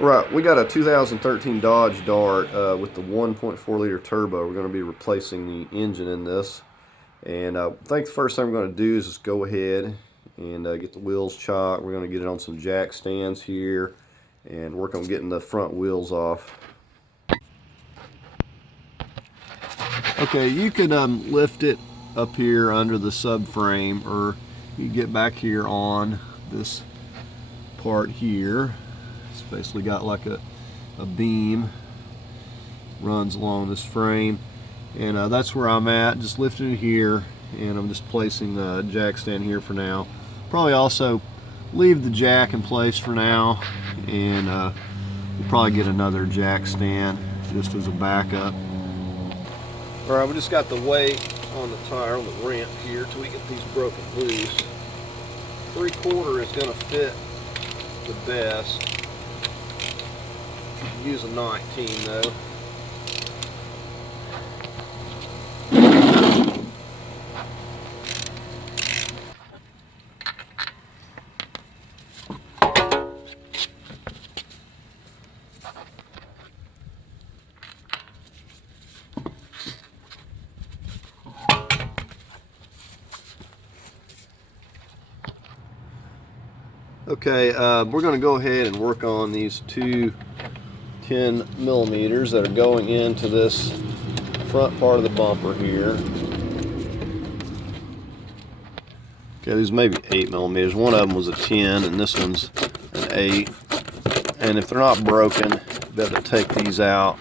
Right, we got a 2013 Dodge Dart with the 1.4 liter turbo. We're going to be replacing the engine in this. And I think the first thing we're going to do is just go ahead and get the wheels chocked. We're going to get it on some jack stands here and work on getting the front wheels off. Okay, you could lift it up here under the subframe, or you get back here on this part here. It's basically got like a beam runs along this frame, and that's where I'm at, just lifting it here, and I'm just placing the jack stand here for now. Probably also leave the jack in place for now, and we'll probably get another jack stand just as a backup. Alright, we just got the weight on the tire on the ramp here till we get these broken loose. 3/4 is going to fit the best. Use a 19 though. Okay, we're going to go ahead and work on these two 10 millimeters that are going into this front part of the bumper here. Okay, these may be 8 millimeters. One of them was a 10 and this one's an 8. And if they're not broken, you better take these out.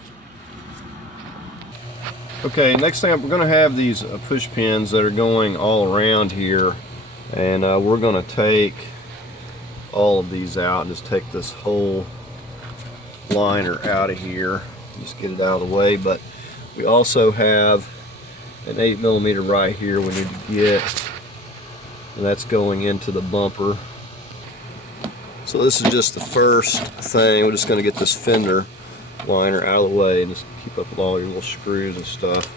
Okay, next thing we're going to have these push pins that are going all around here, and we're going to take all of these out and just take this whole liner out of here, just get it out of the way. But we also have an 8 millimeter right here we need to get, and that's going into the bumper. So this is just the first thing. We're just going to get this fender liner out of the way and just keep up with all your little screws and stuff.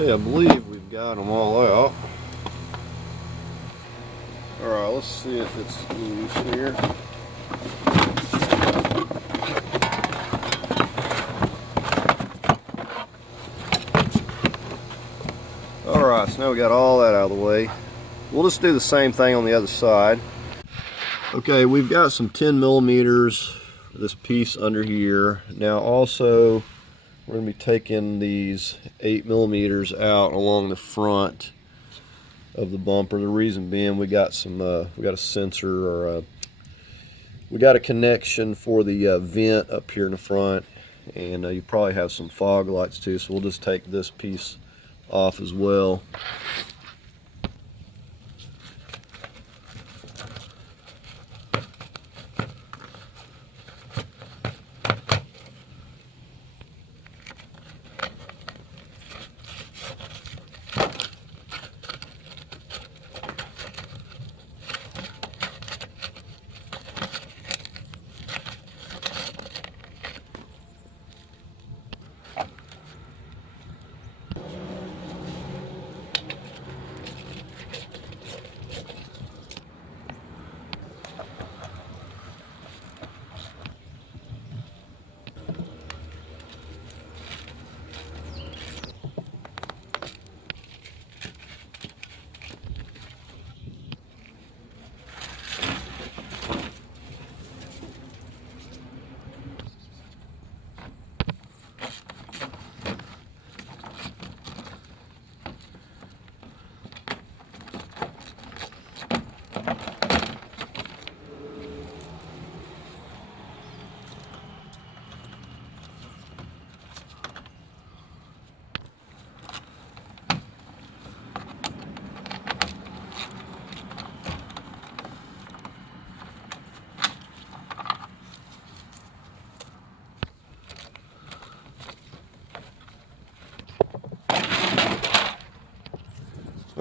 Yeah, I believe we've got them all out. Alright, let's see if it's loose here. Alright, so now we got all that out of the way. We'll just do the same thing on the other side. Okay, we've got some 10 millimeters, this piece under here. Now also, we're going to be taking these 8 millimeters out along the front of the bumper. The reason being, we got some, we got a sensor, or we got a connection for the vent up here in the front, and you probably have some fog lights too. So we'll just take this piece off as well.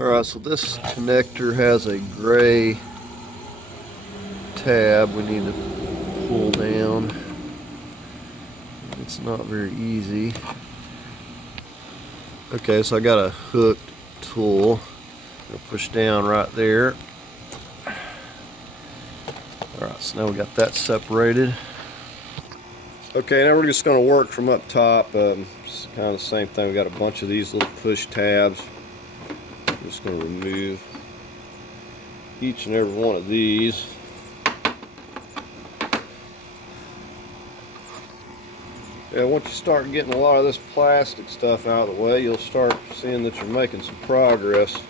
Alright, so this connector has a gray tab we need to pull down. It's not very easy. Okay, so I got a hooked tool. I'm gonna push down right there. Alright, so now we got that separated. Okay, now we're just going to work from up top. It's kind of the same thing. We got a bunch of these little push tabs. I'm just going to remove each and every one of these. Yeah, once you start getting a lot of this plastic stuff out of the way, you'll start seeing that you're making some progress.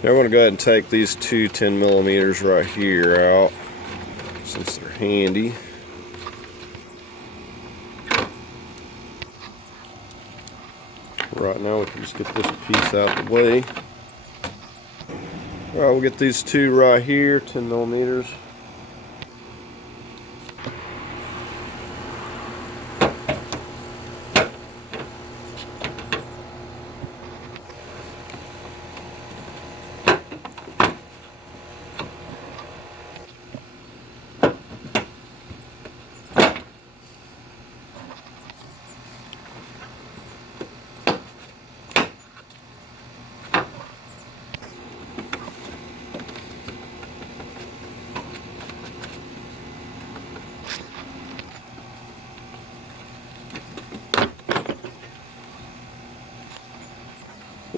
Now we're going to go ahead and take these two 10mm right here out, since they're handy. Right now we can just get this piece out of the way. Alright, we'll get these two right here, 10mm.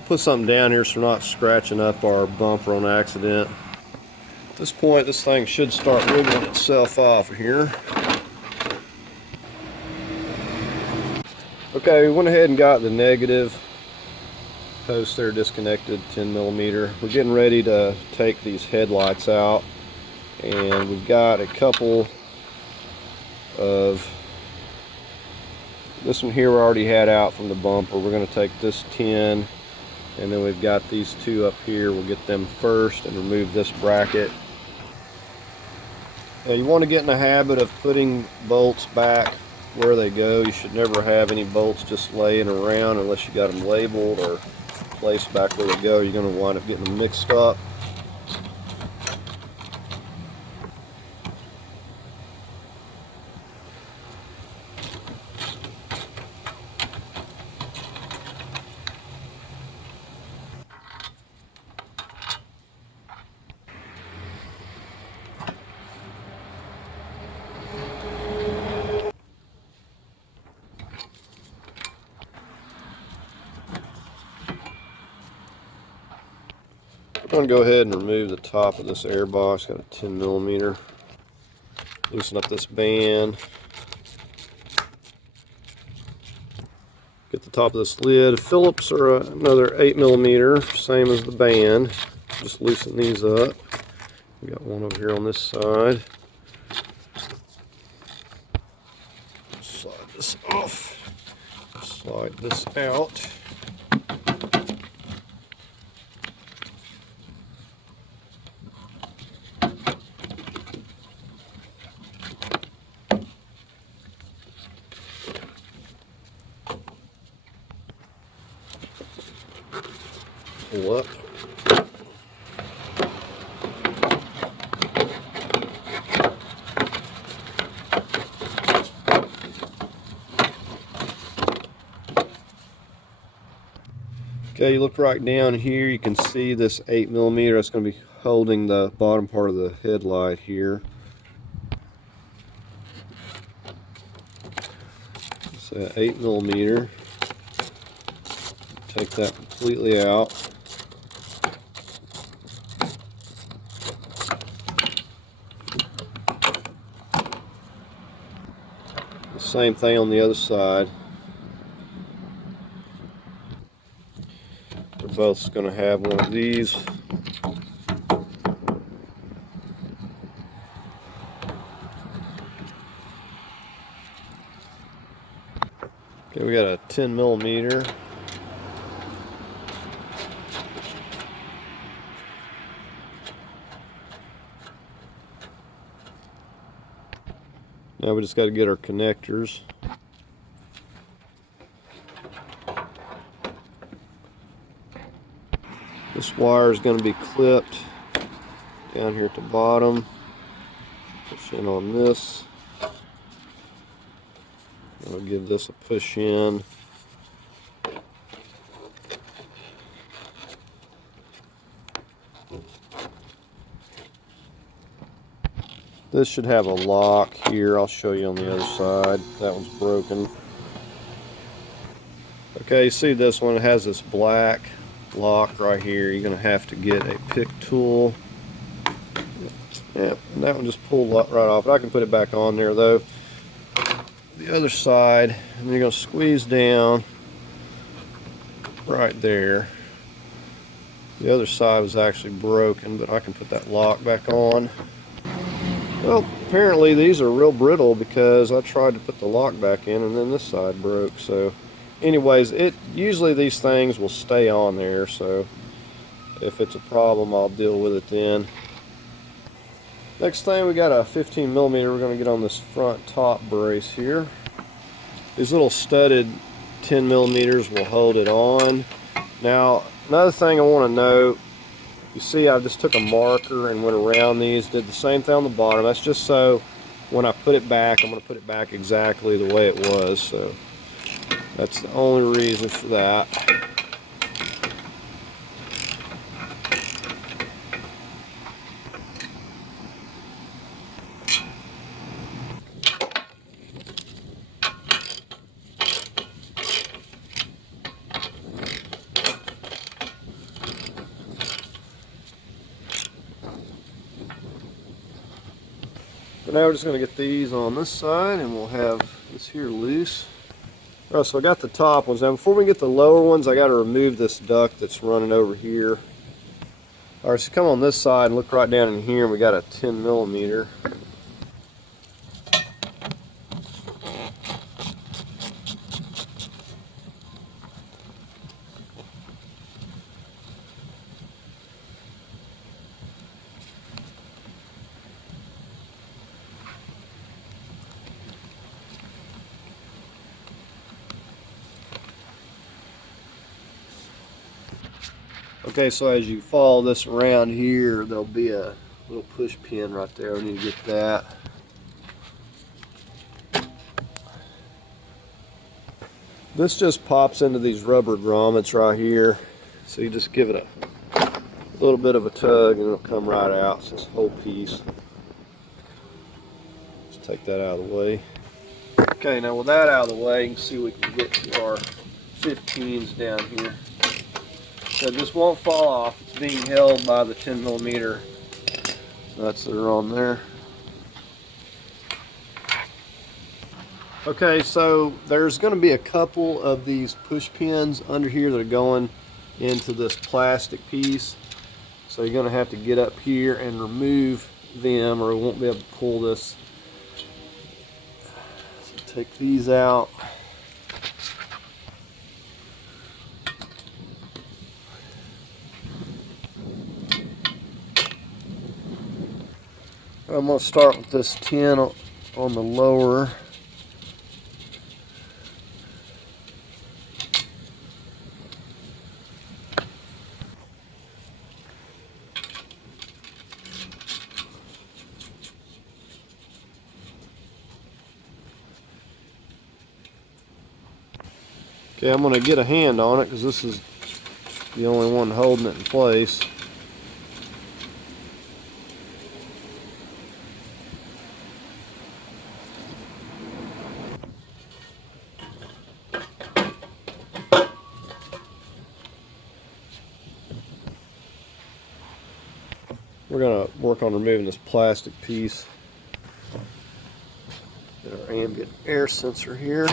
Put something down here so we're not scratching up our bumper on accident. At this point, this thing should start wiggling itself off of here. Okay, we went ahead and got the negative post there disconnected, 10mm. We're getting ready to take these headlights out, and we've got a couple of, this one here we already had out from the bumper. We're going to take this 10, and then we've got these two up here. We'll get them first and remove this bracket. Now you want to get in the habit of putting bolts back where they go. You should never have any bolts just laying around unless you got them labeled or placed back where they go. You're going to wind up getting them mixed up. I'm going to go ahead and remove the top of this air box. Got a 10mm. Loosen up this band. Get the top of this lid. Phillips are another 8mm, same as the band. Just loosen these up. We got one over here on this side. Slide this off. Slide this out. Pull up. Okay, you look right down here, you can see this 8mm. That's going to be holding the bottom part of the headlight here. So 8mm. Take that completely out. Same thing on the other side. They're both going to have one of these. Okay, we got a 10mm. Now we just got to get our connectors. This wire is going to be clipped down here at the bottom. Push in on this. I'll give this a push in. This should have a lock here. I'll show you on the other side. That one's broken. Okay, you see this one, it has this black lock right here. You're going to have to get a pick tool. Yeah, and that one just pulled right off. I can put it back on there though. The other side, and you're going to squeeze down right there. The other side was actually broken, but I can put that lock back on. Well, apparently these are real brittle because I tried to put the lock back in and then this side broke. So anyways, usually these things will stay on there, so if it's a problem I'll deal with it then. Next thing, we got a 15 millimeter we're going to get on this front top brace here. These little studded 10 millimeters will hold it on. Now another thing I want to note, you see I just took a marker and went around these, did the same thing on the bottom. That's just so when I put it back, I'm going to put it back exactly the way it was. So that's the only reason for that. So now we're just going to get these on this side and we'll have this here loose. Alright, so I got the top ones. Now before we get the lower ones, I got to remove this duct that's running over here. Alright, so come on this side and look right down in here and we got a 10 millimeter. Okay, so as you follow this around here, there'll be a little push pin right there. We need to get that. This just pops into these rubber grommets right here. So you just give it a little bit of a tug and it'll come right out. It's this whole piece. Let's take that out of the way. Okay, now with that out of the way, you can see we can get to our 15s down here. So this won't fall off. It's being held by the 10 millimeter nuts that are on there. Okay, so there's going to be a couple of these push pins under here that are going into this plastic piece. So you're going to have to get up here and remove them or we won't be able to pull this. So take these out. I'm going to start with this 10 on the lower. Okay, I'm going to get a hand on it because this is the only one holding it in place. We're going to work on removing this plastic piece. Get our ambient air sensor here.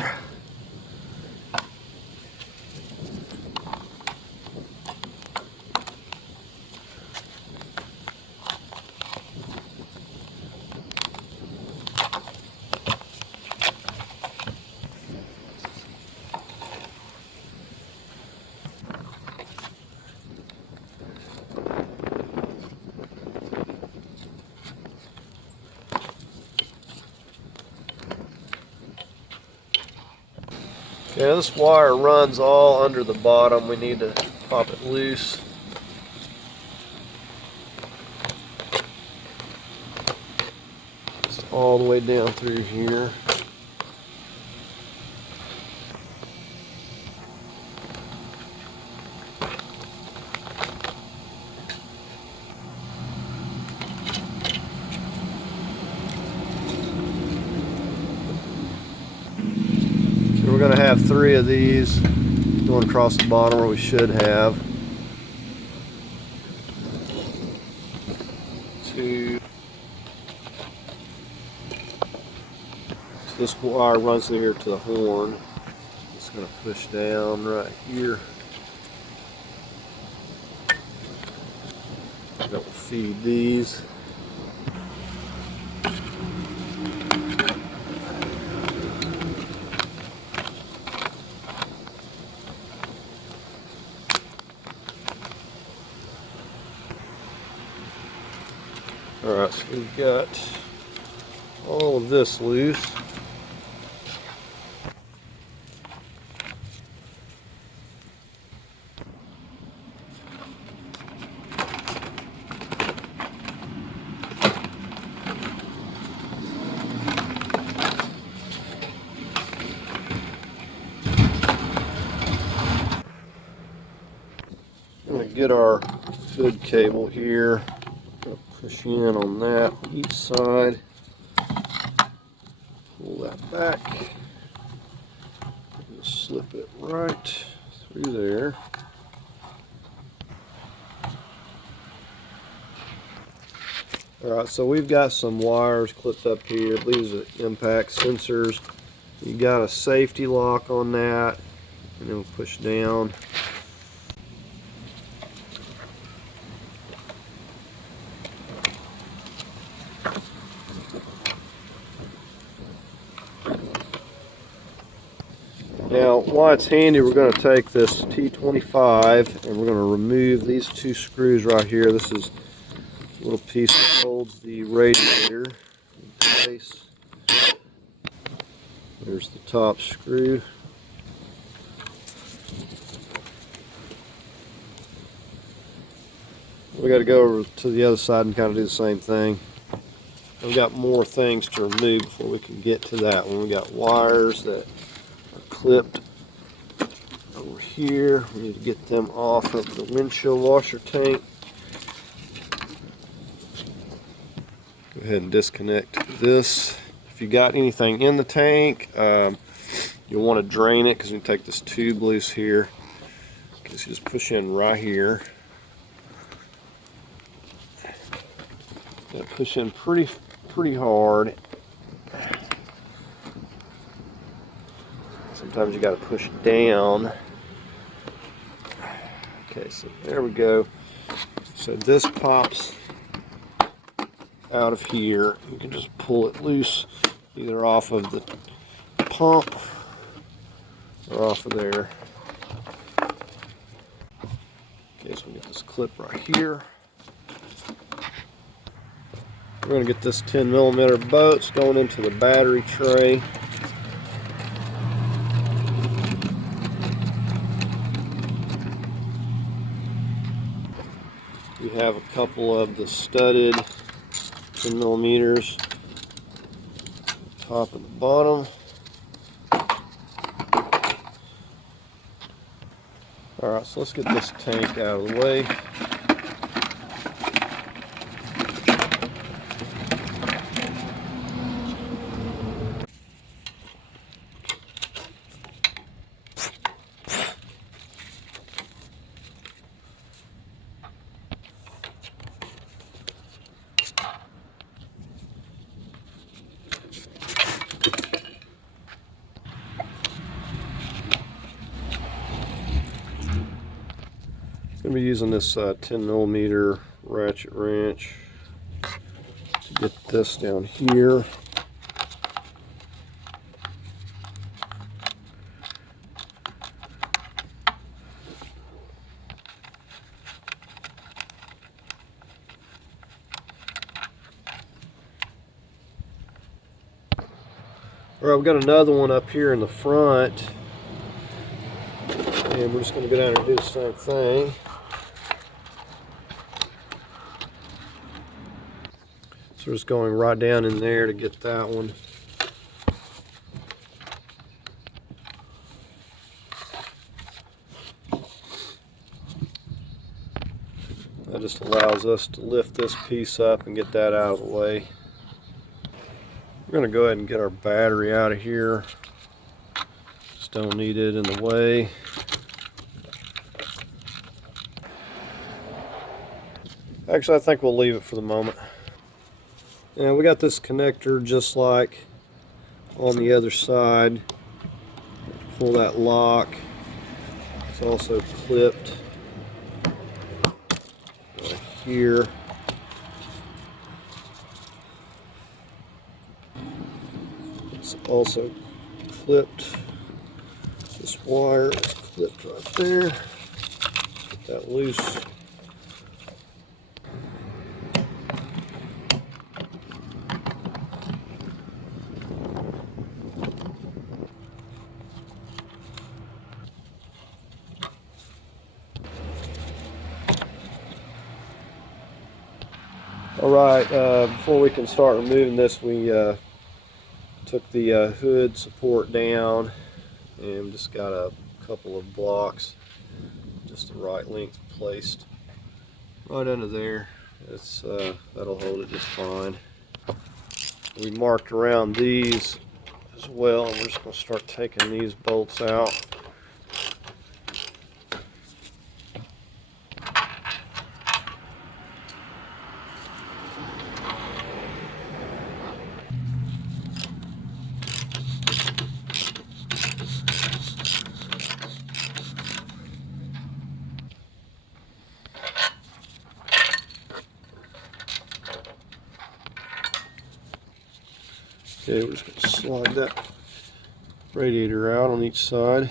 Yeah, this wire runs all under the bottom. We need to pop it loose. Just all the way down through here. We're going to have 3 of these going across the bottom where we should have 2. So this wire runs through here to the horn. It's going to push down right here. That will feed these. Alright, so we've got all of this loose. I'm going to get our hood cable here. Push in on that each side. Pull that back. Just slip it right through there. Alright, so we've got some wires clipped up here. These are impact sensors. You got a safety lock on that, and then we'll push down. Now, while it's handy, we're going to take this T25 and we're going to remove these 2 screws right here. This is a little piece that holds the radiator in place. There's the top screw. We got to go over to the other side and kind of do the same thing. We've got more things to remove before we can get to that one. We got wires that clipped over here. We need to get them off of the windshield washer tank. Go ahead and disconnect this. If you got anything in the tank, you'll want to drain it because we take this tube loose here. Okay, so just push in right here. Push in pretty hard. Sometimes you got to push down. Okay, so there we go. So this pops out of here. You can just pull it loose either off of the pump or off of there. Okay, so we get this clip right here. We're going to get this 10mm bolt. It's going into the battery tray. We have a couple of the studded 10mm, top and the bottom. Alright, so let's get this tank out of the way. I'm going to be using this 10mm ratchet wrench to get this down here. Alright, we've got another one up here in the front. And we're just going to go down and do the same thing. So we're just going right down in there to get that one. That just allows us to lift this piece up and get that out of the way. We're going to go ahead and get our battery out of here. Just don't need it in the way. Actually, I think we'll leave it for the moment. And we got this connector just like on the other side. Pull that lock. It's also clipped right here. It's also clipped. This wire is clipped right there. Get that loose. Alright, before we can start removing this, we took the hood support down and just got a couple of blocks, just the right length placed right under there. It's that'll hold it just fine. We marked around these as well, and we're just going to start taking these bolts out. Okay, we're just going to slide that radiator out on each side.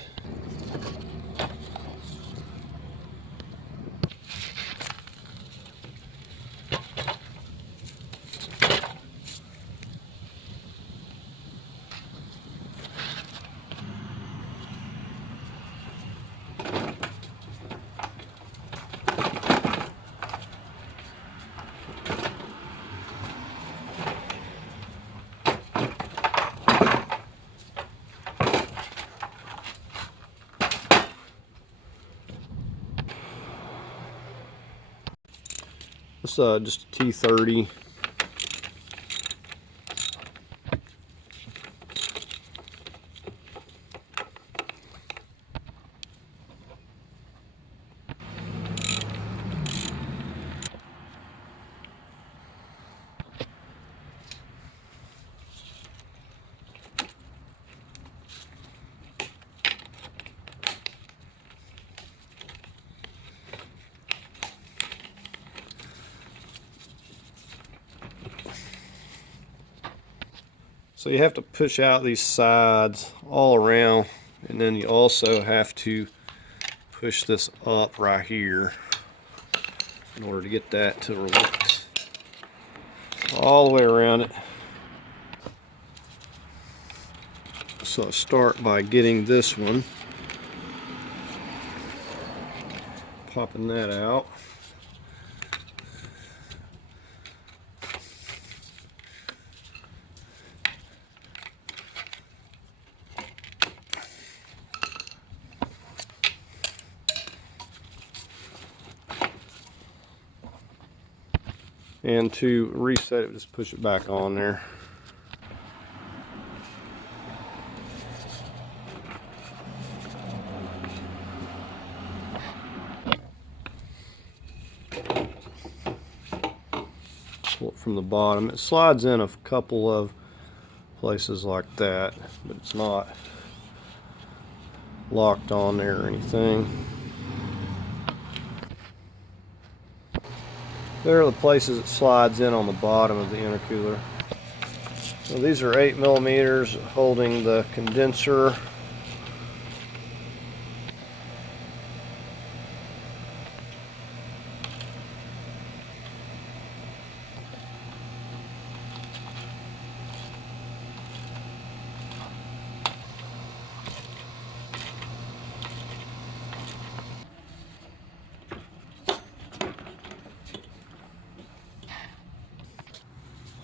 It's just a T30. So you have to push out these sides all around, and then you also have to push this up right here in order to get that to release all the way around it. So I start by getting this one, popping that out. And to reset it, just push it back on there. Pull it from the bottom. It slides in a couple of places like that, but it's not locked on there or anything. There are the places it slides in on the bottom of the intercooler. So these are 8mm holding the condenser.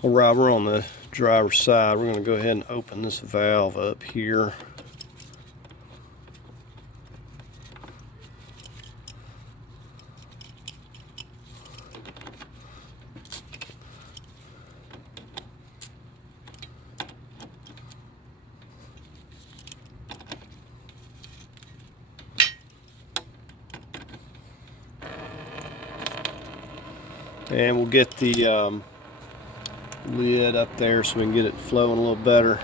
Alright, we're on the driver's side. We're going to go ahead and open this valve up here. And we'll get the lid up there so we can get it flowing a little better.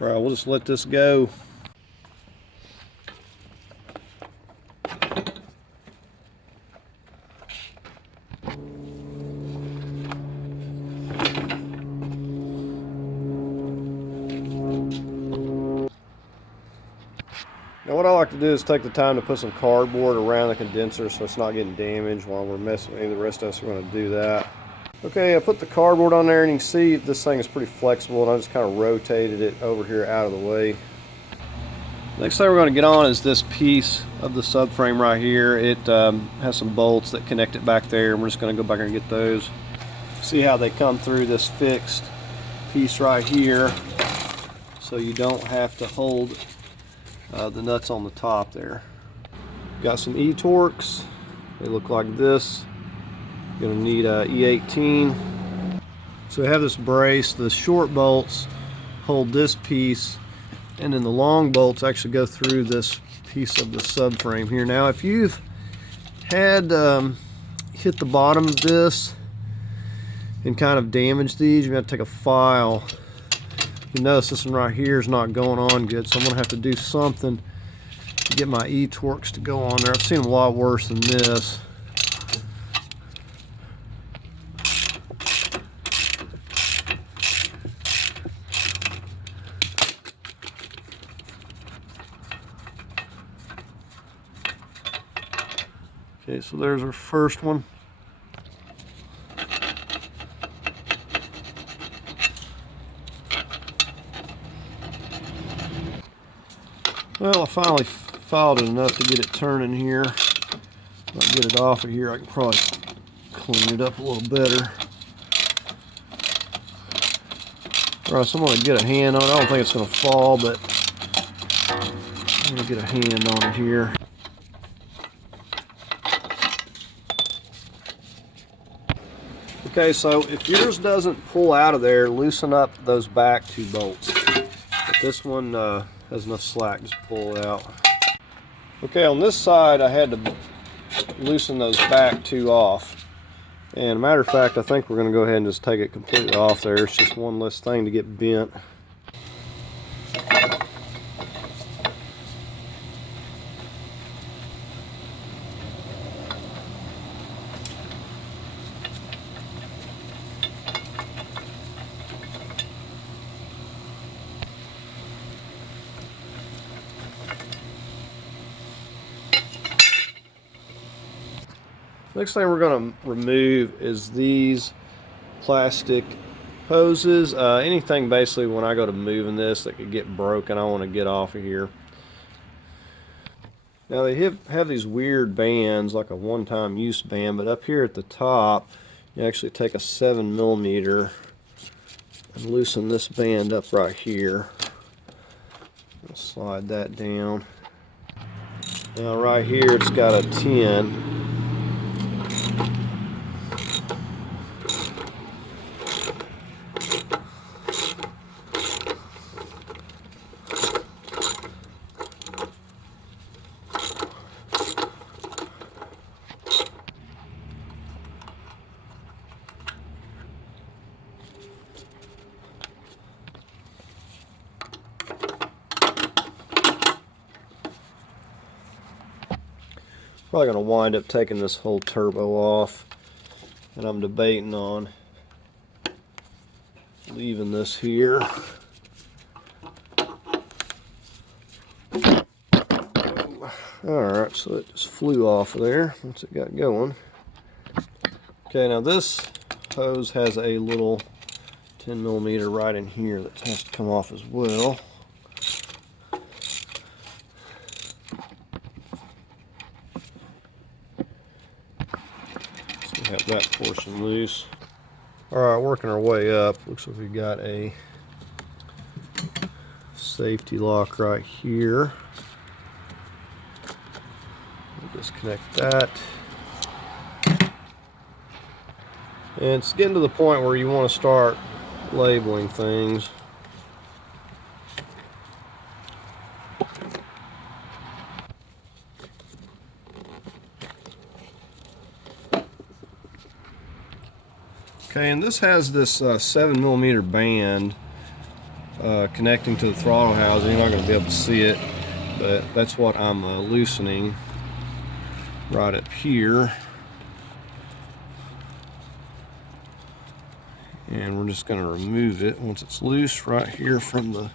All right, we'll just let this go. Now what I like to do is take the time to put some cardboard around the condenser so it's not getting damaged while we're messing with it. The rest of us are going to do that. Okay, I put the cardboard on there and you can see this thing is pretty flexible, and I just kind of rotated it over here out of the way. Next thing we're going to get on is this piece of the subframe right here. It has some bolts that connect it back there, and we're just going to go back and get those. See how they come through this fixed piece right here, so you don't have to hold the nuts on the top there. Got some E-Torques. They look like this. You're going to need a E18. So we have this brace. The short bolts hold this piece, and then the long bolts actually go through this piece of the subframe here. Now if you've had hit the bottom of this and kind of damaged these, you're going to take a file. You notice this one right here is not going on good, so I'm going to have to do something to get my E-Torques to go on there. I've seen them a lot worse than this. Okay, so there's our first one. Well, I finally filed it enough to get it turning here. If I get it off of here, I can probably clean it up a little better. Alright, so I'm going to get a hand on it. I don't think it's going to fall, but I'm going to get a hand on it here. Okay, so if yours doesn't pull out of there, loosen up those back two bolts. But this one has enough slack, just pull it out. Okay, on this side I had to loosen those back two off. And matter of fact, I think we're going to go ahead and just take it completely off there. It's just one less thing to get bent. Next thing we're going to remove is these plastic hoses. Anything basically when I go to moving this that could get broken, I want to get off of here. Now they have these weird bands, like a one-time use band, but up here at the top you actually take a 7mm and loosen this band up right here. I'll slide that down. Now right here it's got a 10. Probably going to wind up taking this whole turbo off, and I'm debating on leaving this here. Alright, so it just flew off of there once it got going. Okay, now this hose has a little 10 millimeter right in here that has to come off as well. So we have that portion loose. Alright, working our way up. Looks like we got a safety lock right here. We'll disconnect that. And it's getting to the point where you want to start labeling things. Okay, and this has this 7 millimeter band connecting to the throttle housing. You're not going to be able to see it, but that's what I'm loosening right up here. And we're just going to remove it once it's loose right here from the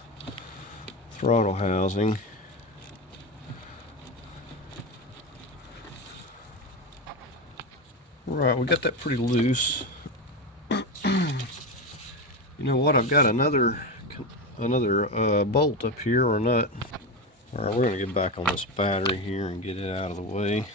throttle housing. Right, we got that pretty loose. You know what? I've got another bolt up here, or nut. All right, we're going to get back on this battery here and get it out of the way.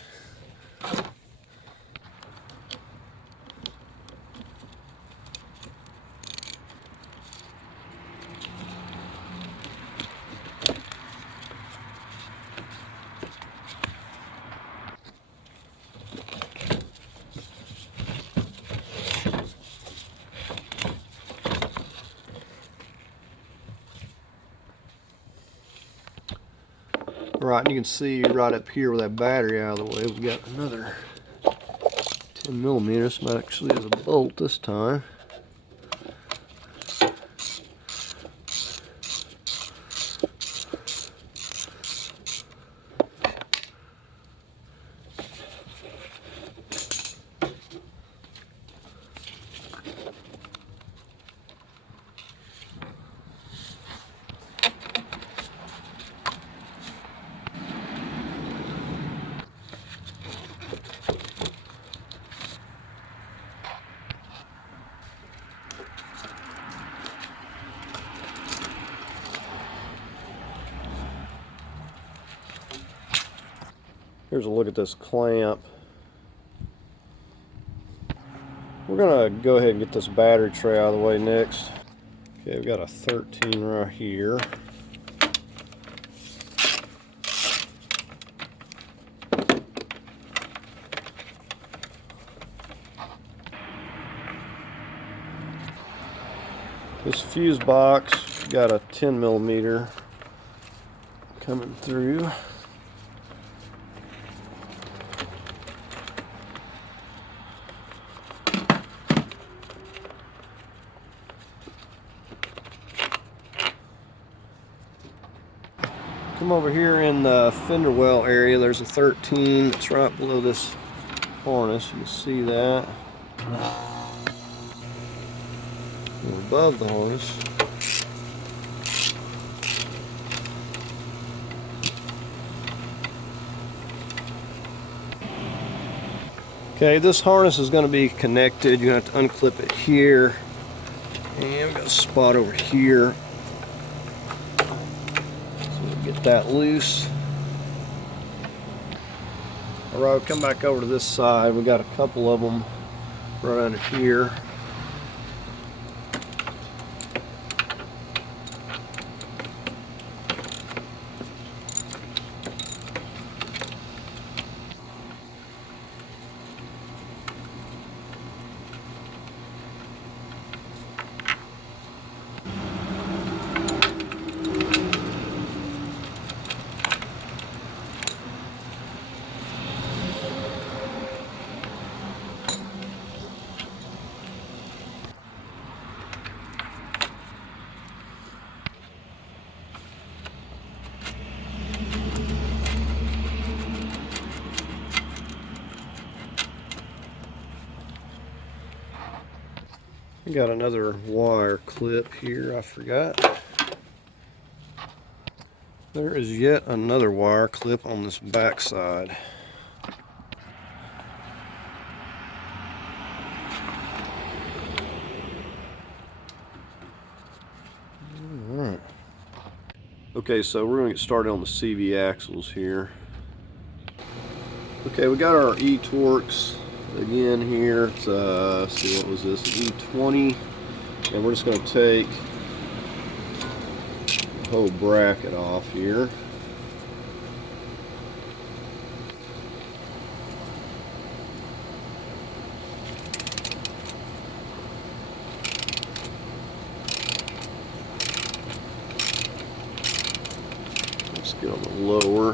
Right, and you can see right up here with that battery out of the way, we've got another 10 millimeters. But actually is a bolt this time. Here's a look at this clamp. We're gonna go ahead and get this battery tray out of the way next. Okay, we've got a 13 right here. This fuse box got a 10 millimeter coming through. Come over here in the fender well area, there's a 13 that's right below this harness. You can see that. We're above the harness. Okay, this harness is going to be connected. You're going to have to unclip it here. And we've got a spot over here. Get that loose. Alright, we'll come back over to this side. We got a couple of them right under here. I got another wire clip here, I forgot. There is yet another wire clip on this back side. Okay, so we're going to get started on the CV axles here. Okay, we got our E-Torx again here. It's let's see, what was this? An E20, and we're just going to take the whole bracket off here. Let's get on the lower.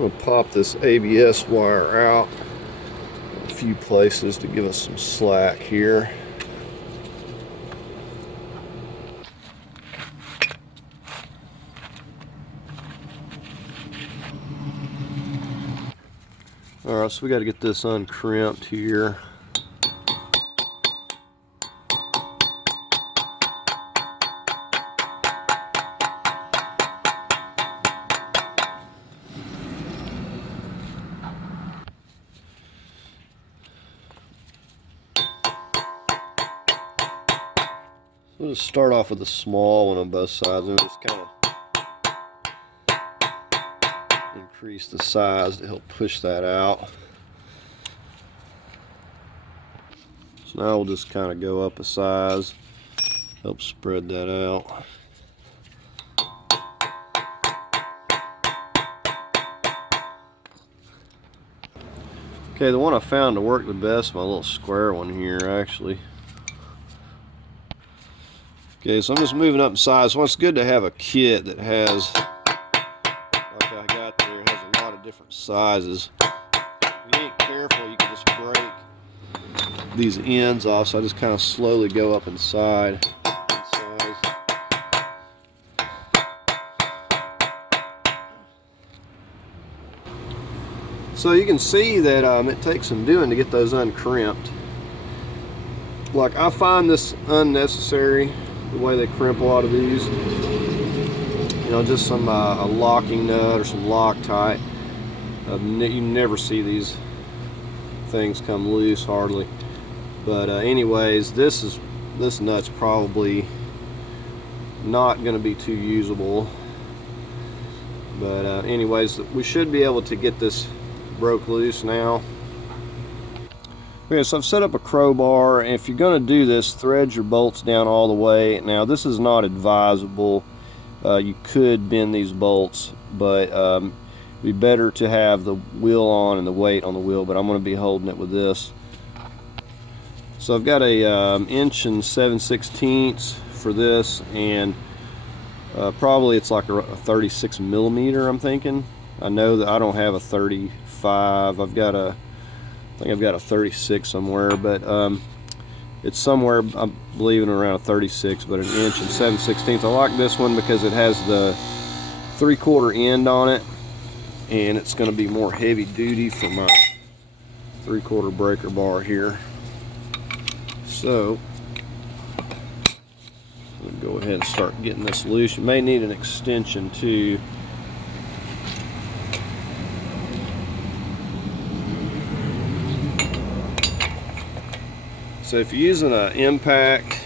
I'm going to pop this ABS wire out in a few places to give us some slack here. Alright, so we got to get this uncrimped here. We'll just start off with a small one on both sides and just kind of increase the size to help push that out. So now we'll just kind of go up a size, help spread that out. Okay, the one I found to work the best, my little square one here actually. Okay, so I'm just moving up in size. Well, it's good to have a kit that has, like I got there, has a lot of different sizes. If you ain't careful, you can just break these ends off, so I just kind of slowly go up in size. So you can see that it takes some doing to get those uncrimped. Like, I find this unnecessary, the way they crimp a lot of these. You know, just some a locking nut or some Loctite. You never see these things come loose hardly. But anyways, this nut's probably not going to be too usable. But anyways, we should be able to get this broke loose now. Okay, so I've set up a crowbar, and if you're going to do this, thread your bolts down all the way. Now, this is not advisable. You could bend these bolts, but it'd be better to have the wheel on and the weight on the wheel, but I'm going to be holding it with this. So I've got a 1 7/16 for this, and probably it's like a 36 millimeter, I'm thinking. I know that I don't have a 35. I think I've got a 36 somewhere, but it's somewhere, I'm believing, around a 36, but an 1 7/16. I like this one because it has the 3/4 end on it, and it's going to be more heavy duty for my 3/4 breaker bar here. So we'll go ahead and start getting this loose. You may need an extension too. So if you're using an impact,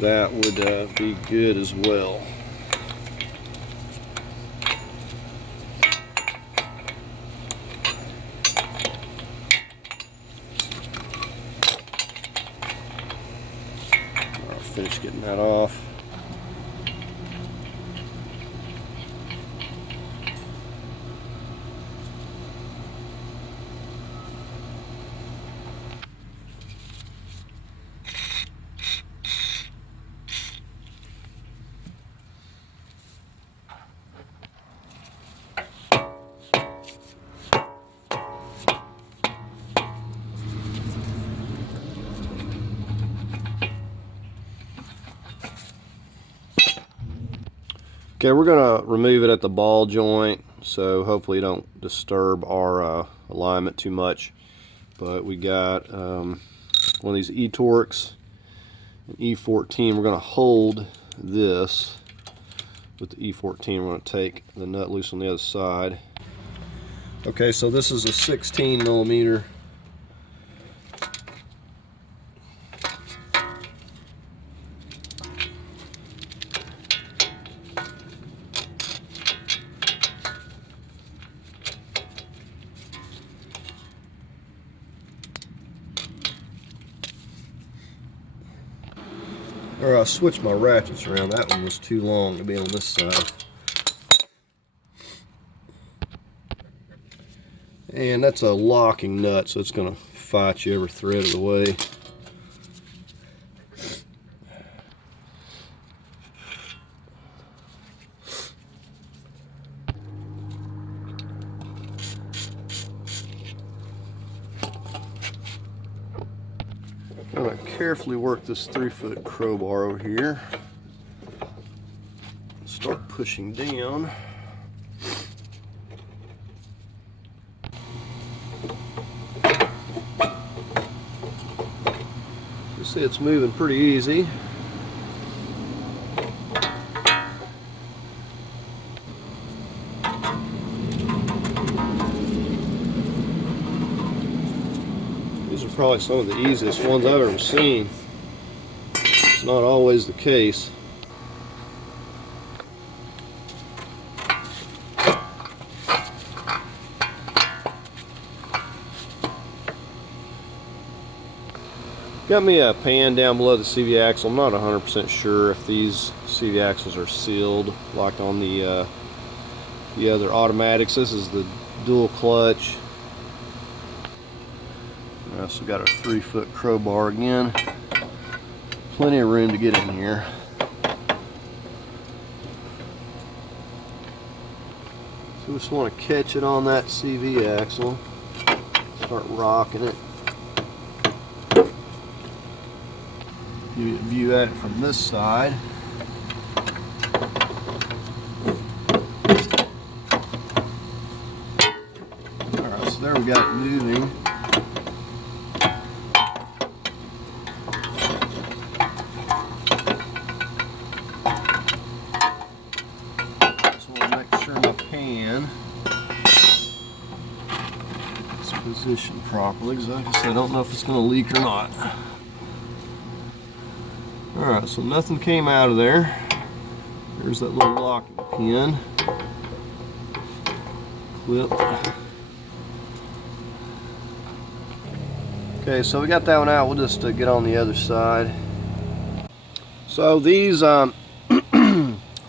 that would be good as well. finish getting that off. Okay, we're gonna remove it at the ball joint, so hopefully you don't disturb our alignment too much. But we got one of these E-Torx, an E14. We're gonna hold this with the E14. We're gonna take the nut loose on the other side. Okay, so this is a 16 millimeter. Or I switched my ratchets around. That one was too long to be on this side. And that's a locking nut, so it's going to fight you every thread of the way. I'm going to carefully work this 3-foot crowbar over here. Start pushing down. You see it's moving pretty easy. These are probably some of the easiest ones I've ever seen. It's not always the case. Got me a pan down below the CV axle. I'm not 100% sure if these CV axles are sealed like on the other automatics. This is the dual clutch. I also got a 3-foot crowbar again. Plenty of room to get in here. So we just want to catch it on that CV axle. Start rocking it. View at it from this side. Alright, so there we got it moving. So we'll make sure my pan is positioned properly, because like I said, I don't know if it's going to leak or not. Alright, so nothing came out of there. There's that little locking pin. Clip. Okay, so we got that one out. We'll just get on the other side. So these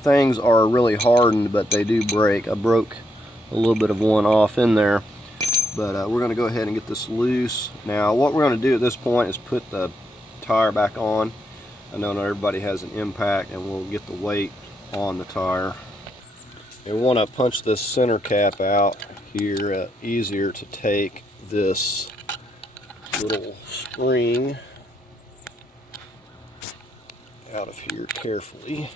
things are really hardened, but they do break. I broke a little bit of one off in there. But we're going to go ahead and get this loose. Now, what we're going to do at this point is put the tire back on. I know not everybody has an impact, and we'll get the weight on the tire. And we want to punch this center cap out here. Easier to take this little spring out of here carefully.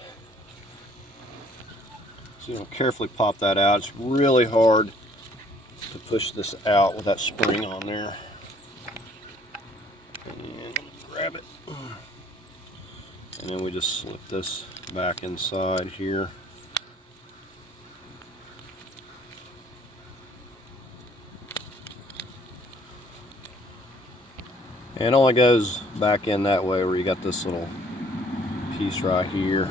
So you know, carefully pop that out. It's really hard to push this out with that spring on there. And grab it. And then we just slip this back inside here. And it only goes back in that way where you got this little piece right here.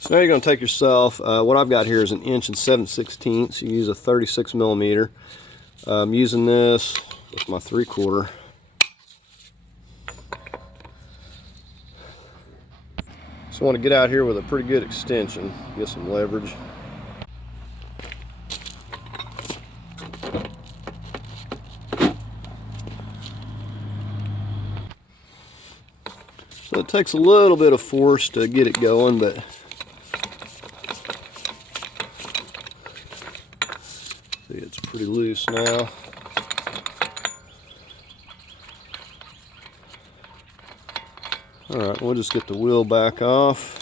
So now you're going to take yourself, what I've got here is 1 7/16". You use a 36 millimeter. I'm using this with my 3/4. Just want to get out here with a pretty good extension, get some leverage. So it takes a little bit of force to get it going, but see, it's pretty loose now. Alright, we'll just get the wheel back off.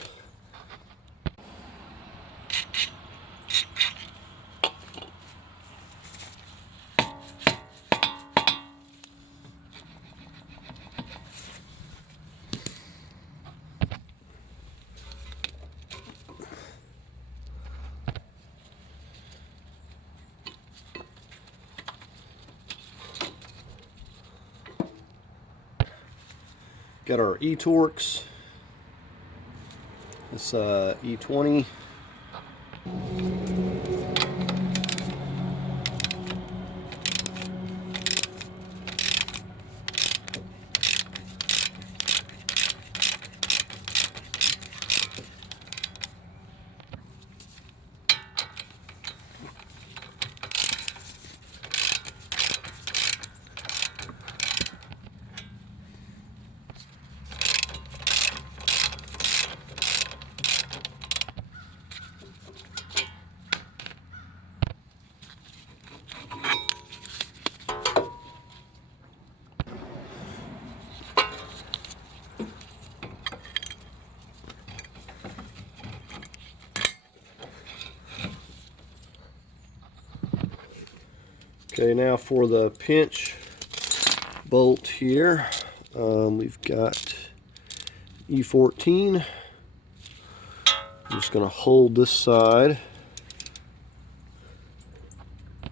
Got our E-Torx. This E20. Okay, now for the pinch bolt here, we've got E14. I'm just going to hold this side.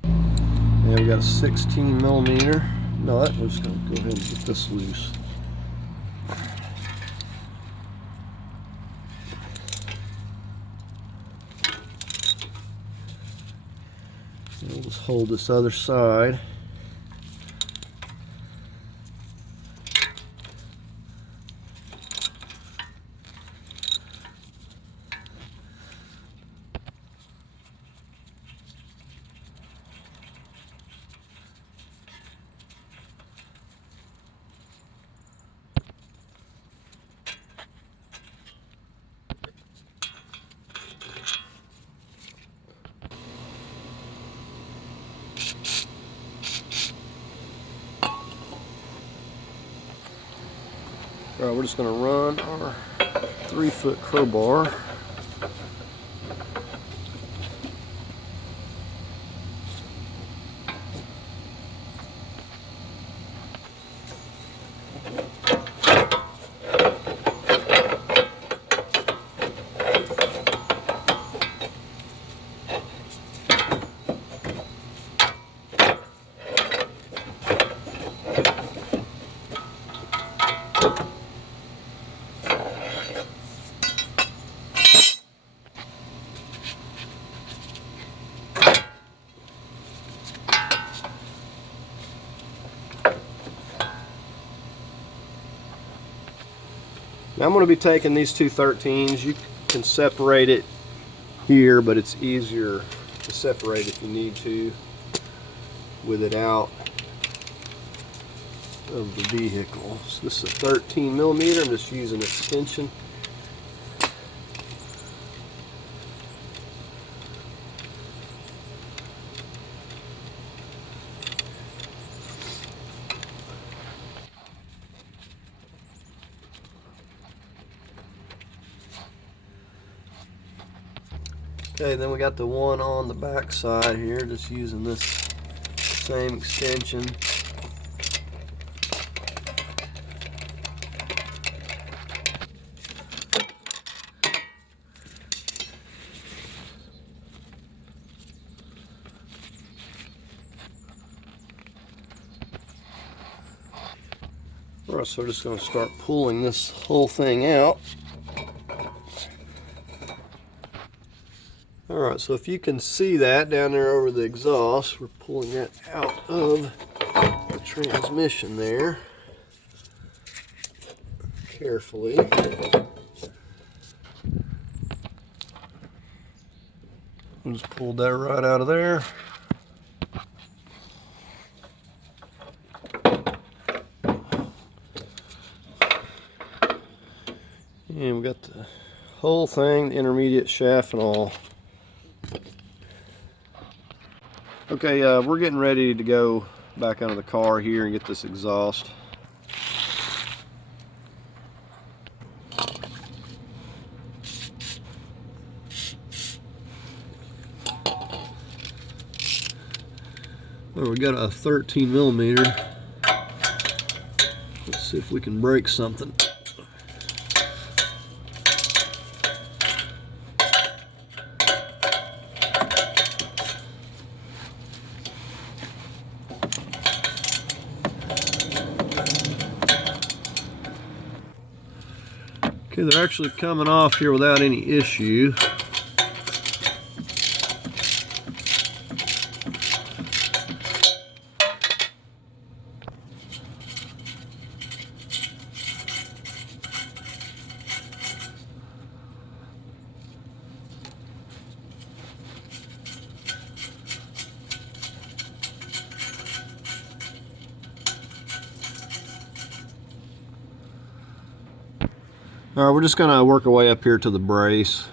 And we've got a 16 millimeter. No, we're just going to go ahead and get this loose. We'll just hold this other side. Alright, we're just going to run our 3-foot crowbar. Now I'm going to be taking these two 13s. You can separate it here, but it's easier to separate if you need to with it out of the vehicle. So this is a 13 millimeter. I'm just using an extension. Okay, then we got the one on the back side here, just using this same extension. Alright, so we're just going to start pulling this whole thing out. Alright, so if you can see that down there over the exhaust, we're pulling that out of the transmission there carefully. We just pulled that right out of there. And we got the whole thing, the intermediate shaft and all. Okay, we're getting ready to go back out of the car here and get this exhaust. Well, we got a 13 millimeter. Let's see if we can break something. Okay, they're actually coming off here without any issue. Alright, we're just going to work our way up here to the brace.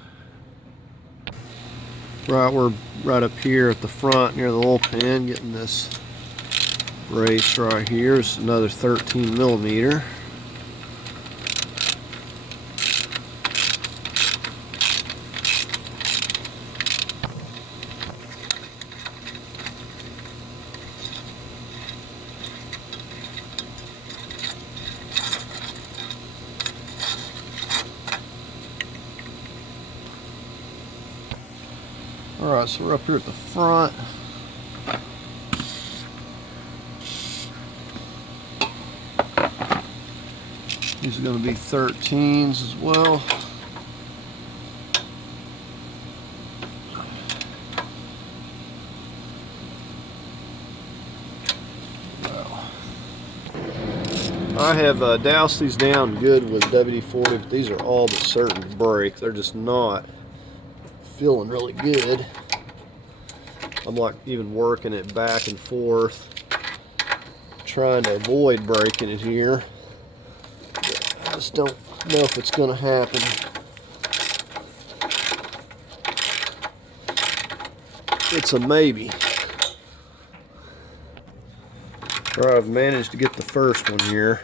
Right, we're right up here at the front near the oil pan, getting this brace right here. It's another 13 millimeter. Alright, so we're up here at the front. These are going to be 13s as well. I have doused these down good with WD-40, but these are all but certain to break. They're just not feeling really good. I'm like even working it back and forth, trying to avoid breaking it here. I just don't know if it's going to happen. It's a maybe. All right, I've managed to get the first one here.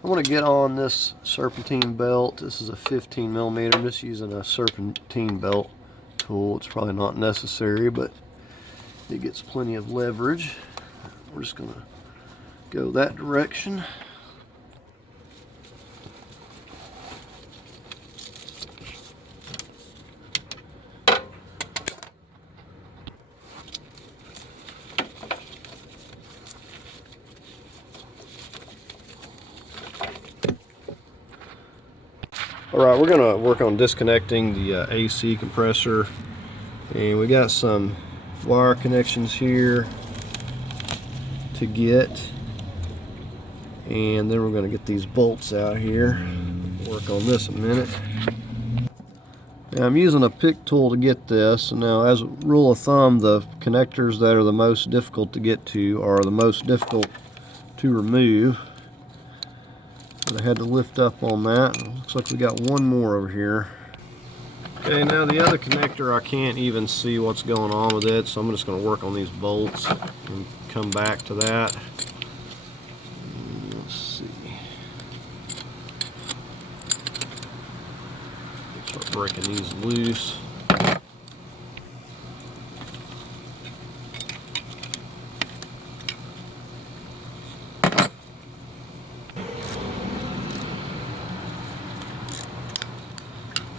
I want to get on this serpentine belt. This is a 15 millimeter. I'm just using a serpentine belt tool. It's probably not necessary, but it gets plenty of leverage. We're just going to go that direction. Alright, we're going to work on disconnecting the AC compressor, and we got some wire connections here to get, and then we're going to get these bolts out here. Work on this a minute. Now, I'm using a pick tool to get this. Now, as a rule of thumb, the connectors that are the most difficult to get to are the most difficult to remove. But I had to lift up on that. Looks like we got one more over here. Okay, now the other connector, I can't even see what's going on with it, so I'm just going to work on these bolts and come back to that. Let's see. Start breaking these loose.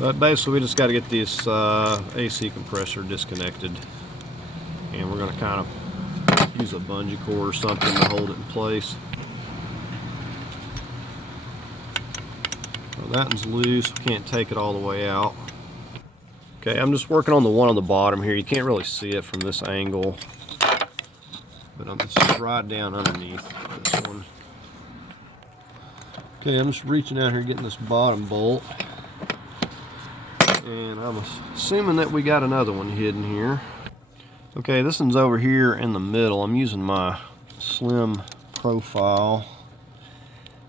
But basically we just got to get this AC compressor disconnected, and we're going to kind of use a bungee cord or something to hold it in place. So that one's loose, we can't take it all the way out. Okay, I'm just working on the one on the bottom here. You can't really see it from this angle, but I'm just right down underneath this one. Okay, I'm just reaching out here getting this bottom bolt. And I'm assuming that we got another one hidden here. Okay, this one's over here in the middle. I'm using my slim profile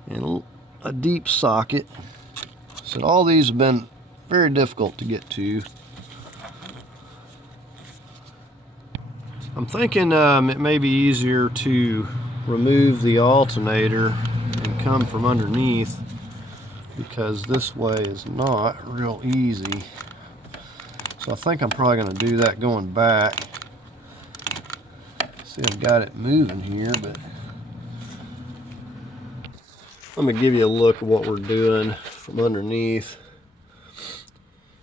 and a deep socket. So all these have been very difficult to get to. I'm thinking it may be easier to remove the alternator and come from underneath, because this way is not real easy. So I think I'm probably going to do that going back. See, I've got it moving here, but let me give you a look at what we're doing from underneath.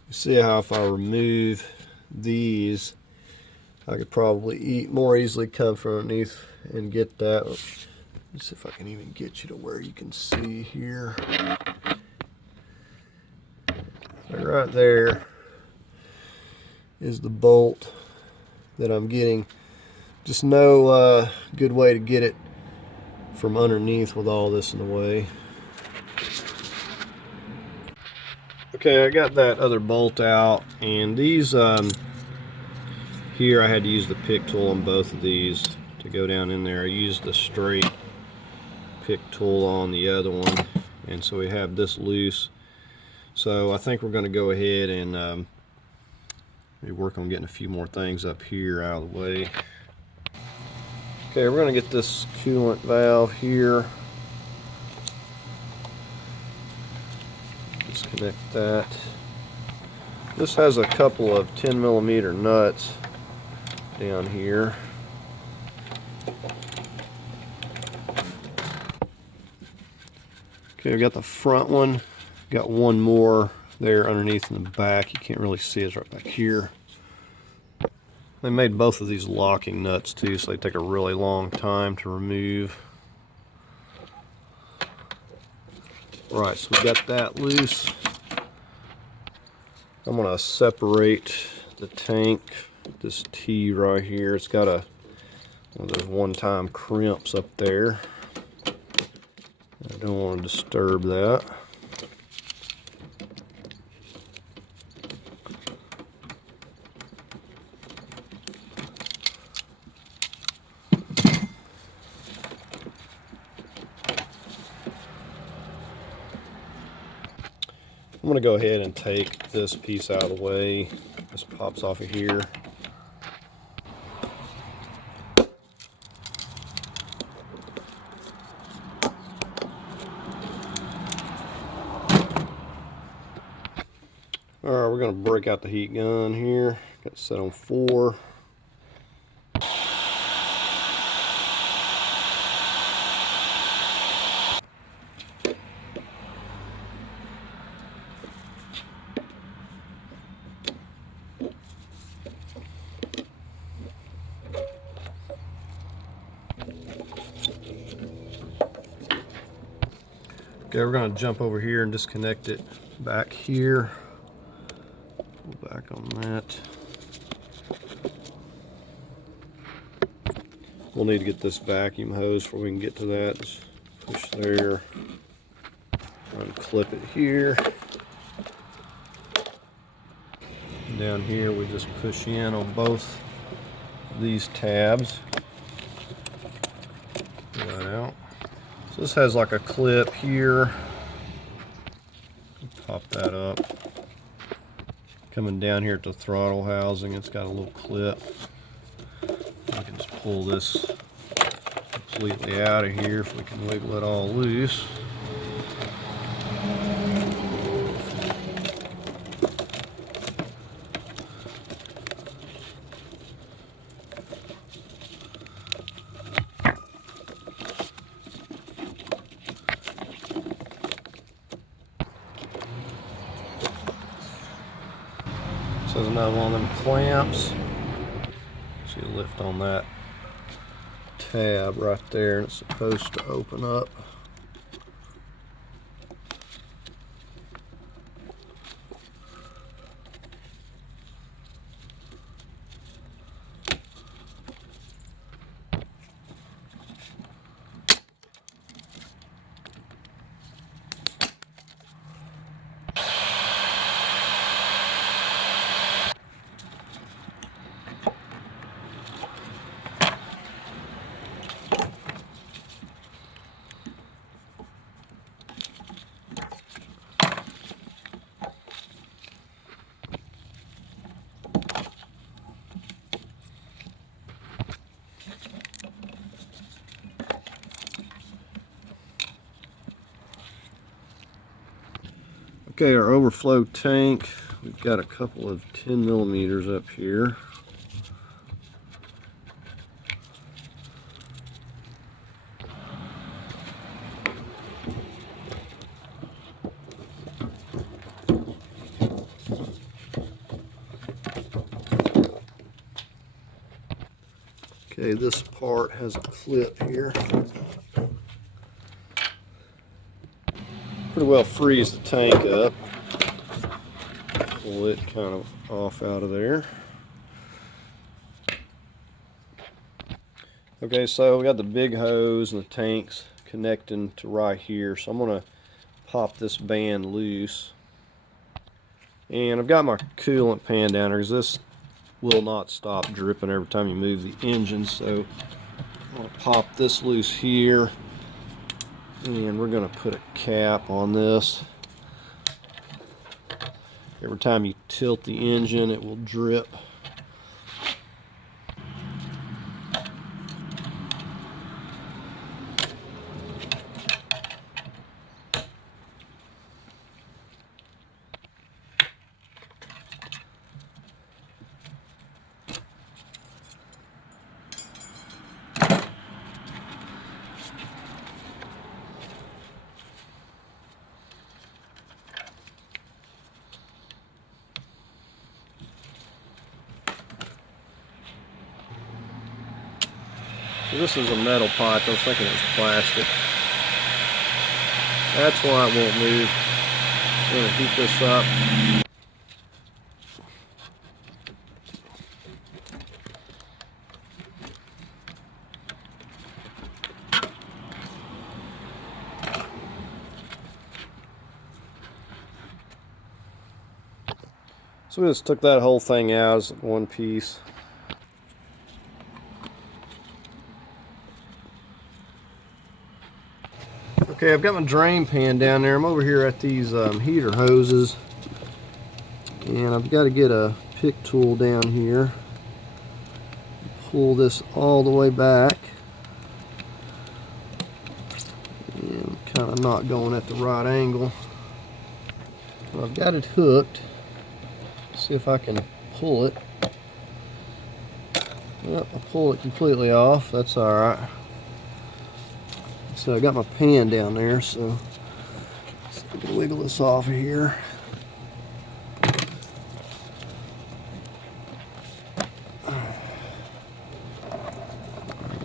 You see how if I remove these, I could probably more easily come from underneath and get that. Let's see if I can even get you to where you can see here. Right there is the bolt that I'm getting. Just no good way to get it from underneath with all this in the way. Okay, I got that other bolt out, and these here I had to use the pick tool on both of these to go down in there. I used the straight pick tool on the other one, and so we have this loose. So I think we're going to go ahead and work on getting a few more things up here out of the way. Okay, we're going to get this coolant valve here. Disconnect that. This has a couple of 10mm nuts down here. Okay, we got the front one. Got one more there underneath in the back. You can't really see it, it's right back here. They made both of these locking nuts too, so they take a really long time to remove. Right, so we got that loose. I'm going to separate the tank, this T right here. It's got one of those one-time crimps up there. I don't want to disturb that. I'm going to go ahead and take this piece out of the way. This pops off of here. Alright, we're going to break out the heat gun here. Got it set on 4. Okay, we're going to jump over here and disconnect it back here. Pull back on that. We'll need to get this vacuum hose before we can get to that. Just push there, unclip it here. And down here we just push in on both these tabs. Pull that out. So this has like a clip here. Pop that up. Coming down here at the throttle housing, it's got a little clip. We can just pull this completely out of here if we can wiggle it all loose. So there's another one of them clamps. So you lift on that tab right there and it's supposed to open up. Okay, our overflow tank, we've got a couple of 10 millimeters up here. Okay, this part has a clip here. Pretty well freeze the tank up. Pull it kind of off out of there. Okay, so we got the big hose and the tanks connecting to right here. So I'm going to pop this band loose. And I've got my coolant pan down there because this will not stop dripping every time you move the engine. So I'm going to pop this loose here. And we're going to put a cap on this. Every time you tilt the engine, it will drip. So this is a metal pipe. I was thinking it was plastic. That's why it won't move. I'm going to heat this up. So we just took that whole thing out as one piece. Okay, I've got my drain pan down there. I'm over here at these heater hoses. And I've got to get a pick tool down here. Pull this all the way back. And kind of not going at the right angle. Well, I've got it hooked. See if I can pull it. Yep, I'll pull it completely off. That's alright. So I got my pan down there, so I can wiggle this off of here.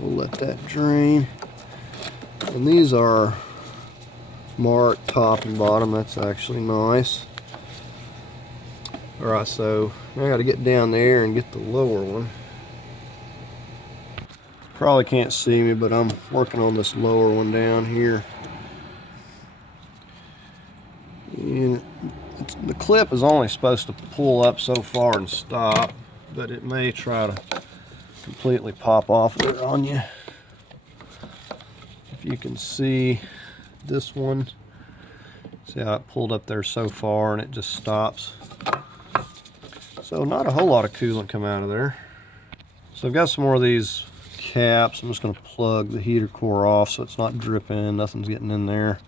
We'll let that drain. And these are marked top and bottom. That's actually nice. Alright, so now I got to get down there and get the lower one. Probably can't see me, but I'm working on this lower one down here. And the clip is only supposed to pull up so far and stop, but it may try to completely pop off there on you. If you can see this one, see how it pulled up there so far and it just stops. So not a whole lot of coolant come out of there. So I've got some more of these caps. I'm just going to plug the heater core off so it's not dripping, nothing's getting in there.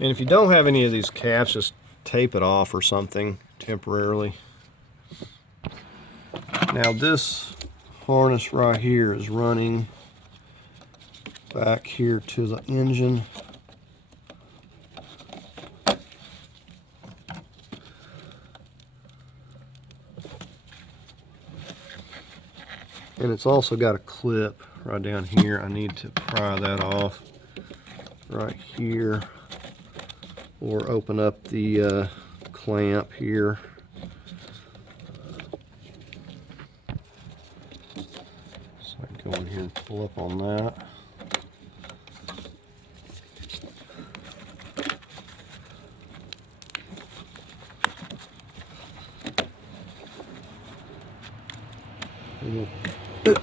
And if you don't have any of these caps, just tape it off or something temporarily. Now this harness right here is running back here to the engine. And it's also got a clip right down here. I need to pry that off right here, or open up the clamp here. So I can go in here and pull up on that.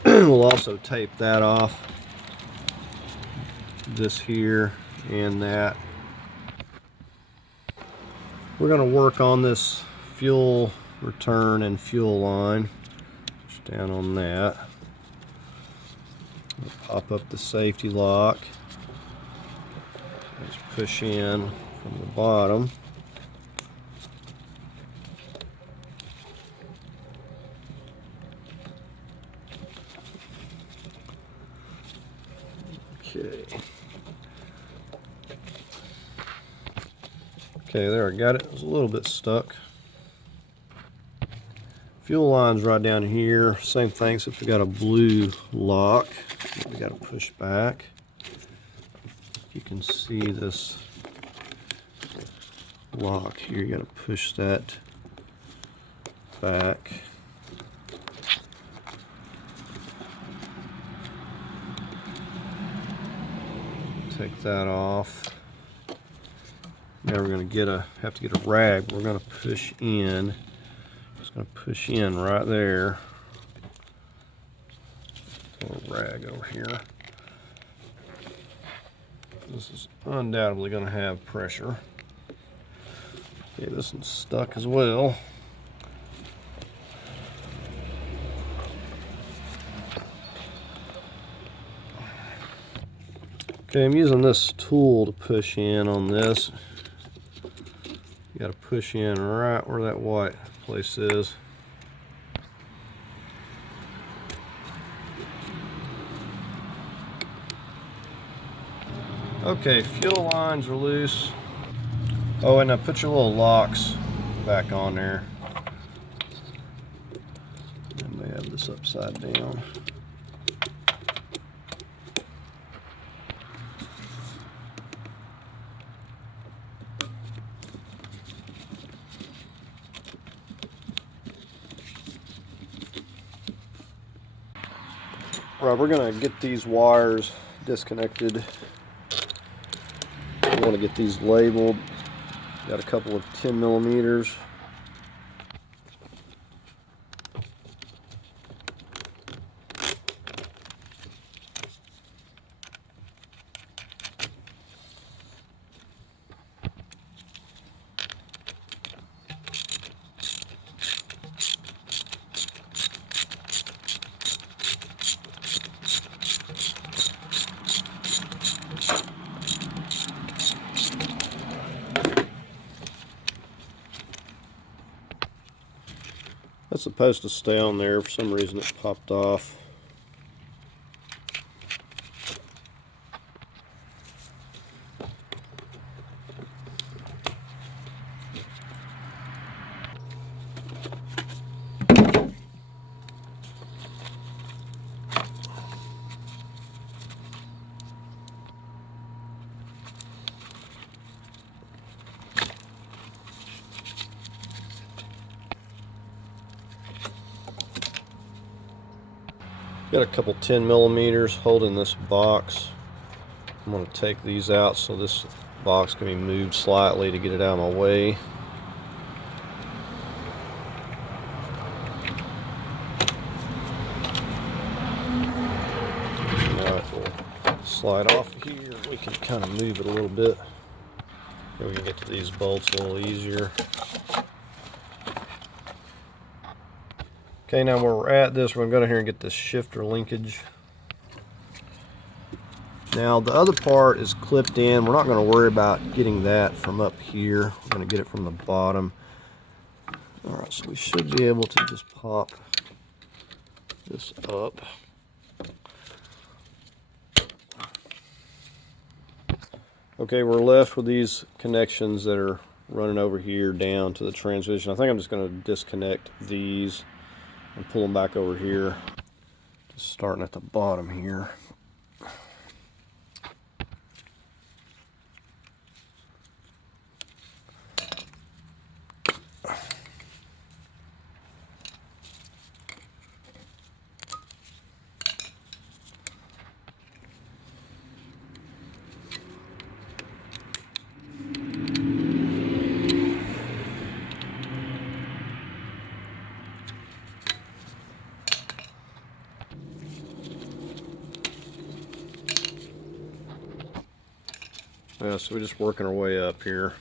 We'll also tape that off, this here and that. We're going to work on this fuel return and fuel line. Just down on that. We'll pop up the safety lock. Just push in from the bottom. Okay, there, I got it. It was a little bit stuck. Fuel line's right down here. Same thing, except we got a blue lock that we got to push back. You can see this lock here. You got to push that back. Take that off. Now we're going to have to get a rag. We're going to push in. Just going to push in right there. A little rag over here. This is undoubtedly going to have pressure. Okay, this one's stuck as well. Okay, I'm using this tool to push in on this. You got to push in right where that white place is. Okay, fuel lines are loose. Oh, and now put your little locks back on there. And they have this upside down. Right, we're going to get these wires disconnected. We want to get these labeled. Got a couple of 10 millimeters. That's supposed to stay on there. For some reason it popped off. Got a couple 10 millimeters holding this box. I'm going to take these out so this box can be moved slightly to get it out of my way. So now it will slide off here. We can kind of move it a little bit. Then we can get to these bolts a little easier. Okay, now where we're at this, we're going to go here and get this shifter linkage. Now the other part is clipped in. We're not going to worry about getting that from up here. We're going to get it from the bottom. Alright, so we should be able to just pop this up. Okay, we're left with these connections that are running over here down to the transmission. I think I'm just going to disconnect these and pull them back over here. Just starting at the bottom here. Yeah, so we're just working our way up here.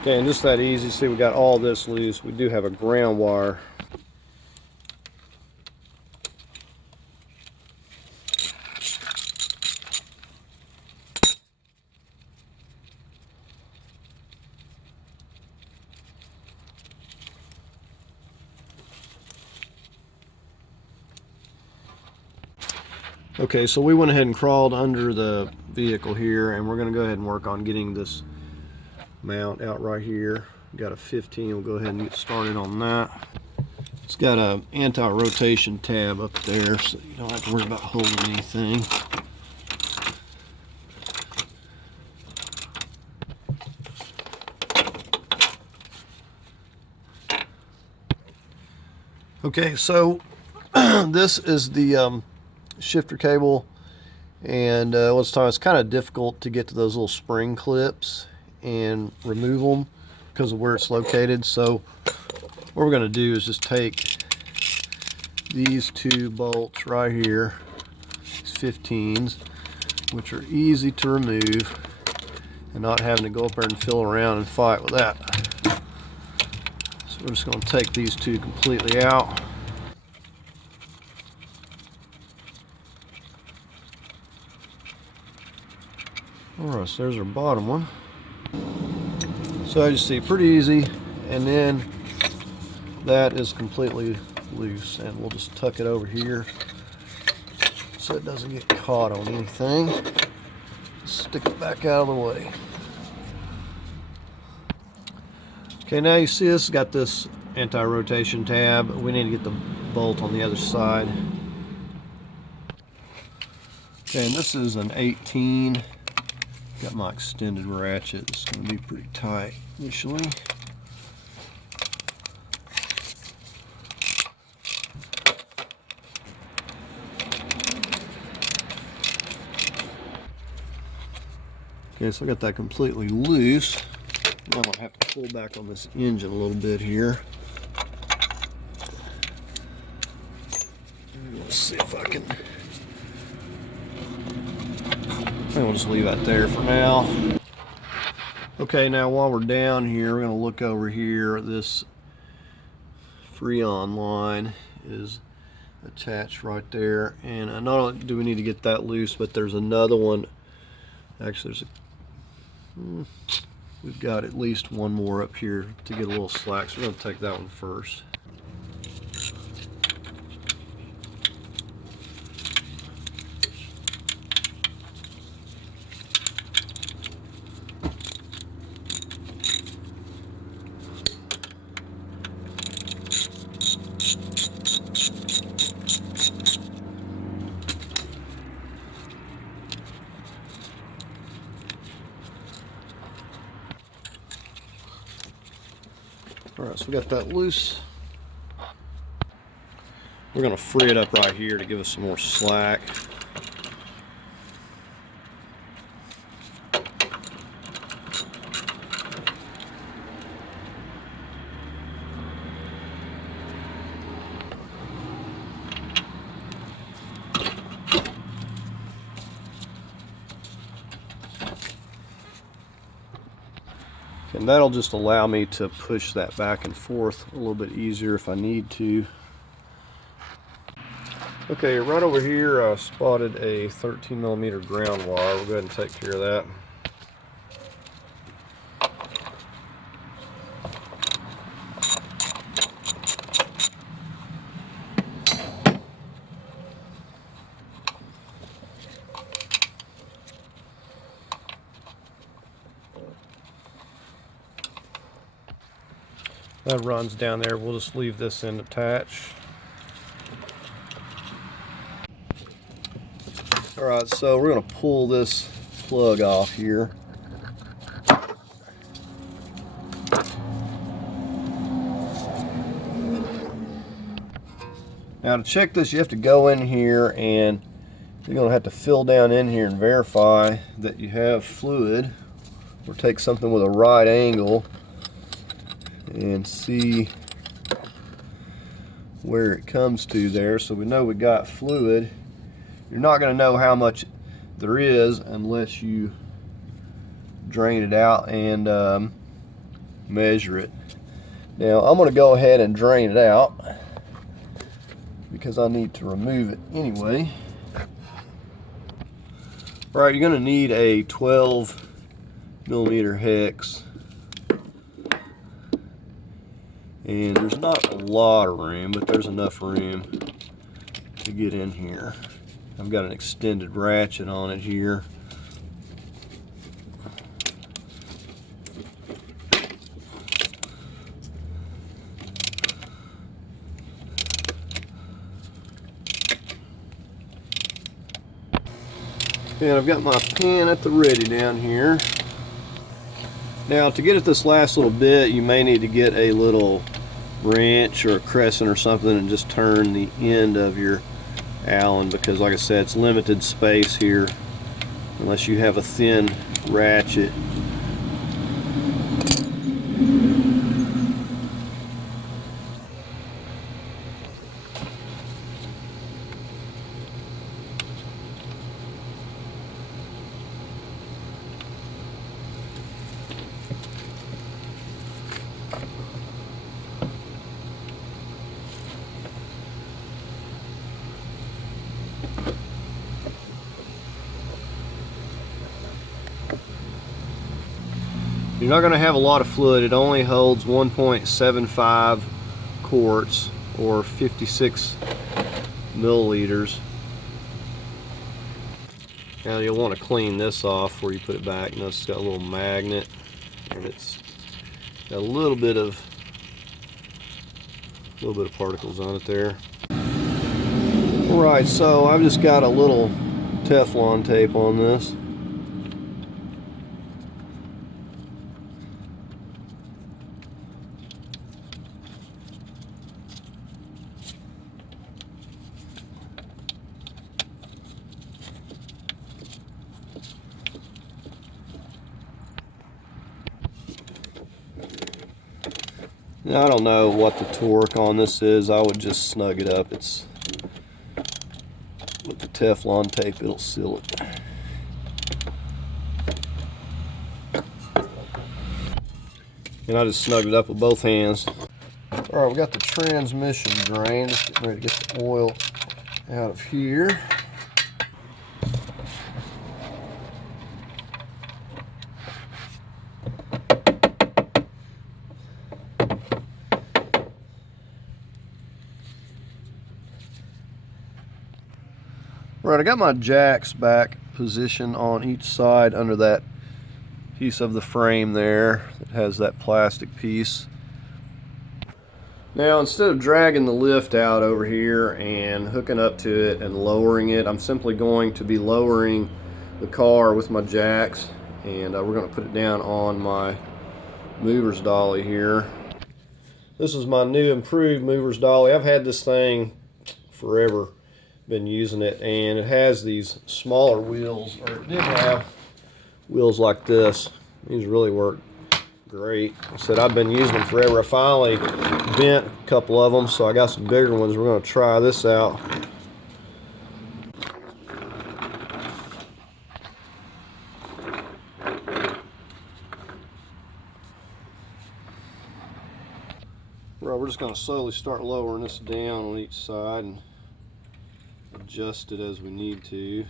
Okay, and just that easy. See, we got all this loose. We do have a ground wire. Okay, so we went ahead and crawled under the vehicle here, and we're going to go ahead and work on getting this mount out right here. We've got a 15. We'll go ahead and get started on that. It's got a anti-rotation tab up there, so you don't have to worry about holding anything. Okay, so this is the shifter cable, and it's kind of difficult to get to those little spring clips and remove them because of where it's located. So what we're going to do is just take these two bolts right here, these 15s, which are easy to remove, and not having to go up there and fill around and fight with that. So we're just going to take these two completely out. Alright, so there's our bottom one. So as you see, pretty easy, and then that is completely loose, and we'll just tuck it over here so it doesn't get caught on anything. Stick it back out of the way. Okay, now you see this has got this anti-rotation tab. We need to get the bolt on the other side. Okay, and this is an 18. Got my extended ratchet. It's going to be pretty tight initially. Okay, so I got that completely loose. Now I'm gonna have to pull back on this engine a little bit here. Let's see if I can. We'll just leave that there for now. Okay, now while we're down here, we're gonna look over here. This Freon line is attached right there, and not only do we need to get that loose, but there's another one. Actually, we've got at least one more up here to get a little slack, so we're going to take that one first. Alright, so we got that loose. We're going to free it up right here to give us some more slack. And that'll just allow me to push that back and forth a little bit easier if I need to. Okay, right over here I spotted a 13mm ground wire. We'll go ahead and take care of that. That runs down there. We'll just leave this end attached. Alright, so we're going to pull this plug off here. Now to check this, you have to go in here and you're going to have to fill down in here and verify that you have fluid, or take something with a right angle and see where it comes to there, so we know we got fluid. You're not going to know how much there is unless you drain it out and measure it. Now I'm going to go ahead and drain it out because I need to remove it anyway. Alright, you're going to need a 12mm hex. And there's not a lot of room, but there's enough room to get in here. I've got an extended ratchet on it here. And I've got my pin at the ready down here. Now to get at this last little bit, you may need to get a little wrench or a crescent or something and just turn the end of your Allen, because like I said, it's limited space here unless you have a thin ratchet. You're not going to have a lot of fluid. It only holds 1.75 quarts or 56 milliliters. Now you'll want to clean this off before you put it back. Notice it's got a little magnet and it's got a little bit of particles on it there. Alright, so I've just got a little Teflon tape on this. Now, I don't know what the torque on this is. I would just snug it up. It's with the Teflon tape, it'll seal it. And I just snugged it up with both hands. All right, we got the transmission drain. Just getting ready to get the oil out of here. Right, I got my jacks back positioned on each side under that piece of the frame there that has that plastic piece. Now, instead of dragging the lift out over here and hooking up to it and lowering it, I'm simply going to be lowering the car with my jacks, and we're going to put it down on my mover's dolly here. This is my new improved mover's dolly. I've had this thing forever, been using it, and it has these smaller wheels, or it did have wheels like this. These really work great. I said I've been using them forever. I finally bent a couple of them, so I got some bigger ones. We're going to try this out. Well, we're just going to slowly start lowering this down on each side and adjust it as we need to.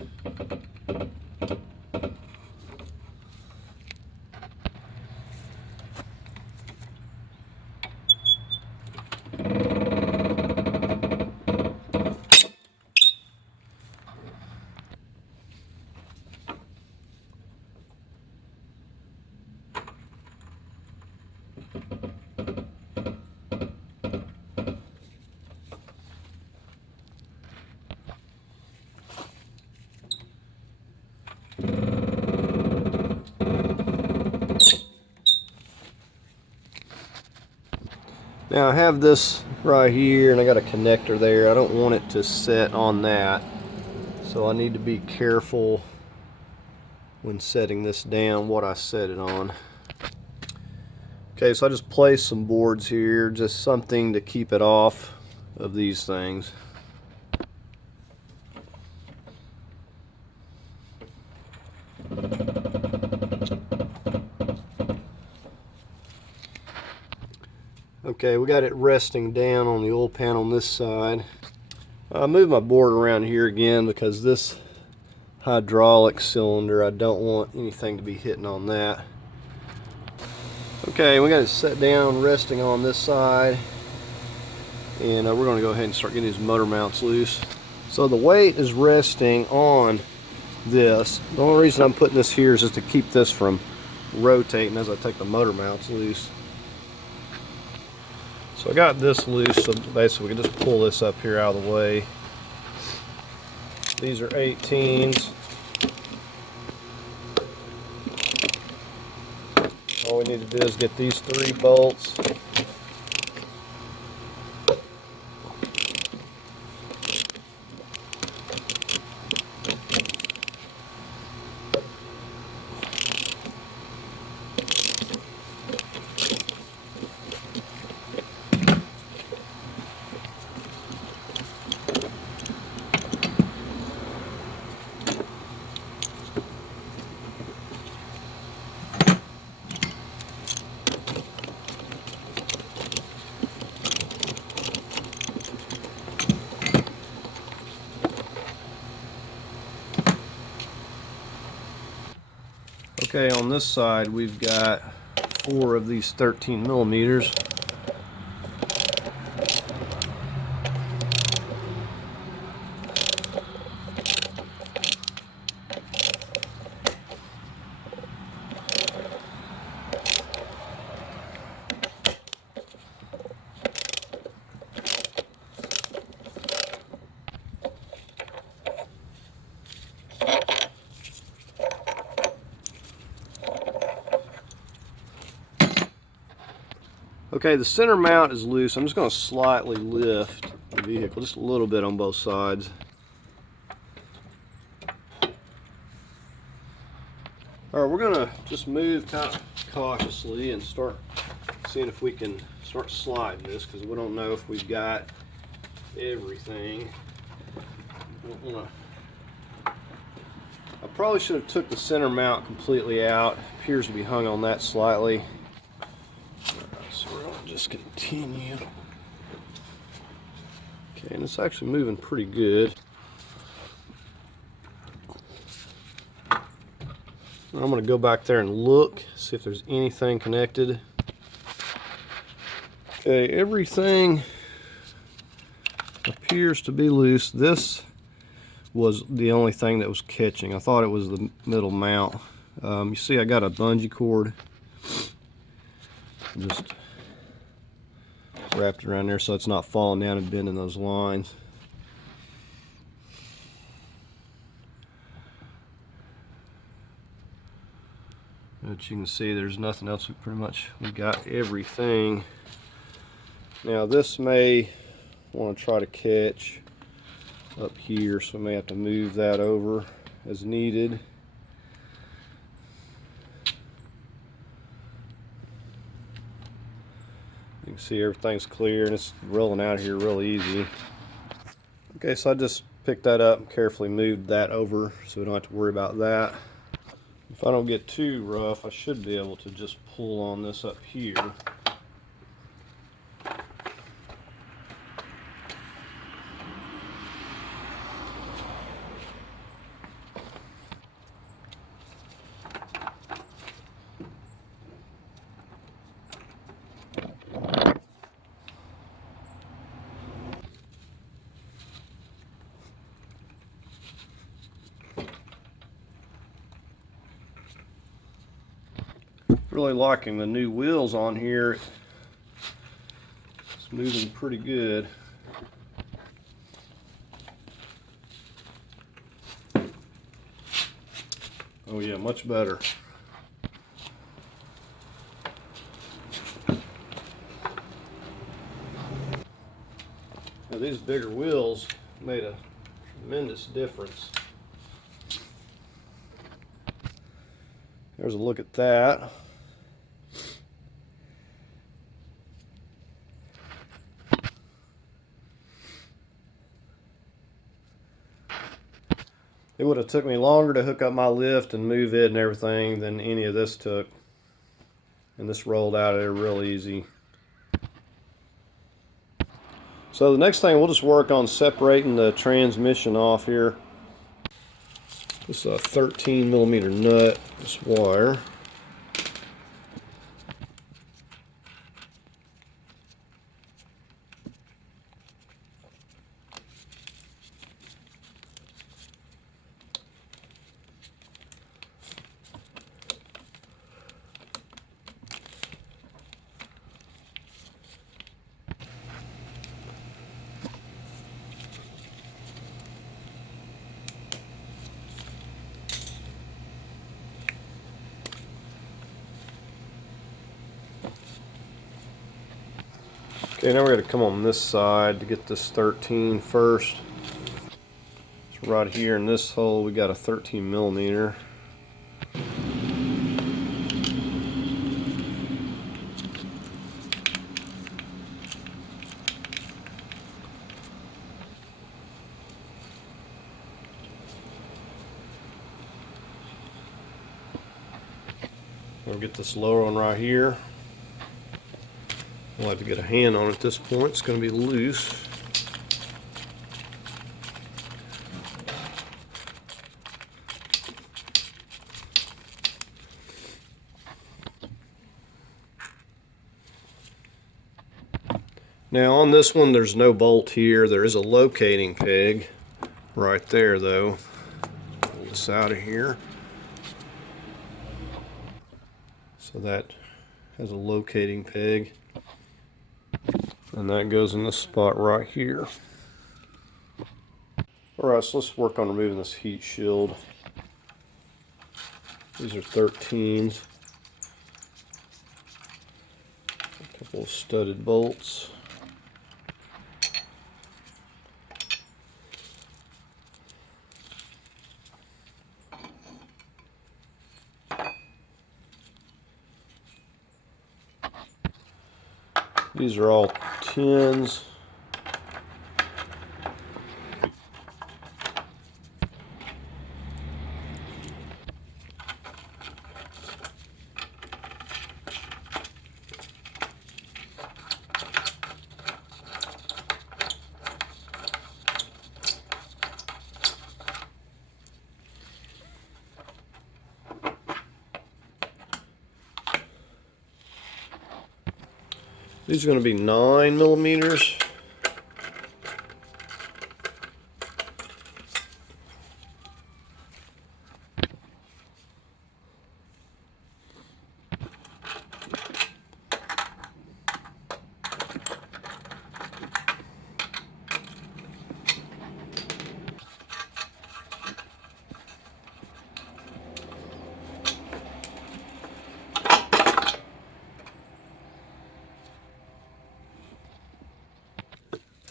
Now I have this right here and I got a connector there. I don't want it to set on that, so I need to be careful when setting this down what I set it on. Okay, so I just placed some boards here, just something to keep it off of these things. Okay, we got it resting down on the oil pan on this side. I moved my board around here again because this hydraulic cylinder, I don't want anything to be hitting on that. Okay, we got it set down, resting on this side, and we're going to go ahead and start getting these motor mounts loose. So the weight is resting on this. The only reason I'm putting this here is just to keep this from rotating as I take the motor mounts loose. So I got this loose, so basically we can just pull this up here out of the way. These are 18s. All we need to do is get these 3 bolts. Okay, on this side we've got 4 of these 13 millimeters. Okay, the center mount is loose. I'm just going to slightly lift the vehicle, just a little bit on both sides. All right, we're going to just move kind of cautiously and start seeing if we can start sliding this, because we don't know if we've got everything. I probably should have took the center mount completely out. Appears to be hung on that slightly. So we're going to just continue. Okay, and it's actually moving pretty good. I'm going to go back there and look, see if there's anything connected. Okay, everything appears to be loose. This was the only thing that was catching. I thought it was the middle mount. You see I got a bungee cord. Just wrapped around there so it's not falling down and bending those lines. But you can see there's nothing else. We got everything. Now this may want to try to catch up here, so I may have to move that over as needed. You can see everything's clear and it's rolling out of here real easy. Okay, so I just picked that up and carefully moved that over so we don't have to worry about that. If I don't get too rough, I should be able to just pull on this up here. Really liking the new wheels on here. It's moving pretty good. Oh yeah, much better. Now these bigger wheels made a tremendous difference. There's a look at that. It would have took me longer to hook up my lift and move it and everything than any of this took. And this rolled out of there real easy. So the next thing, we'll just work on separating the transmission off here. This is a 13mm nut, this wire. Okay, now we're going to come on this side to get this 13 first. So right here in this hole we got a 13mm. We'll get this lower one right here. We'll have to get a hand on it at this point. It's going to be loose. Now on this one there's no bolt here. There is a locating peg right there though. Pull this out of here. So that has a locating peg. And that goes in this spot right here. Alright, so let's work on removing this heat shield. These are 13s. A couple of studded bolts. These are all 10s. These are going to be 9mm.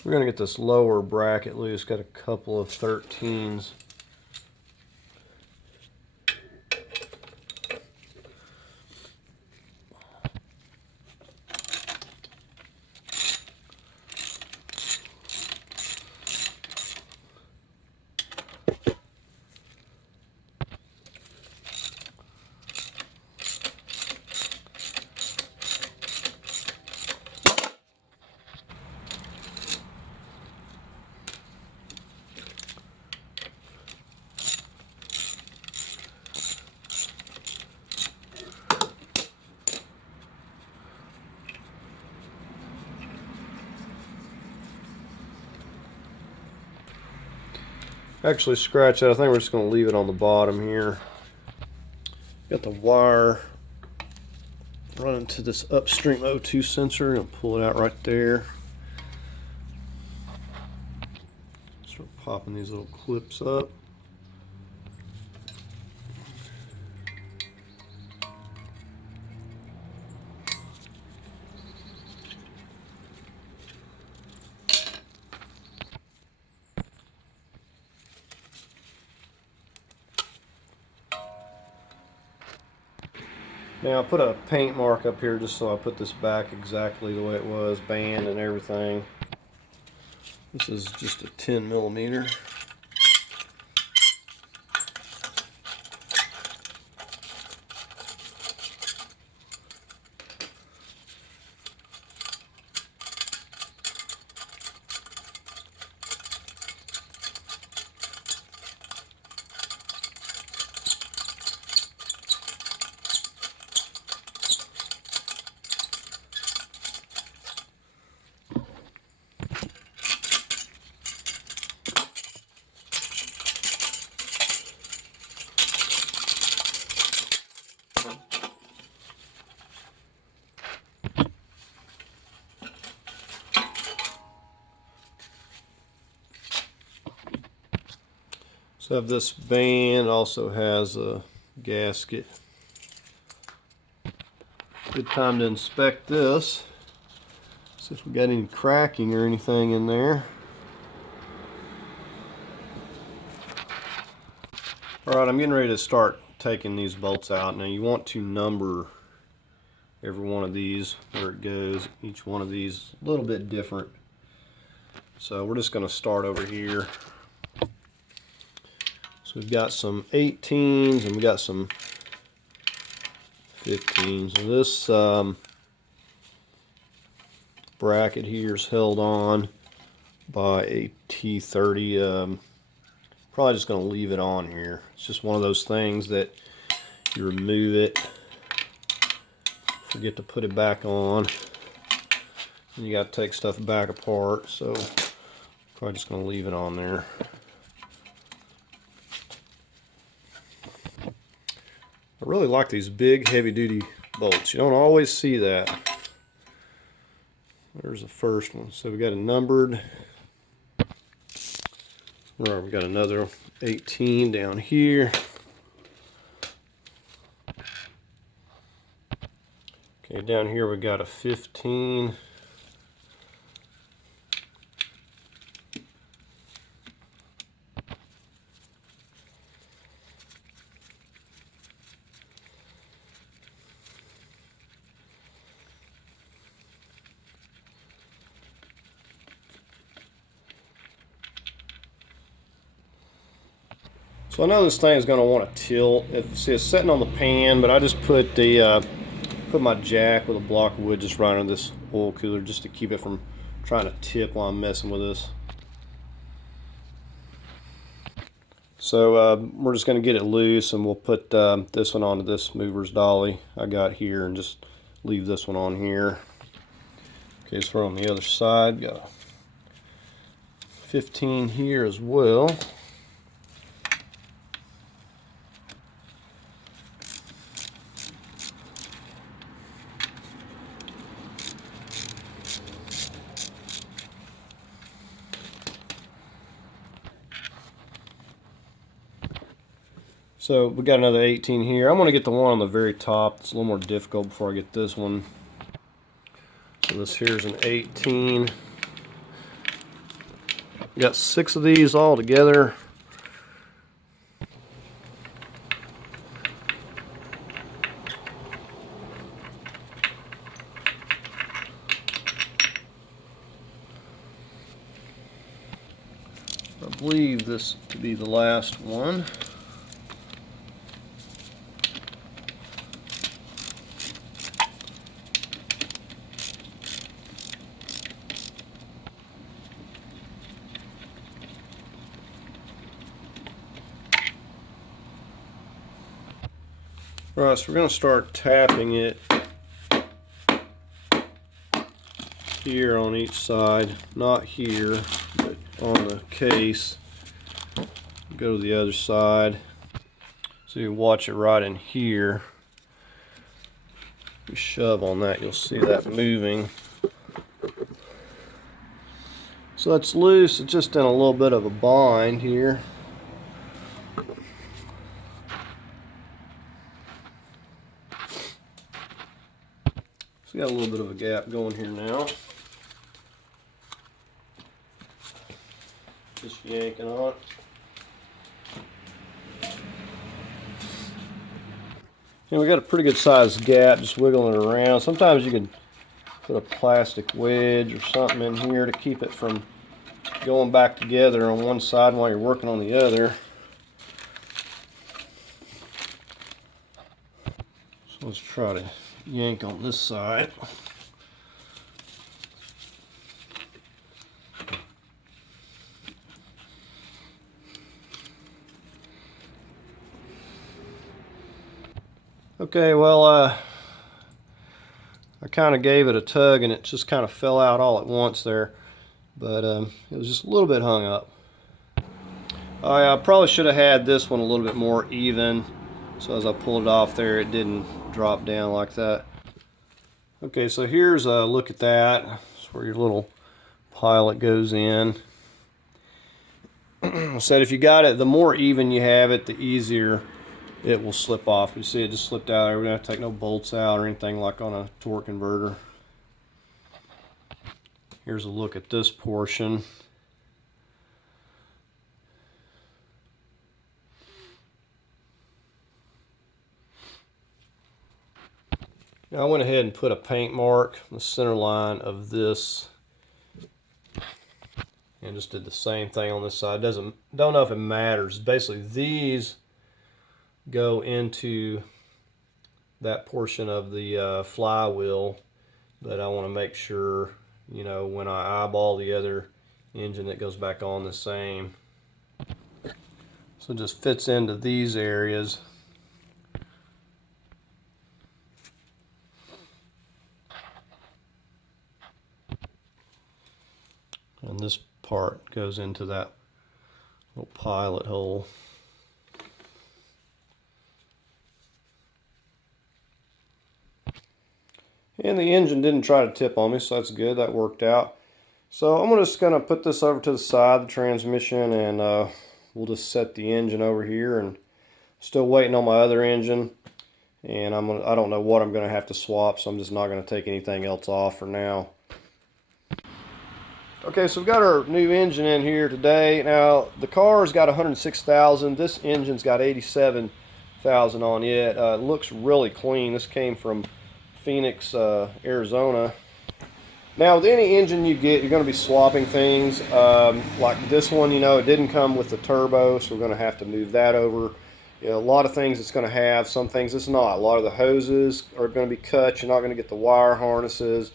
We're going to get this lower bracket loose. Got a couple of 13s. Actually scratch that. I think we're just going to leave it on the bottom here. Got the wire running to this upstream O2 sensor. Gonna pull it out right there. Start popping these little clips up. Now I put a paint mark up here just so I put this back exactly the way it was, band and everything. This is just a 10mm. So this band also has a gasket. Good time to inspect this. See if we got any cracking or anything in there. Alright, I'm getting ready to start taking these bolts out. Now you want to number every one of these where it goes. Each one of these a little bit different. So we're just going to start over here. So we've got some 18s and we got some 15s. And this bracket here is held on by a T30. Probably just going to leave it on here. It's just one of those things that you remove it, forget to put it back on, and you got to take stuff back apart. So probably just going to leave it on there. I really like these big heavy-duty bolts. You don't always see that. There's the first one. So we got a numbered. Right, we got another 18 down here. Okay, down here we got a 15. So I know this thing is going to want to tilt. See, it's sitting on the pan, but I just put the put my jack with a block of wood just right under this oil cooler just to keep it from trying to tip while I'm messing with this. So we're just going to get it loose, and we'll put this one onto this mover's dolly I got here and just leave this one on here. Okay, so we're on the other side. Got a 15 here as well. So we got another 18 here. I'm going to get the one on the very top. It's a little more difficult before I get this one. So this here's an 18. We got 6 of these all together. I believe this to be the last one. Right, so we're going to start tapping it here on each side, not here, but on the case. Go to the other side. So you watch it right in here. If you shove on that, you'll see that moving. So that's loose, it's just in a little bit of a bind here. So we got a little bit of a gap going here now. Just yanking on it. And we got a pretty good sized gap, just wiggling it around. Sometimes you can put a plastic wedge or something in here to keep it from going back together on one side while you're working on the other. So let's try to yank on this side. Okay, well, I kind of gave it a tug and it just kind of fell out all at once there, but it was just a little bit hung up. I probably should have had this one a little bit more even, so as I pulled it off there it didn't drop down like that. Okay, so here's a look at that. That's where your little pilot goes in. Said if you got it, the more even you have it, the easier it will slip off. You see it just slipped out there. We don't have to take no bolts out or anything like on a torque converter. Here's a look at this portion. Now I went ahead and put a paint mark on the center line of this and just did the same thing on this side. Don't know if it matters. Basically these go into that portion of the flywheel, but I want to make sure, you know, when I eyeball the other engine it goes back on the same. So it just fits into these areas. And this part goes into that little pilot hole. And the engine didn't try to tip on me, so that's good. That worked out. So I'm just going to put this over to the side, the transmission, and we'll just set the engine over here. And still waiting on my other engine. And I don't know what I'm going to have to swap, so I'm just not going to take anything else off for now. Okay, so we've got our new engine in here today. Now, the car's got 106,000. This engine's got 87,000 on it. It looks really clean. This came from Phoenix, Arizona. Now, with any engine you get, you're going to be swapping things. Like this one, you know, it didn't come with the turbo, so we're going to have to move that over. You know, a lot of things it's going to have, some things it's not. A lot of the hoses are going to be cut. You're not going to get the wire harnesses.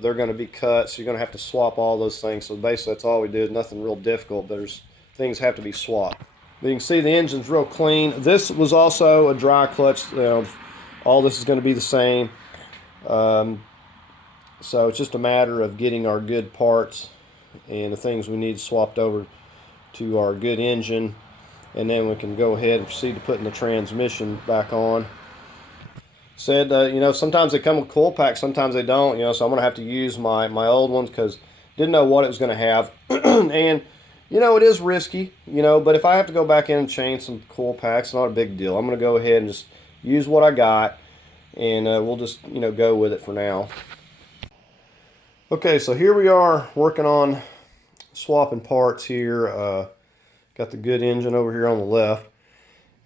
They're going to be cut, so you're going to have to swap all those things. So basically, that's all we did. Nothing real difficult. There's things have to be swapped. But you can see the engine's real clean. This was also a dry clutch. You know, all this is going to be the same. So it's just a matter of getting our good parts and the things we need swapped over to our good engine, and then we can go ahead and proceed to putting the transmission back on. Said, you know, sometimes they come with coil packs, sometimes they don't, you know, so I'm going to have to use my old ones because didn't know what it was going to have. And, you know, it is risky, you know, but if I have to go back in and change some coil packs, not a big deal. I'm going to go ahead and just use what I got, and we'll just, you know, go with it for now. Okay, so here we are working on swapping parts here. Got the good engine over here on the left.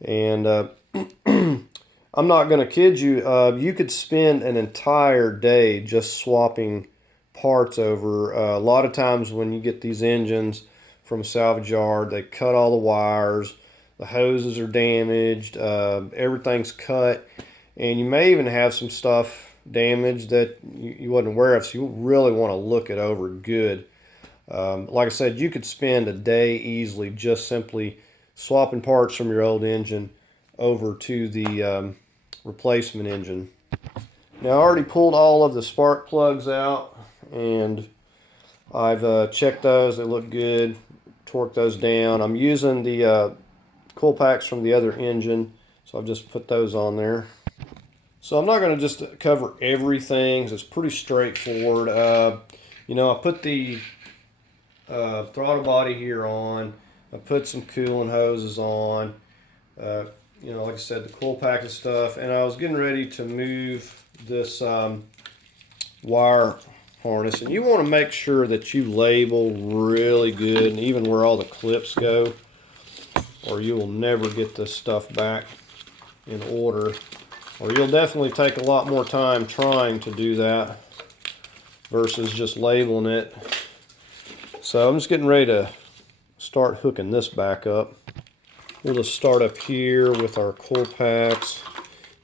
And I'm not going to kid you. You could spend an entire day just swapping parts over. A lot of times when you get these engines from a salvage yard, they cut all the wires. The hoses are damaged. Everything's cut. And you may even have some stuff damage that you wasn't aware of, so you really want to look it over good. Like I said, you could spend a day easily just simply swapping parts from your old engine over to the replacement engine. Now I already pulled all of the spark plugs out, and I've checked those. They look good. Torqued those down. I'm using the coil packs from the other engine, so I've just put those on there. So I'm not going to just cover everything. It's pretty straightforward. You know, I put the throttle body here on. I put some coolant hoses on. You know, like I said, the coil pack and stuff. And I was getting ready to move this wire harness. And you want to make sure that you label really good, and even where all the clips go, or you will never get this stuff back in order. Or you'll definitely take a lot more time trying to do that versus just labeling it. So I'm just getting ready to start hooking this back up. We'll just start up here with our coil packs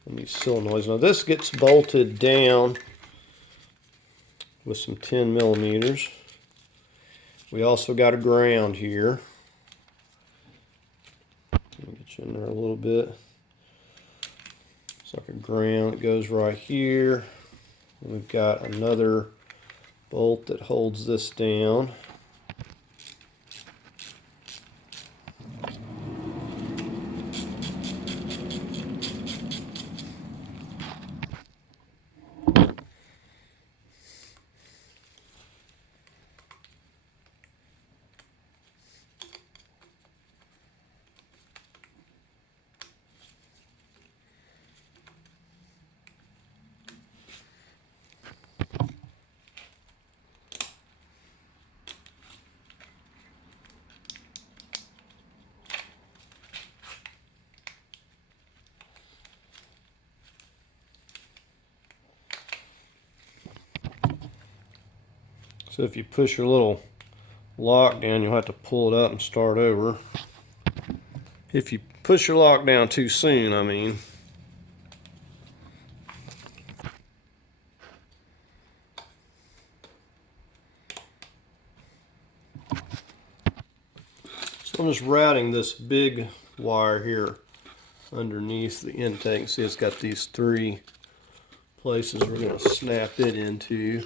and these solenoids. Now this gets bolted down with some 10 millimeters. We also got a ground here. Let me get you in there a little bit. It's like a ground that goes right here. And we've got another bolt that holds this down. So if you push your little lock down, you'll have to pull it up and start over. If you push your lock down too soon, I mean. So I'm just routing this big wire here underneath the intake. See, it's got these three places we're going to snap it into.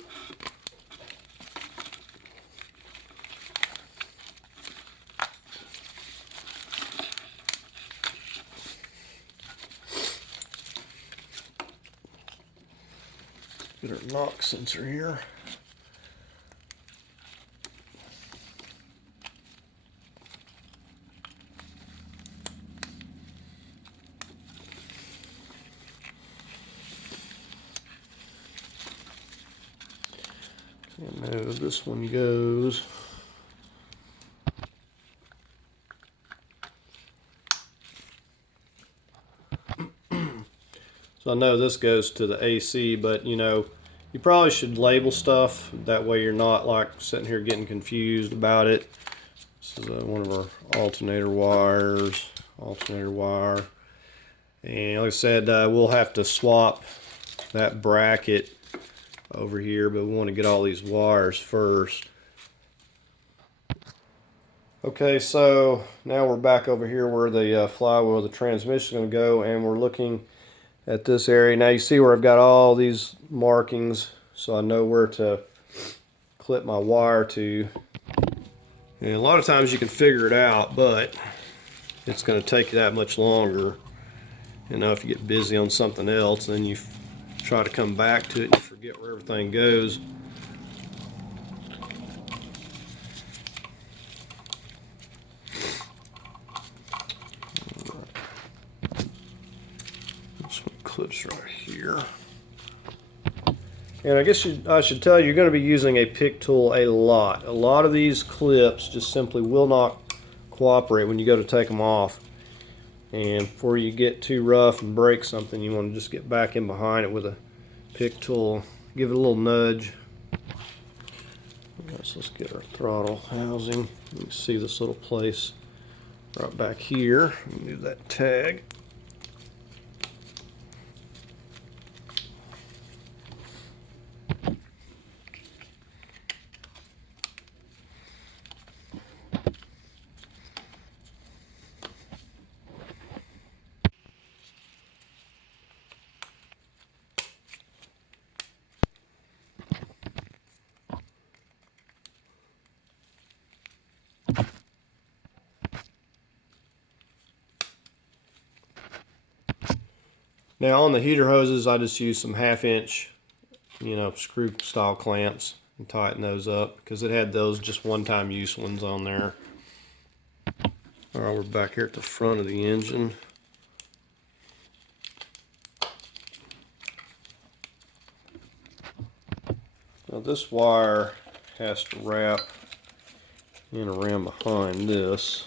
Get our knock sensor here. I know this one goes. So I know this goes to the AC, but you know, You probably should label stuff, that way you're not like sitting here getting confused about it. This is one of our alternator wires, alternator wire. And like I said, we'll have to swap that bracket over here, but we want to get all these wires first. Okay, so now we're back over here where the flywheel, the transmission is going to go, and we're looking at this area. Now you see where I've got all these markings, so I know where to clip my wire to. And a lot of times you can figure it out, but it's going to take you that much longer. You know, if you get busy on something else, then you try to come back to it and you forget where everything goes. This one clips right here. And I guess I should tell you, you're going to be using a pick tool a lot. A lot of these clips just simply will not cooperate when you go to take them off. And before you get too rough and break something, you want to just get back in behind it with a pick tool. Give it a little nudge. So let's get our throttle housing. You can see this little place right back here. Move that tag. Now on the heater hoses, I just use some 1/2 inch, screw style clamps and tighten those up because it had those just one-time use ones on there. All right, we're back here at the front of the engine. Now this wire has to wrap in around behind this.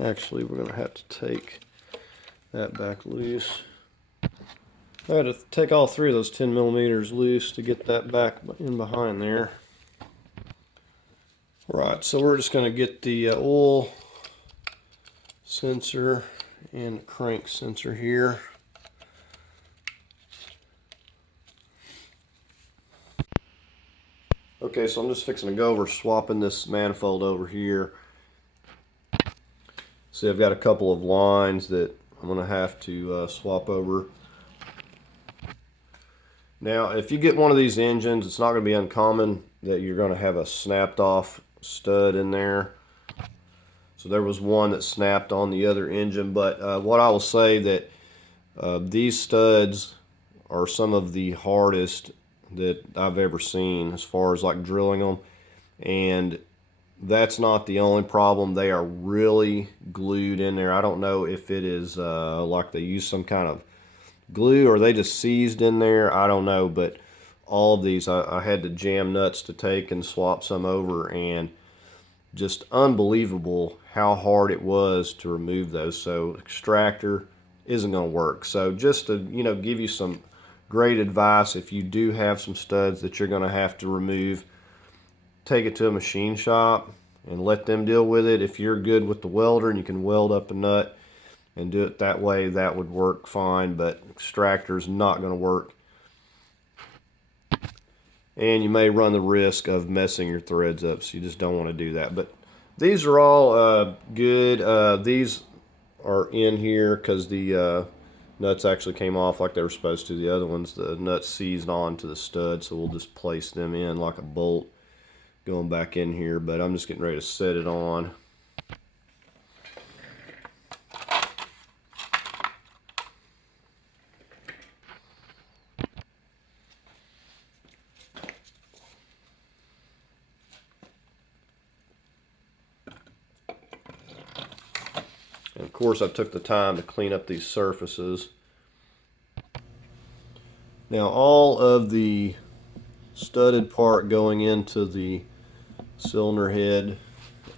Actually, we're going to have to take that back loose. I had to take all 3 of those 10 millimeters loose to get that back in behind there. Right, so we're just going to get the oil sensor and the crank sensor here. Okay, so I'm just fixing to go over swapping this manifold over here. See, I've got a couple of lines that I'm going to have to swap over. Now, if you get one of these engines, it's not going to be uncommon that you're going to have a snapped off stud in there. So there was one that snapped on the other engine, but what I will say that these studs are some of the hardest that I've ever seen as far as like drilling them. And that's not the only problem. They are really glued in there. I don't know if it is like they use some kind of glue or they just seized in there. I don't know, but all of these I had to jam nuts to take and swap some over, and just unbelievable how hard it was to remove those. So extractor isn't going to work. So just to give you some great advice, if you do have some studs that you're going to have to remove, take it to a machine shop and let them deal with it. If you're good with the welder and you can weld up a nut and do it that way, that would work fine, but extractor is not going to work. And you may run the risk of messing your threads up, so you just don't want to do that. But these are all good. These are in here because the nuts actually came off like they were supposed to. The other ones, the nuts seized onto the stud, so we'll just place them in like a bolt going back in here. But I'm just getting ready to set it on. And of course, I took the time to clean up these surfaces. Now, all of the studded part going into the cylinder head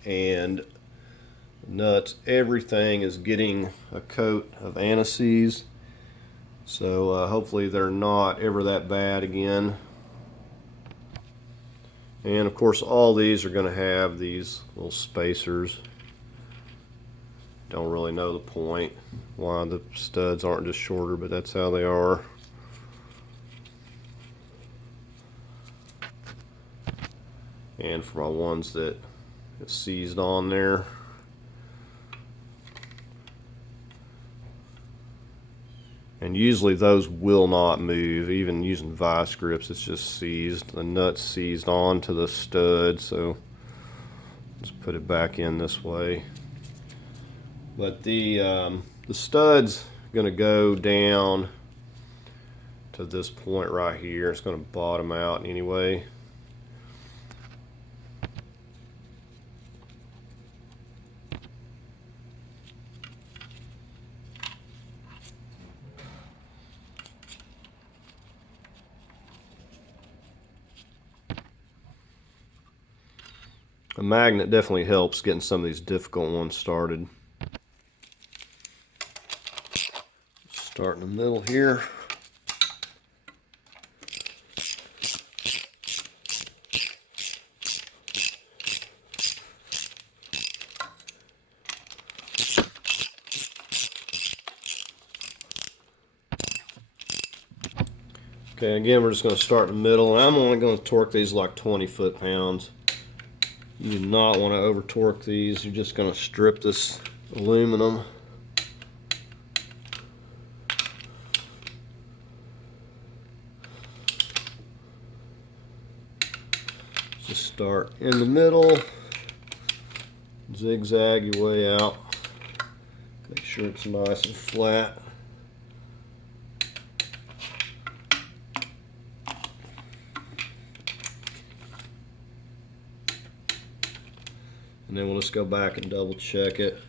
and nuts, everything is getting a coat of anti-seize. So hopefully they're not ever that bad again. And of course all these are going to have these little spacers. Don't really know the point why the studs aren't just shorter, but that's how they are. And for my ones that it's seized on there, and usually those will not move. Even using vice grips, it's just seized. The nut's seized onto the stud, so just put it back in this way. But the stud's gonna go down to this point right here. It's gonna bottom out anyway. A magnet definitely helps getting some of these difficult ones started. Start in the middle here. Okay, again, we're just going to start in the middle, and I'm only going to torque these like 20 foot-pounds. You do not want to over torque these. You're just going to strip this aluminum. Just start in the middle, zigzag your way out. Make sure it's nice and flat. And then we'll just go back and double check it.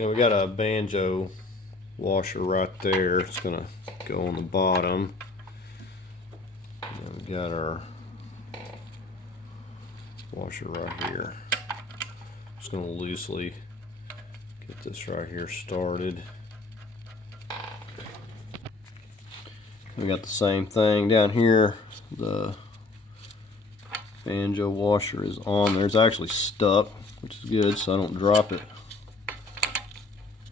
Okay, we got a banjo washer right there. It's gonna go on the bottom. And then we got our washer right here. Just gonna loosely get this right here started. We got the same thing down here. The banjo washer is on there. It's actually stuck, which is good, so I don't drop it.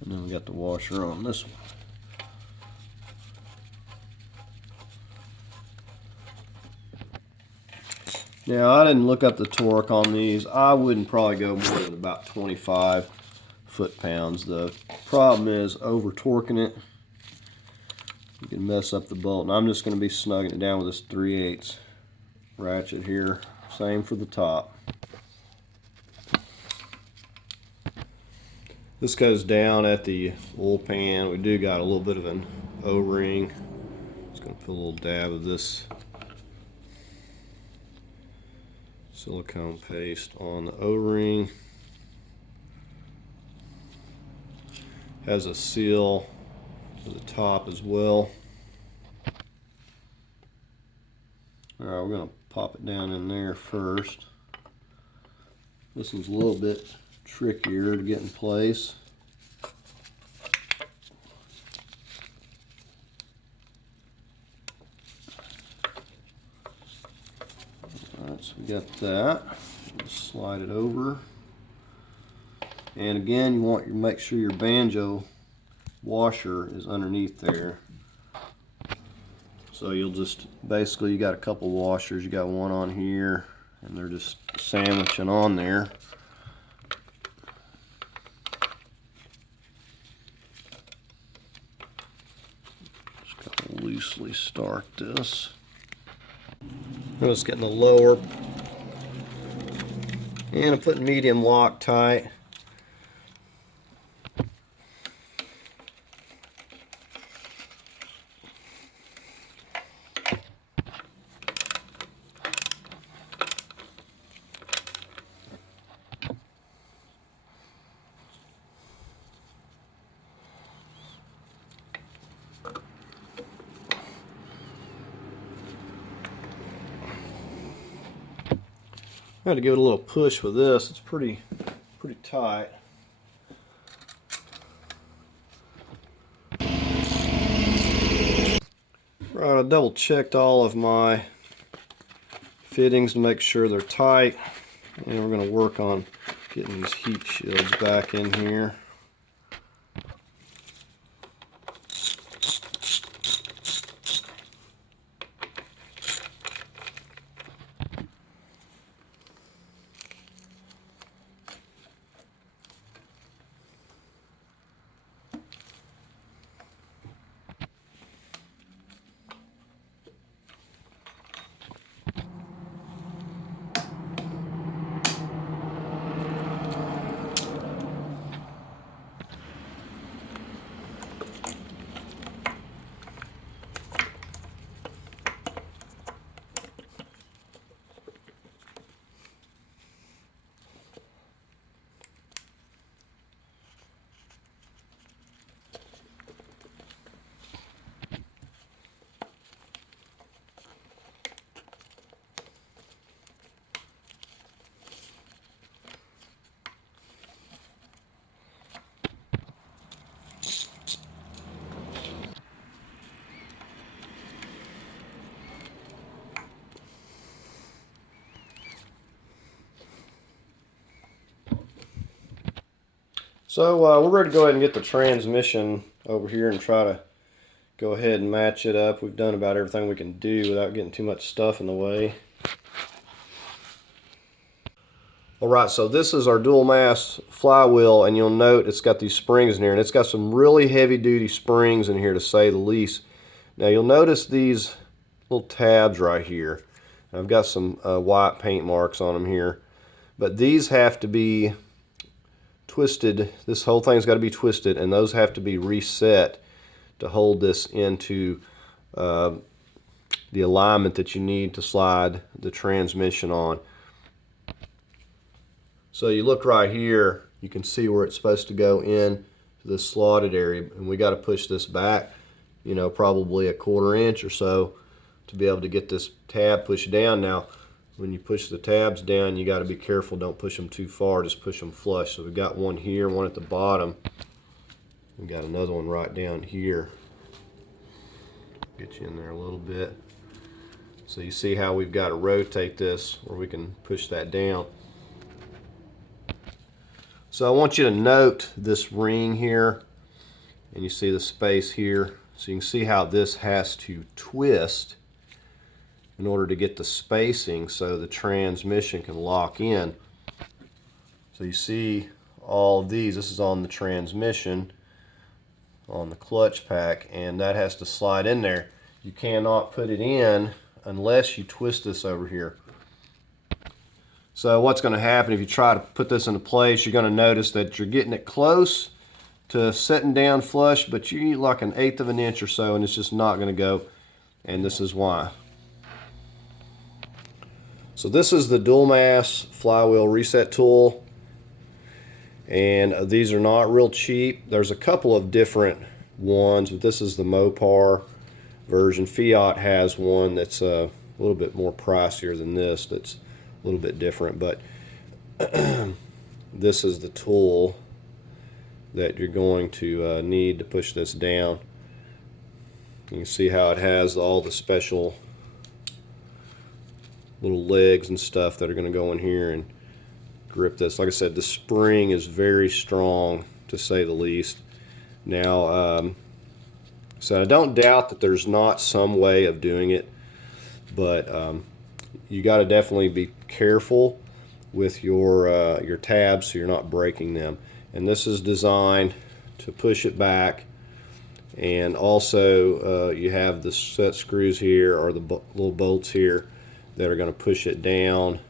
And then we got the washer on this one. Now, I didn't look up the torque on these. I wouldn't probably go more than about 25 foot-pounds. The problem is over torquing it. You can mess up the bolt. And I'm just going to be snugging it down with this 3/8 ratchet here. Same for the top. This goes down at the oil pan. We do got a little bit of an O-ring. Just going to put a little dab of this silicone paste on the O-ring. has a seal to the top as well. Alright, we're going to pop it down in there first. This one's a little bit trickier to get in place. Alright, so we got that. We'll slide it over. And again, you want to make sure your banjo washer is underneath there. So you'll just, basically you got a couple washers. You got one on here, and they're just sandwiching on there. Just kind of loosely start this. I'm just getting the lower, and I'm putting medium Loctite. I had to give it a little push with this. It's pretty tight. Right, I double checked all of my fittings to make sure they're tight, and we're going to work on getting these heat shields back in here. So we're ready to go ahead and get the transmission over here and try to go ahead and match it up. We've done about everything we can do without getting too much stuff in the way. Alright, so this is our dual mass flywheel, and you'll note it's got these springs in here, and it's got some really heavy duty springs in here, to say the least. Now you'll notice these little tabs right here. I've got some white paint marks on them here, but these have to be twisted. This whole thing's got to be twisted, and those have to be reset to hold this into the alignment that you need to slide the transmission on. So you look right here, you can see where it's supposed to go in to this slotted area, and we got to push this back, you know, probably a 1/4 inch or so to be able to get this tab pushed down. Now when you push the tabs down, you got to be careful, don't push them too far, just push them flush. So we've got one here, one at the bottom, we got another one right down here. Get you in there a little bit. So you see how we've got to rotate this where we can push that down. So I want you to note this ring here, and you see the space here. So you can see how this has to twist in order to get the spacing so the transmission can lock in. So you see all of these, this is on the transmission, on the clutch pack, and that has to slide in there. You cannot put it in unless you twist this over here. So what's going to happen if you try to put this into place, you're going to notice that you're getting it close to setting down flush, but you need like 1/8 of an inch or so, and it's just not going to go, and this is why. So this is the dual mass flywheel reset tool, And these are not real cheap. There's a couple of different ones, but this is the Mopar version. Fiat has one that's a little bit more pricier than this, that's a little bit different, but this is the tool that you're going to need to push this down. You can see how it has all the special little legs and stuff that are going to go in here and grip this. Like I said, the spring is very strong, to say the least. Now, so I don't doubt that there's not some way of doing it, but you got to definitely be careful with your tabs so you're not breaking them. And this is designed to push it back, and also you have the set screws here, or the little bolts here, that are going to push it down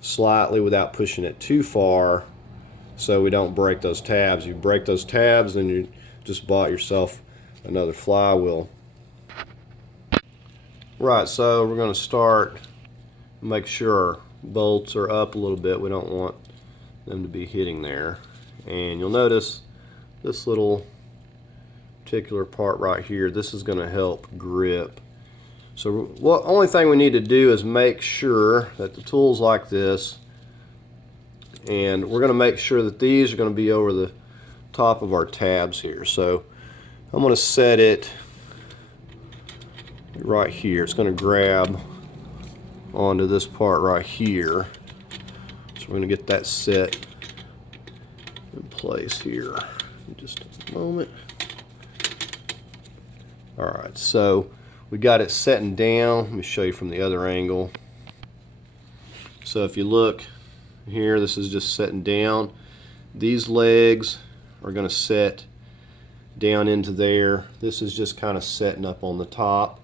slightly without pushing it too far, so we don't break those tabs. You break those tabs, then you just bought yourself another flywheel. Right, so we're going to start, make sure bolts are up a little bit. We don't want them to be hitting there. And you'll notice this little particular part right here, this is going to help grip. So what only thing we need to do is make sure that the tool's like this, and we're going to make sure that these are going to be over the top of our tabs here. So I'm going to set it right here. It's going to grab onto this part right here. So we're going to get that set in place here in just a moment. Alright, so we got it setting down. Let me show you from the other angle. So if you look here, this is just setting down. These legs are going to set down into there. This is just kind of setting up on the top,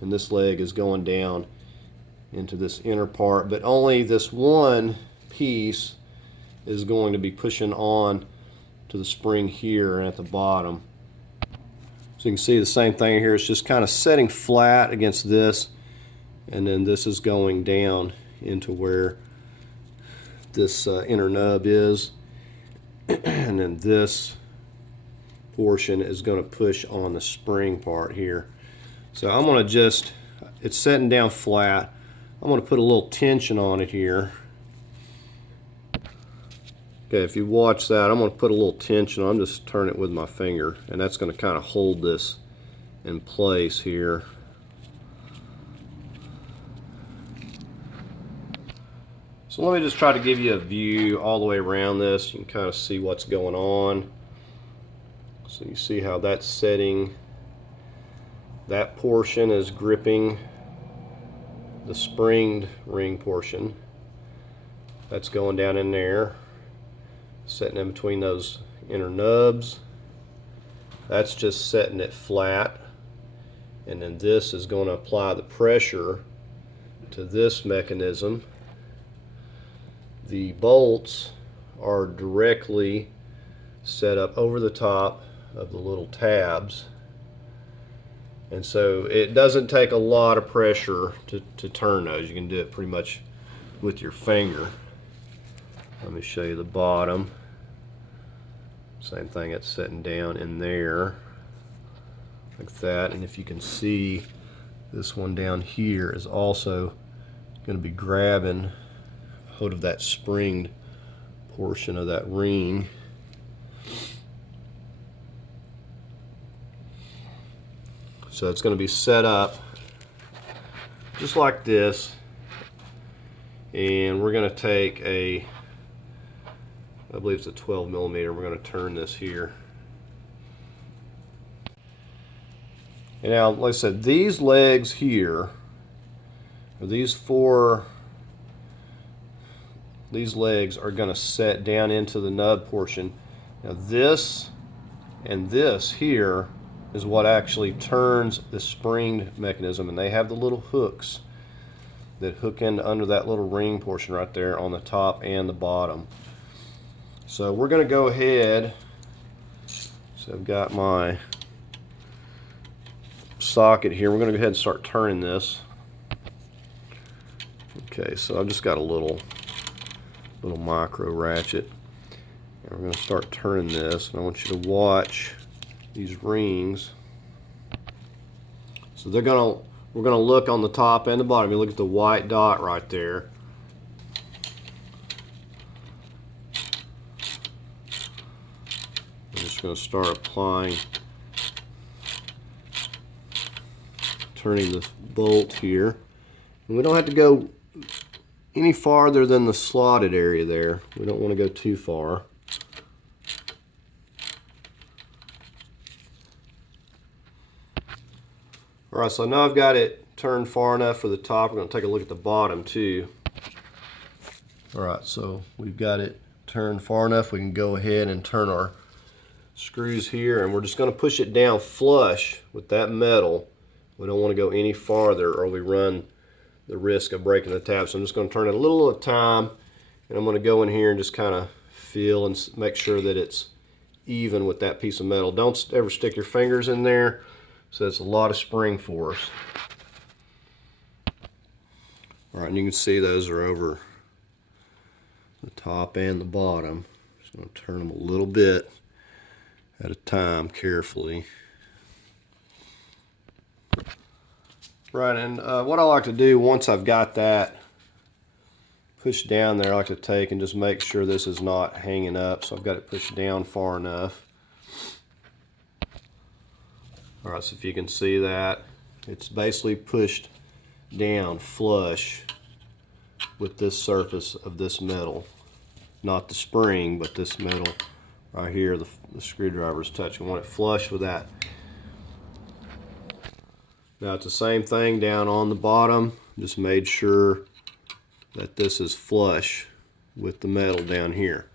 and this leg is going down into this inner part, but only this one piece is going to be pushing on to the spring here at the bottom. So you can see the same thing here. It's just kind of setting flat against this, and then this is going down into where this inner nub is, and then this portion is going to push on the spring part here. So I'm going to just, it's setting down flat. I'm going to put a little tension on it here. Okay, if you watch that, I'm going to put a little tension on. I'm just turning it with my finger, and that's going to kind of hold this in place here. So let me just try to give you a view all the way around this. You can kind of see what's going on. So you see how that's setting. That portion is gripping the springed ring portion. That's going down in there, setting in between those inner nubs. That's just setting it flat, and then this is going to apply the pressure to this mechanism. The bolts are directly set up over the top of the little tabs, and so it doesn't take a lot of pressure to turn those. You can do it pretty much with your finger. Let me show you the bottom. Same thing, it's setting down in there like that, and if you can see, this one down here is also going to be grabbing hold of that springed portion of that ring. So it's going to be set up just like this, and we're going to take a, I believe it's a 12 millimeter. We're going to turn this here. And now, like I said, these legs here, or these legs are going to set down into the nub portion. Now this and this here is what actually turns the springed mechanism, and they have the little hooks that hook into under that little ring portion right there on the top and the bottom. So we're going to go ahead, so I've got my socket here, we're going to go ahead and start turning this. Okay, so I've just got a little little micro ratchet. And we're going to start turning this, and I want you to watch these rings. So we're going to look on the top and the bottom. You look at the white dot right there. I'm just going to start applying, turning the bolt here. And we don't have to go any farther than the slotted area there. We don't want to go too far. Alright, so now I've got it turned far enough for the top. We're going to take a look at the bottom too. Alright, so we've got it turned far enough. We can go ahead and turn our screws here, and we're just going to push it down flush with that metal. We don't want to go any farther or we run the risk of breaking the tab. So I'm just going to turn it a little at a time, and I'm going to go in here and just kind of feel and make sure that it's even with that piece of metal. Don't ever stick your fingers in there. So it's a lot of spring force. Alright, and you can see those are over the top and the bottom. Just going to turn them a little bit at a time, carefully. Right, and what I like to do once I've got that pushed down there, I like to take and just make sure this is not hanging up. So I've got it pushed down far enough. Alright, so if you can see that, it's basically pushed down flush with this surface of this metal. Not the spring, but this metal right here, the screwdriver is touching. I want it flush with that. Now it's the same thing down on the bottom. Just made sure that this is flush with the metal down here.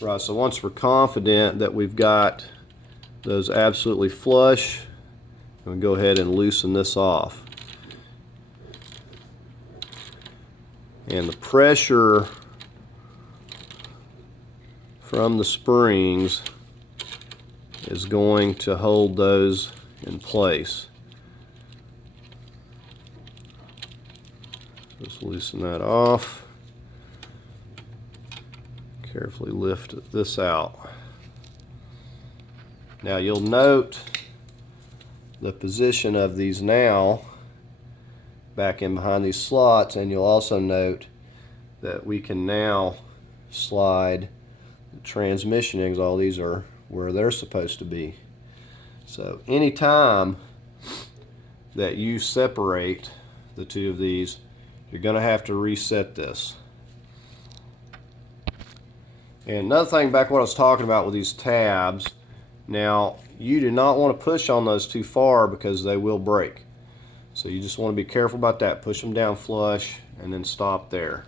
Right, so once we're confident that we've got those absolutely flush, we'll go ahead and loosen this off. And the pressure from the springs is going to hold those in place. Just loosen that off. Carefully lift this out. Now you'll note the position of these now back in behind these slots, and you'll also note that we can now slide the transmission ends. All these are where they're supposed to be. So anytime that you separate the two of these, you're going to have to reset this. And another thing, back what I was talking about with these tabs, now you do not want to push on those too far because they will break. So you just want to be careful about that. Push them down flush and then stop there.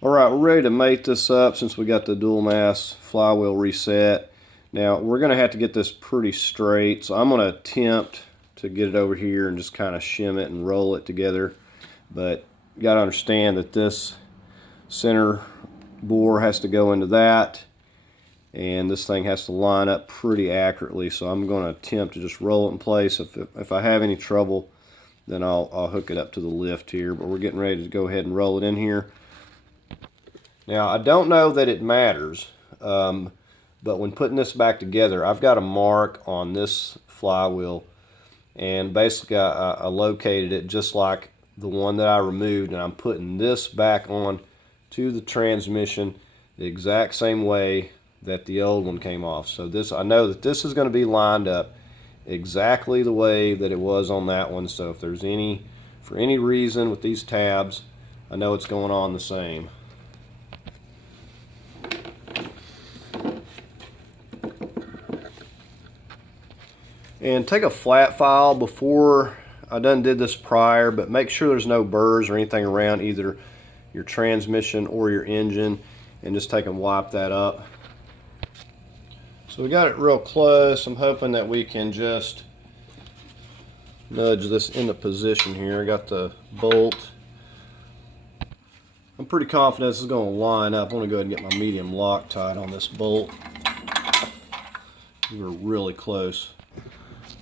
Alright, we're ready to mate this up since we got the dual mass flywheel reset. Now we're going to have to get this pretty straight, so I'm going to attempt to get it over here and just kind of shim it and roll it together. But you got to understand that this center bore has to go into that, and this thing has to line up pretty accurately. So I'm going to attempt to just roll it in place. If I have any trouble, then I'll hook it up to the lift here. But we're getting ready to go ahead and roll it in here. Now I don't know that it matters, but when putting this back together, I've got a mark on this flywheel, and basically I located it just like the one that I removed, and I'm putting this back on to the transmission the exact same way that the old one came off. So this, I know that this is going to be lined up exactly the way that it was on that one. So if there's for any reason with these tabs, I know it's going on the same. And take a flat file before. I done did this prior, but make sure there's no burrs or anything around either your transmission or your engine, and just take and wipe that up. So we got it real close. I'm hoping that we can just nudge this into position here. I got the bolt. I'm pretty confident this is going to line up. I'm going to go ahead and get my medium Loctite on this bolt. We were really close.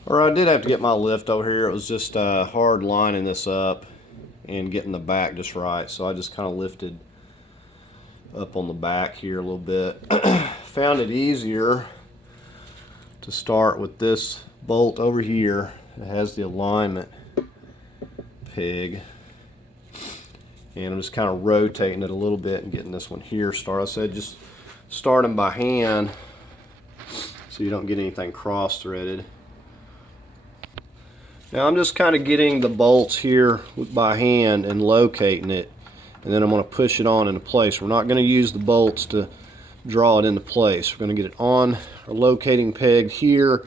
Or I did have to get my lift over here. It was just hard lining this up, and getting the back just right. So I just kind of lifted up on the back here a little bit. Found it easier to start with this bolt over here. It has the alignment peg, and I'm just kind of rotating it a little bit and getting this one here started. I said just start them by hand so you don't get anything cross-threaded. Now I'm just kind of getting the bolts here by hand and locating it, and then I'm going to push it on into place. We're not going to use the bolts to draw it into place. We're going to get it on our locating peg here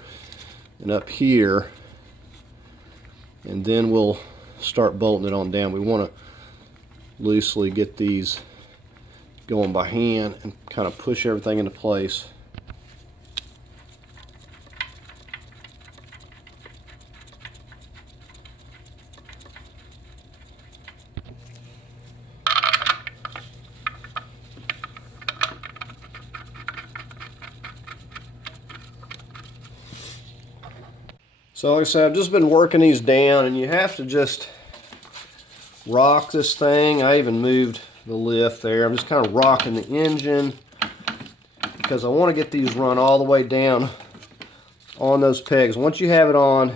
and up here, and then we'll start bolting it on down. We want to loosely get these going by hand and kind of push everything into place. So like I said, I've just been working these down, and you have to just rock this thing. I even moved the lift there. I'm just kind of rocking the engine because I want to get these run all the way down on those pegs. Once you have it on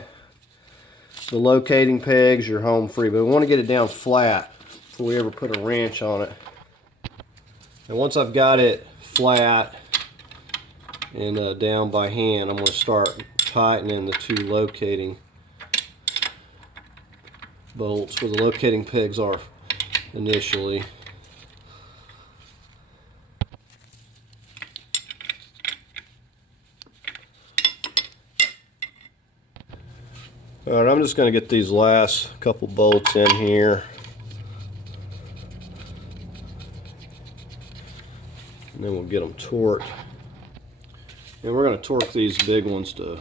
the locating pegs, you're home free. But we want to get it down flat before we ever put a wrench on it. And once I've got it flat and down by hand, I'm going to start tightening the two locating bolts where the locating pegs are initially. Alright, I'm just going to get these last couple bolts in here. And then we'll get them torqued. And we're going to torque these big ones to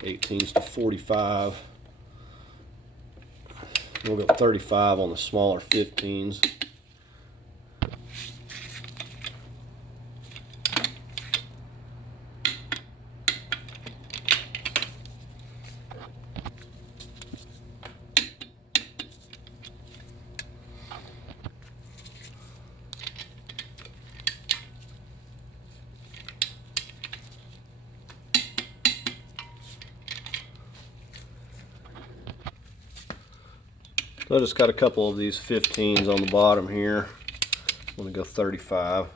18s to 45. We'll go 35 on the smaller 15s. So I just got a couple of these 15s on the bottom here. I'm going to go 35.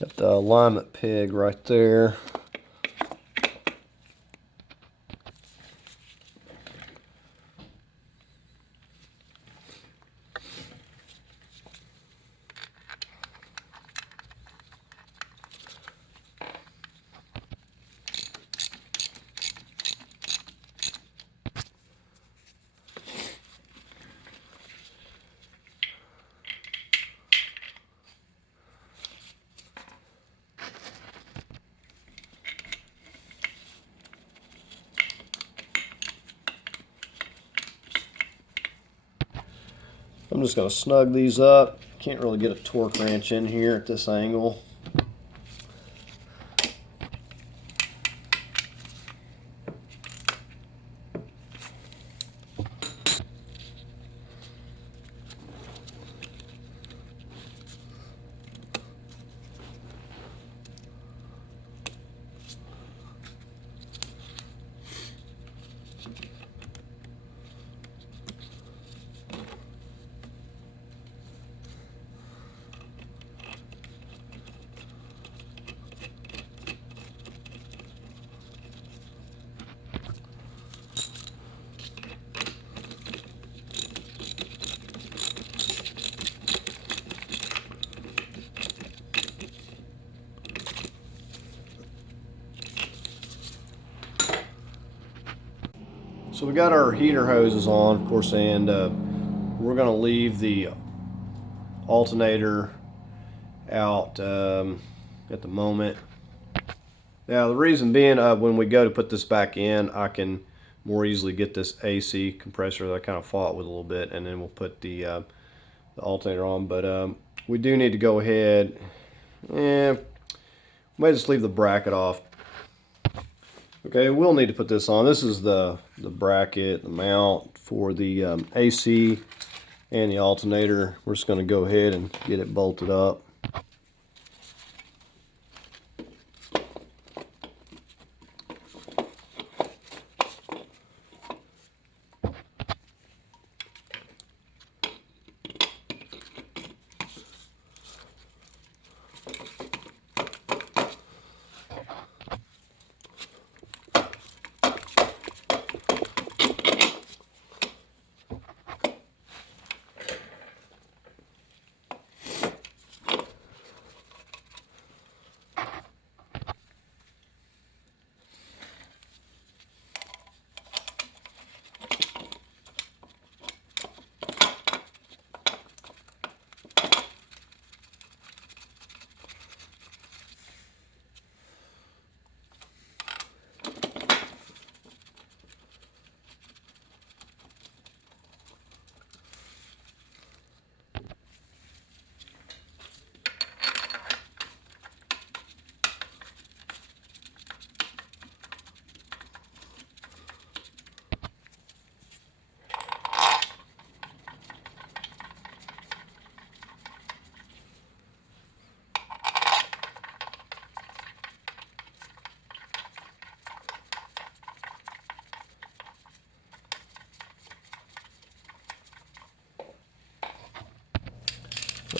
Got the alignment peg right there. I'm just going to snug these up. Can't really get a torque wrench in here at this angle. So we got our heater hoses on, of course, and we're going to leave the alternator out at the moment. Now the reason being, when we go to put this back in, I can more easily get this AC compressor that I kind of fought with a little bit, and then we'll put the alternator on. But we do need to go ahead and might just leave the bracket off. Okay, we'll need to put this on. This is the bracket, the mount for the AC and the alternator. We're just going to go ahead and get it bolted up.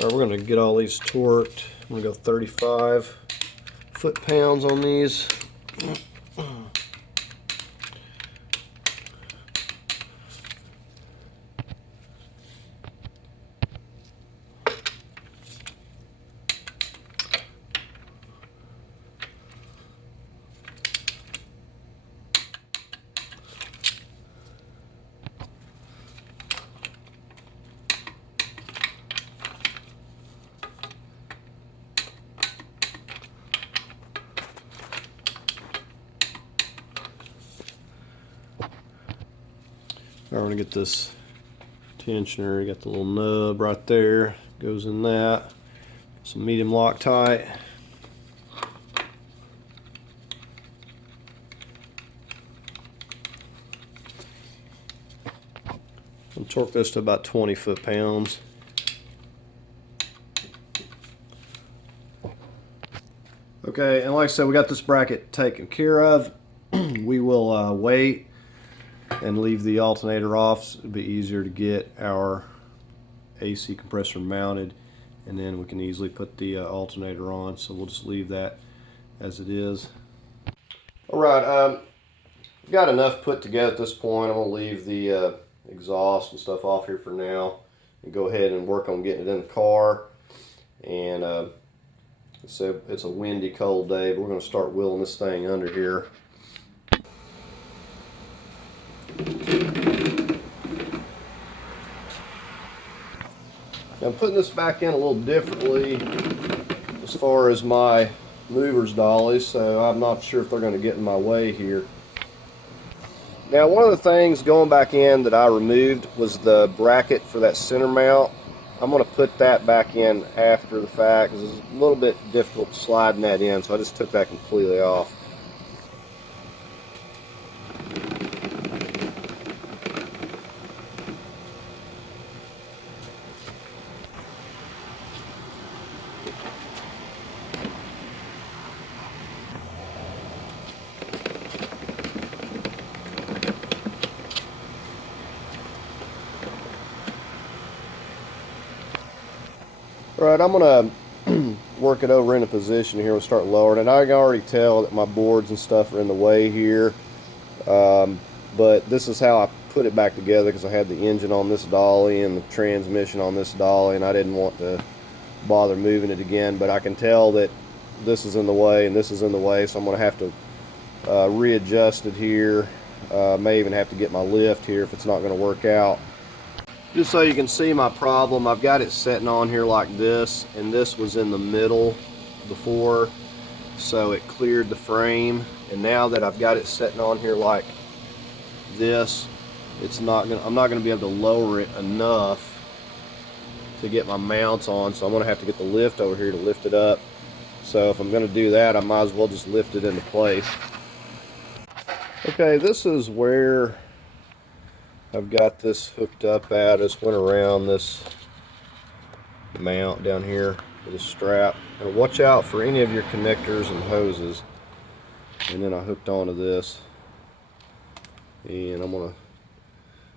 Alright, we're going to get all these torqued. I'm going to go 35 foot-pounds on these. I'm going to get this tensioner. You got the little nub right there, goes in that. Some medium Loctite. I'll torque this to about 20 foot-pounds. Okay, and like I said, we got this bracket taken care of. We will wait and leave the alternator off, so it'll be easier to get our AC compressor mounted, and then we can easily put the alternator on. So we'll just leave that as it is. Alright, got enough put together at this point. I'm going to leave the exhaust and stuff off here for now and go ahead and work on getting it in the car. And so it's a windy, cold day, but we're going to start wheeling this thing under here. Now I'm putting this back in a little differently as far as my movers dollies, so I'm not sure if they're going to get in my way here. Now, one of the things going back in that I removed was the bracket for that center mount. I'm going to put that back in after the fact because it's a little bit difficult sliding that in, so I just took that completely off. Alright, I'm going to work it over into position here and start lowering it. I can already tell that my boards and stuff are in the way here, but this is how I put it back together because I had the engine on this dolly and the transmission on this dolly, and I didn't want to bother moving it again. But I can tell that this is in the way and this is in the way, so I'm going to have to readjust it here. May even have to get my lift here if it's not going to work out. Just so you can see my problem, I've got it sitting on here like this, and this was in the middle before, so it cleared the frame. And now that I've got it sitting on here like this, I'm not gonna be able to lower it enough to get my mounts on, so I'm gonna have to get the lift over here to lift it up. So if I'm gonna do that, I might as well just lift it into place. Okay, this is where I've got this hooked up at. I just went around this mount down here with a strap. Now watch out for any of your connectors and hoses. And then I hooked onto this, and I'm gonna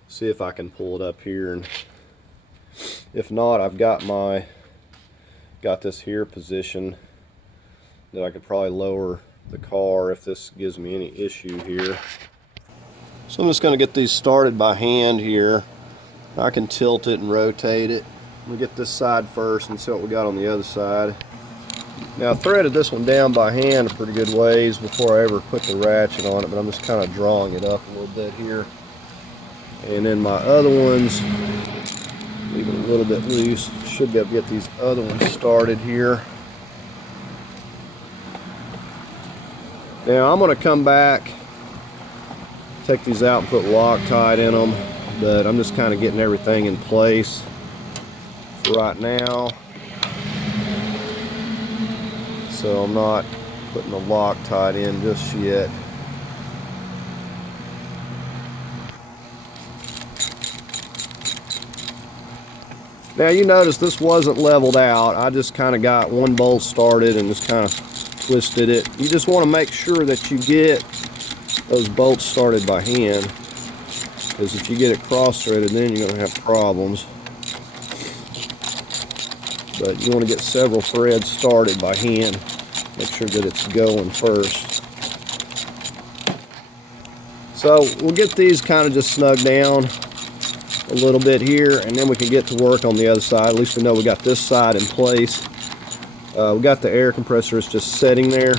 see if I can pull it up here, and if not, I've got this here position that I could probably lower the car if this gives me any issue here. So I'm just going to get these started by hand here. I can tilt it and rotate it. We'll get this side first and see what we got on the other side. Now I threaded this one down by hand a pretty good ways before I ever put the ratchet on it, but I'm just kind of drawing it up a little bit here. And then my other ones, leave it a little bit loose. Should be able to get these other ones started here. Now I'm going to come back, take these out and put Loctite in them, but I'm just kind of getting everything in place for right now. So I'm not putting the Loctite in just yet. Now you notice this wasn't leveled out. I just kind of got one bolt started and just kind of twisted it. You just want to make sure that you get those bolts started by hand, because if you get it cross-threaded, then you're going to have problems. But you want to get several threads started by hand. Make sure that it's going first. So we'll get these kind of just snugged down a little bit here, and then we can get to work on the other side. At least we know we got this side in place. We got the air compressor is just sitting there,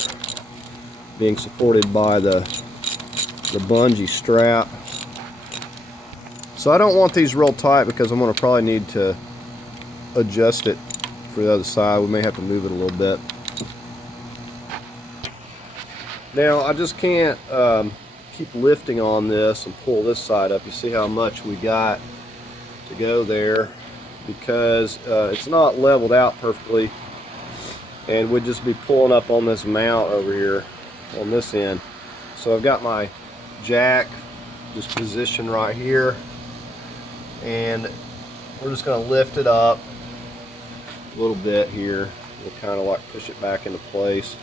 being supported by the bungee strap. So I don't want these real tight because I'm going to probably need to adjust it for the other side. We may have to move it a little bit. Now I just can't keep lifting on this and pull this side up. You see how much we got to go there, because it's not leveled out perfectly, and we'd just be pulling up on this mount over here on this end. So I've got my jack just positioned right here, and we're just going to lift it up a little bit here. We'll kind of like push it back into place.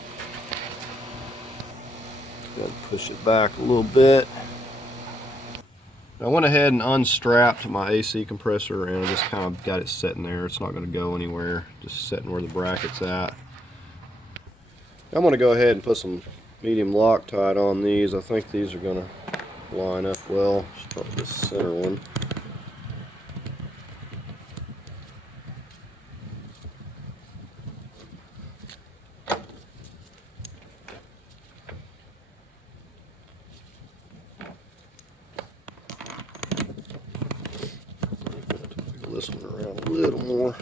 Push it back a little bit. I went ahead and unstrapped my AC compressor, and I just kind of got it sitting there. It's not going to go anywhere, just sitting where the bracket's at. I'm going to go ahead and put some medium Loctite on these. I think these are going to line up well. Start with this center one. This one around a little more.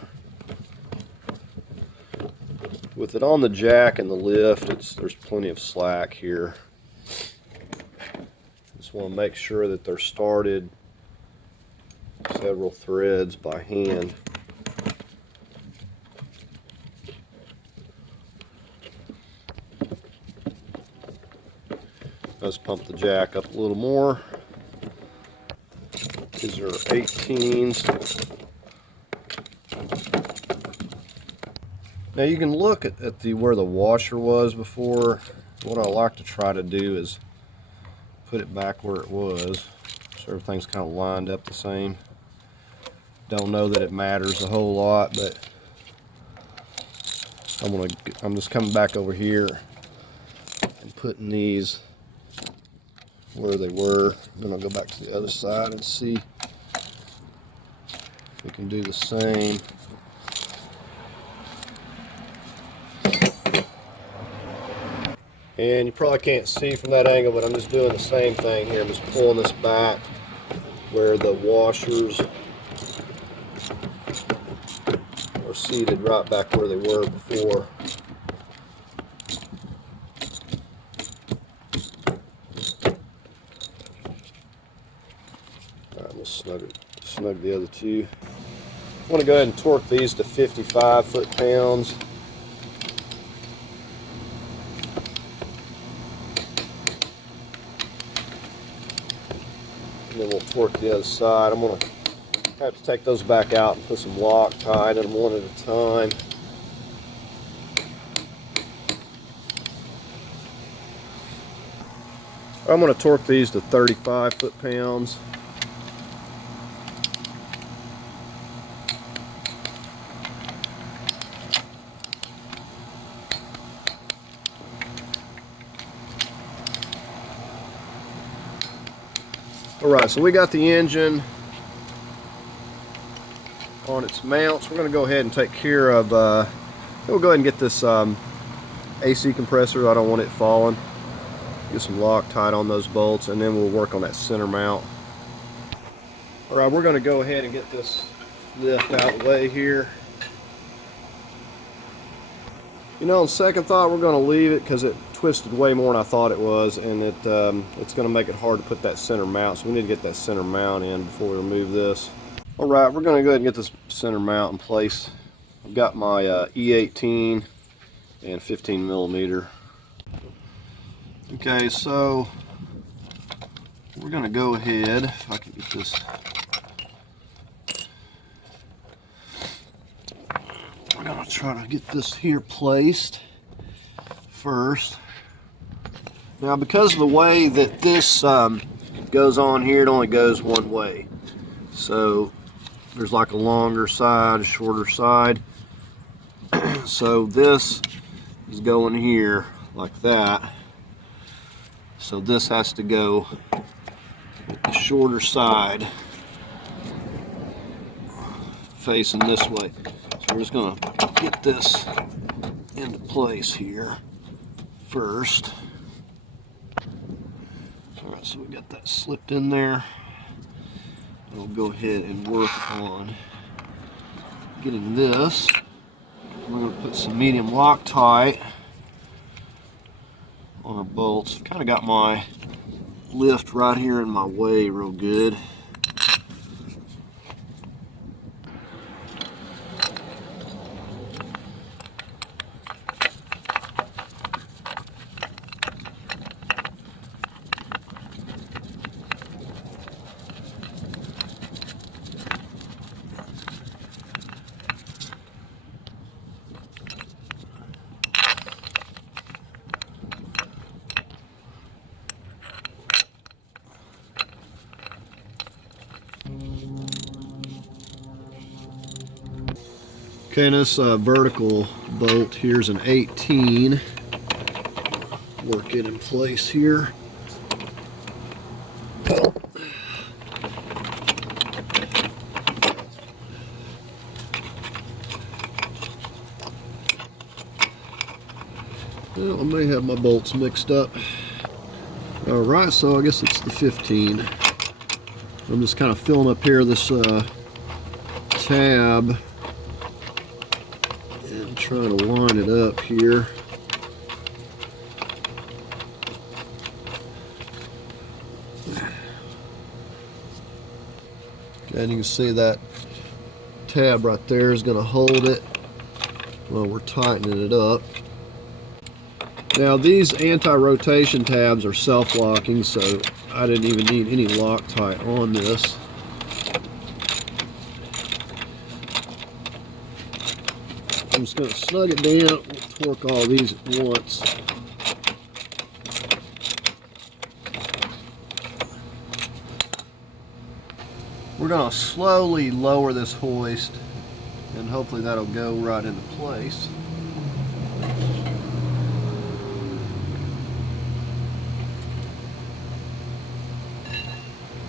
With it on the jack and the lift, there's plenty of slack here. Just want to make sure that they're started several threads by hand. Let's pump the jack up a little more. These are 18s. Now you can look at where the washer was before. What I like to try to do is put it back where it was, so everything's kind of lined up the same. Don't know that it matters a whole lot, but I'm just coming back over here and putting these where they were. Then I'll go back to the other side and see if we can do the same. And you probably can't see from that angle, but I'm just doing the same thing here. I'm just pulling this back where the washers are seated, right back where they were before. snug the other two. I want to go ahead and torque these to 55 foot-pounds. And then we'll torque the other side. I'm going to have to take those back out and put some Loctite in them one at a time. I'm going to torque these to 35 foot-pounds. Alright, so we got the engine on its mounts. We're going to go ahead and take care of, we'll go ahead and get this AC compressor. I don't want it falling. Get some Loctite on those bolts, and then we'll work on that center mount. Alright, we're going to go ahead and get this lift out of the way here. You know, on second thought, we're going to leave it because it twisted way more than I thought it was, and it's going to make it hard to put that center mount, so we need to get that center mount in before we remove this. Alright, we're going to go ahead and get this center mount in place. I've got my E18 and 15 millimeter. Okay, so we're going to go ahead, if I can get this, we're going to try to get this here placed first. Now, because of the way that this goes on here, it only goes one way. So there's like a longer side, a shorter side. So this is going here like that. So this has to go with the shorter side facing this way. So we're just going to get this into place here first. Alright, so we got that slipped in there. We'll go ahead and work on getting this. We're going to put some medium Loctite on our bolts. I've kind of got my lift right here in my way real good. Okay, and this vertical bolt here's an 18. Work it in place here. Well, I may have my bolts mixed up. Alright, so I guess it's the 15. I'm just kind of filling up here this tab and trying to line it up here. And you can see that tab right there is going to hold it while we're tightening it up. Now these anti-rotation tabs are self-locking, so I didn't even need any Loctite on this. I'm just going to snug it down, torque all these at once. We're going to slowly lower this hoist, and hopefully that'll go right into place.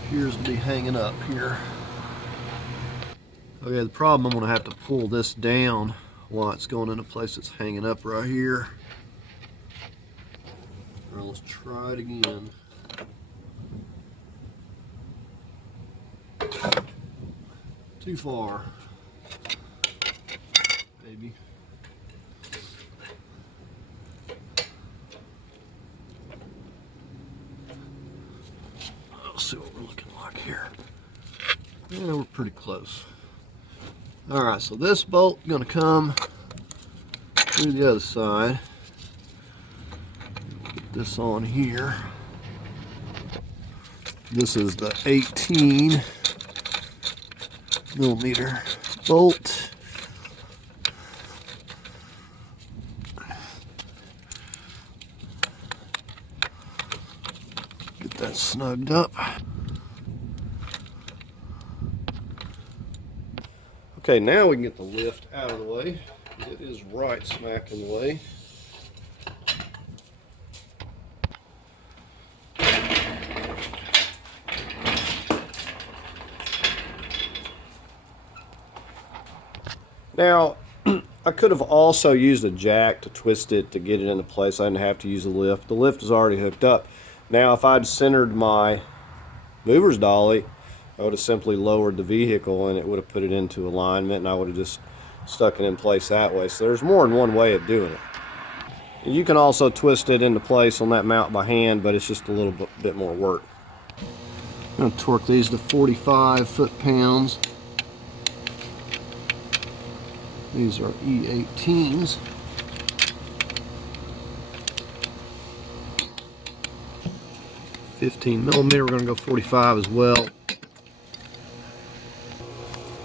Appears to be hanging up here. Okay, the problem, I'm going to have to pull this down while it's going into place. It's hanging up right here. All right, let's try it again. Too far. Maybe. Let's see what we're looking like here. Yeah, we're pretty close. All right, so this bolt gonna come through the other side. Get this on here. This is the 18 millimeter bolt. Get that snugged up. Okay, now we can get the lift out of the way. It is right smack in the way. Now, I could have also used a jack to twist it to get it into place. I didn't have to use the lift. The lift is already hooked up. Now, if I'd centered my mover's dolly, I would have simply lowered the vehicle and it would have put it into alignment, and I would have just stuck it in place that way. So there's more than one way of doing it. And you can also twist it into place on that mount by hand, but it's just a little bit more work. I'm going to torque these to 45 foot-pounds. These are E18s. .15 millimeter, we're going to go 45 as well.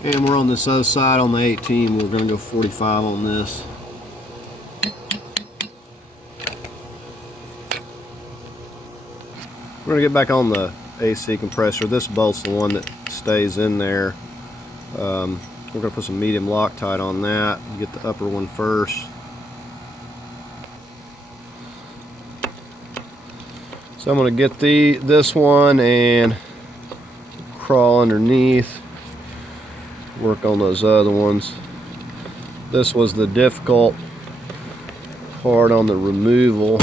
And we're on this other side on the 18, we're going to go 45 on this. We're going to get back on the AC compressor. This bolt's the one that stays in there. We're going to put some medium Loctite on that. Get the upper one first. So I'm going to get this one and crawl underneath. Work on those other ones. This was the difficult part on the removal.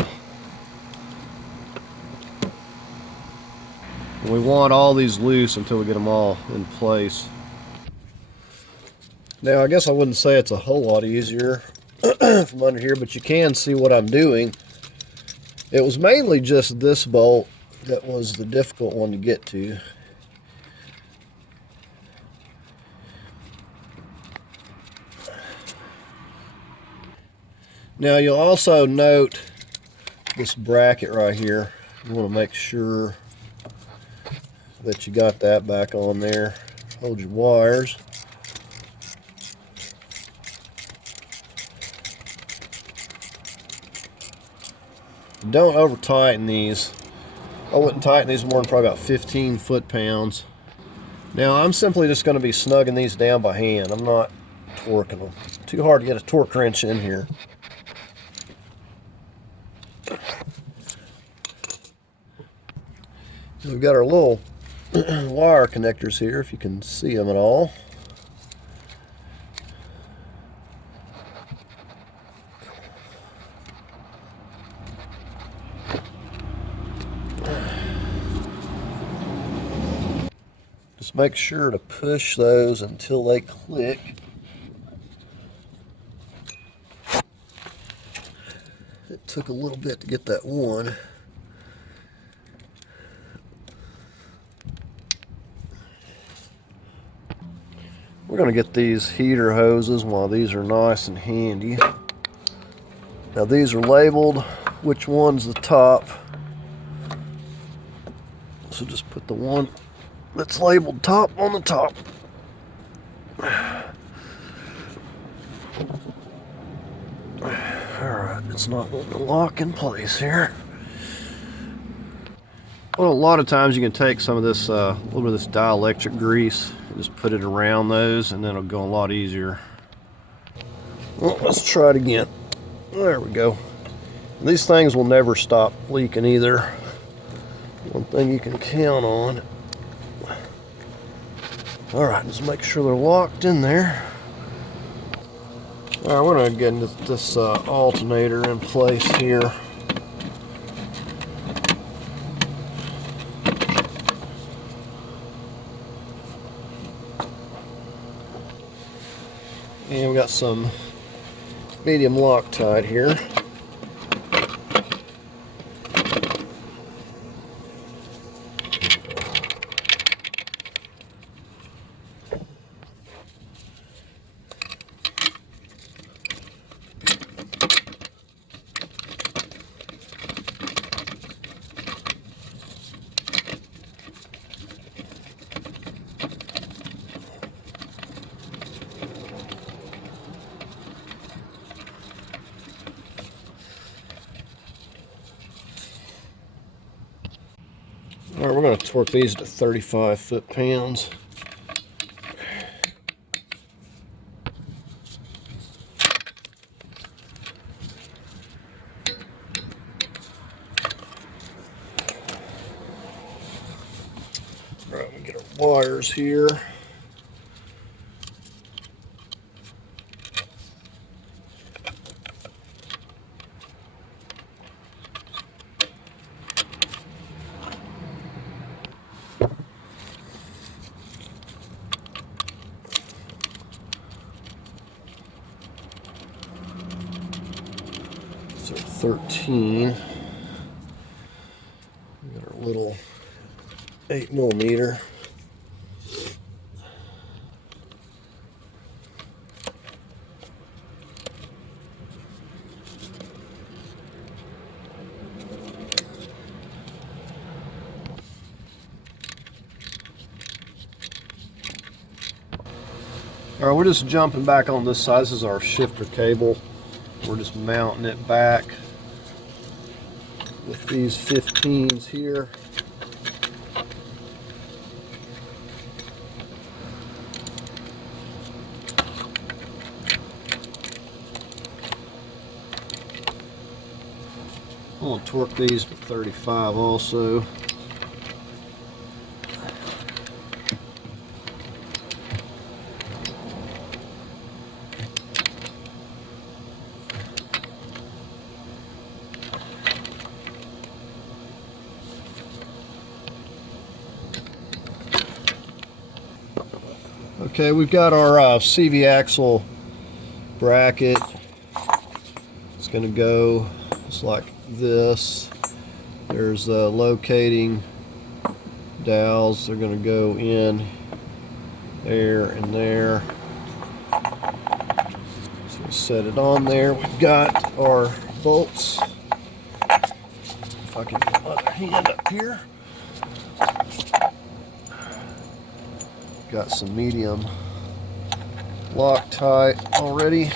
We want all these loose until we get them all in place. Now, I guess I wouldn't say it's a whole lot easier from under here, but you can see what I'm doing. It was mainly just this bolt that was the difficult one to get to. Now, you'll also note this bracket right here. You want to make sure that you got that back on there. Hold your wires. Don't over tighten these. I wouldn't tighten these more than probably about 15 foot-pounds. Now I'm simply just going to be snugging these down by hand. I'm not torquing them. Too hard to get a torque wrench in here. We've got our little wire connectors here, if you can see them at all. Just make sure to push those until they click. It took a little bit to get that one. We're going to get these heater hoses while these are nice and handy. Now these are labeled which one's the top. So just put the one that's labeled top on the top. Alright, it's not going to lock in place here. Well, a lot of times you can take some of this, little bit of this dielectric grease and just put it around those, and then it'll go a lot easier. Well, let's try it again. There we go. And these things will never stop leaking either. One thing you can count on. Alright, just make sure they're locked in there. Alright, we're going to get this alternator in place here. And we got some medium Loctite here. All right, we're going to torque these to 35 foot-pounds. All right, we get our wires here. So 13. We got our little 8mm. All right, we're just jumping back on this side. This is our shifter cable. We're just mounting it back with these 15s here. I'm going to torque these to 35 also. Okay, we've got our CV axle bracket. It's going to go just like this. There's locating dowels. They're going to go in there and there. So we'll set it on there. We've got our bolts. If I can get my other hand up here. Got some medium Loctite already.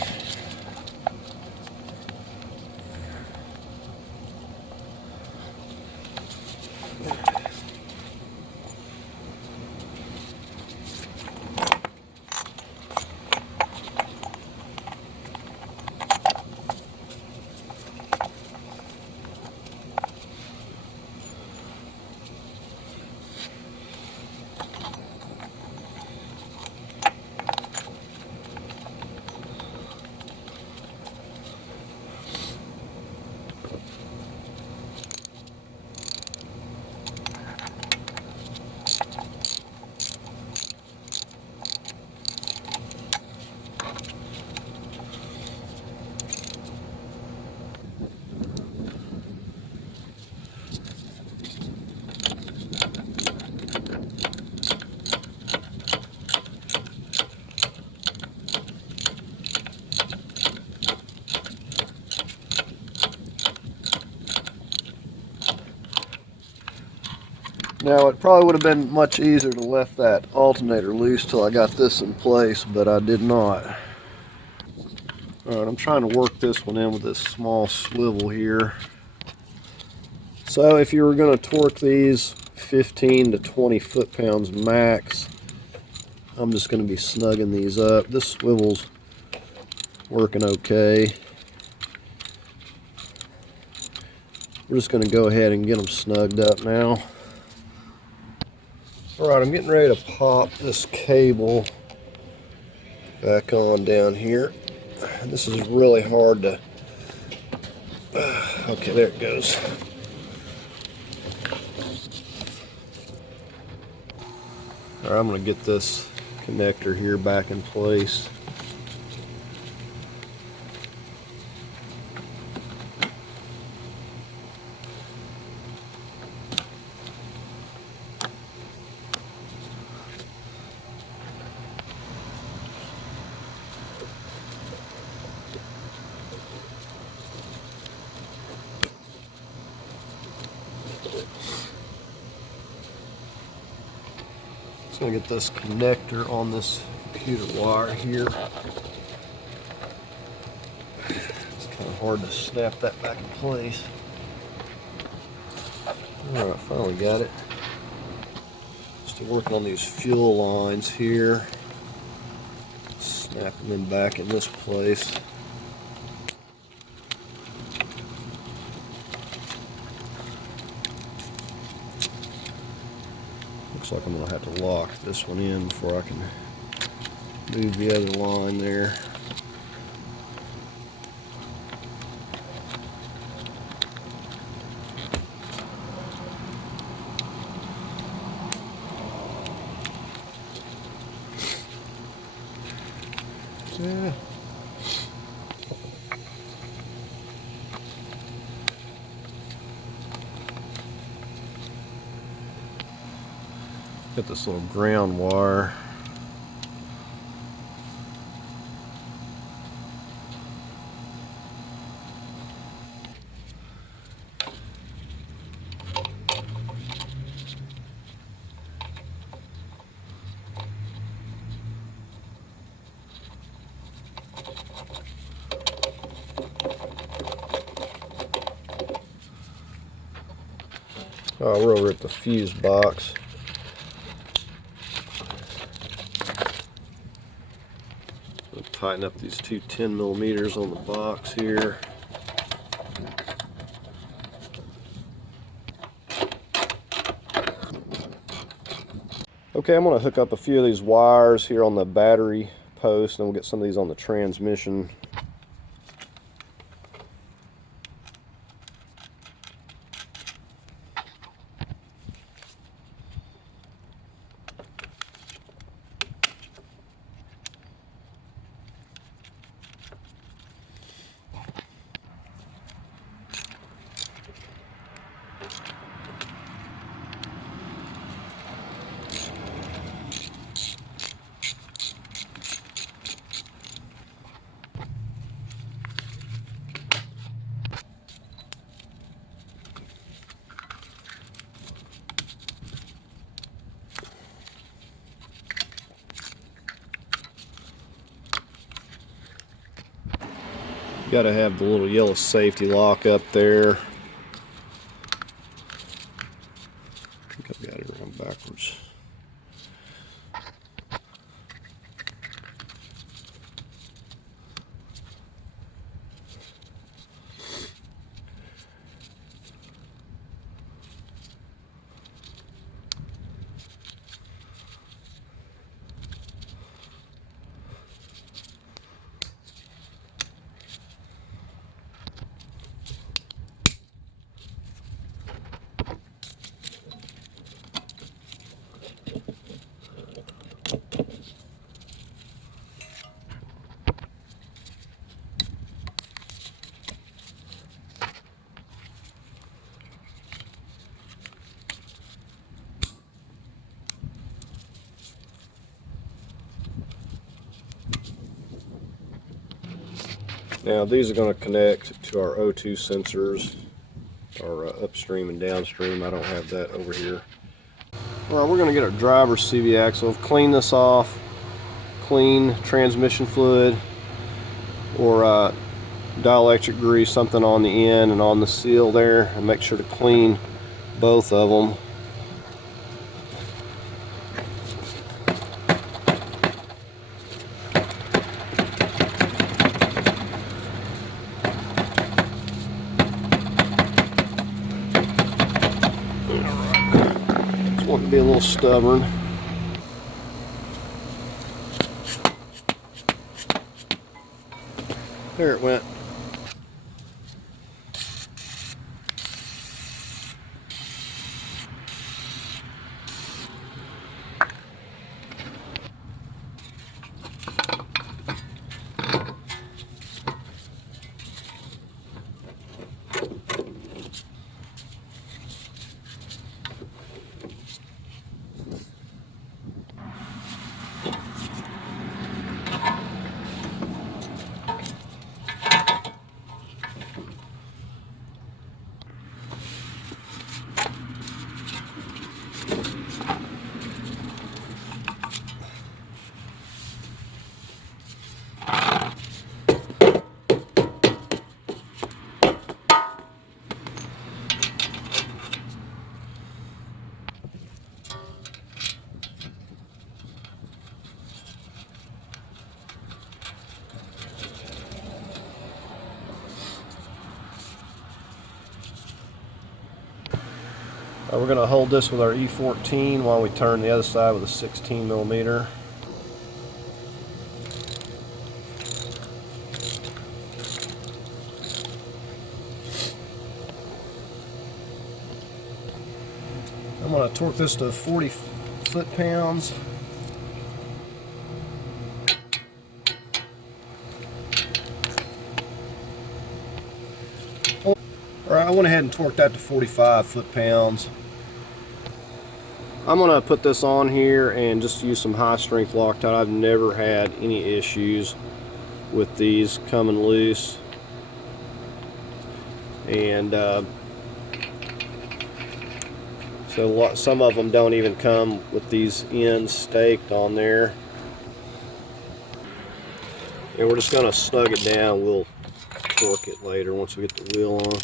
Now, it probably would have been much easier to left that alternator loose till I got this in place, but I did not. Alright, I'm trying to work this one in with this small swivel here. So if you were going to torque these 15 to 20 foot-pounds max, I'm just going to be snugging these up. This swivel's working okay. We're just going to go ahead and get them snugged up now. Alright, I'm getting ready to pop this cable back on down here. This is really hard to... okay, there it goes. Alright, I'm going to get this connector here back in place. Just going to get this connector on this computer wire here. It's kind of hard to snap that back in place. Alright, finally got it. Still working on these fuel lines here. Snapping them back in this place. Looks like I'm going to have to lock this one in before I can move the other line there. Yeah. Got this little ground wire. Oh, we're over at the fuse box. I'll tighten up these two 10mm on the box here. Okay, I'm going to hook up a few of these wires here on the battery post, and we'll get some of these on the transmission. Got to have the little yellow safety lock up there. I think I've got it around backwards. Now these are going to connect to our O2 sensors, our upstream and downstream. I don't have that over here. Well, we're going to get our driver's CV axle, clean this off, clean transmission fluid or dielectric grease, something on the end and on the seal there, and make sure to clean both of them. Just want to be a little stubborn. There it went. We're going to hold this with our E14 while we turn the other side with a 16 millimeter. I'm going to torque this to 40 foot-pounds. Alright, I went ahead and torqued that to 45 foot-pounds. I'm going to put this on here and just use some high-strength Loctite. I've never had any issues with these coming loose. And so some of them don't even come with these ends staked on there. And we're just going to snug it down. We'll torque it later once we get the wheel on.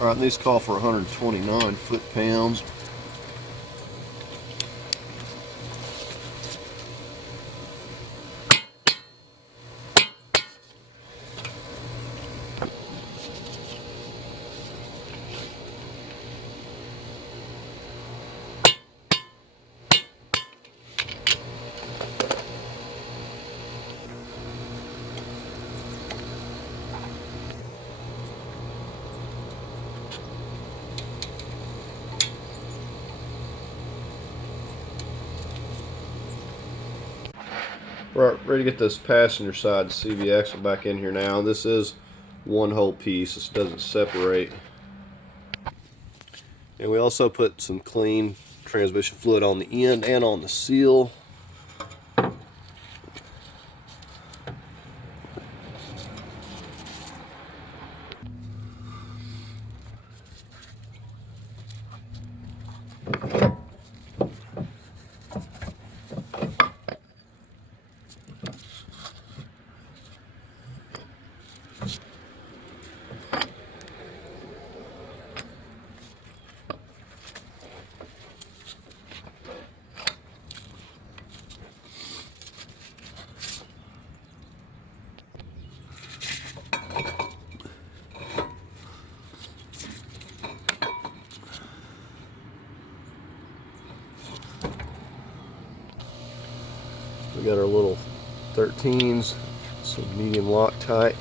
Alright, these call for 129 foot-pounds. We're ready to get this passenger side CV axle back in here now. This is one whole piece. This doesn't separate. And we also put some clean transmission fluid on the end and on the seal. We got our little 13s, some medium Loctite.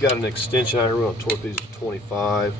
Got an extension out here. We're going to torque these to 25.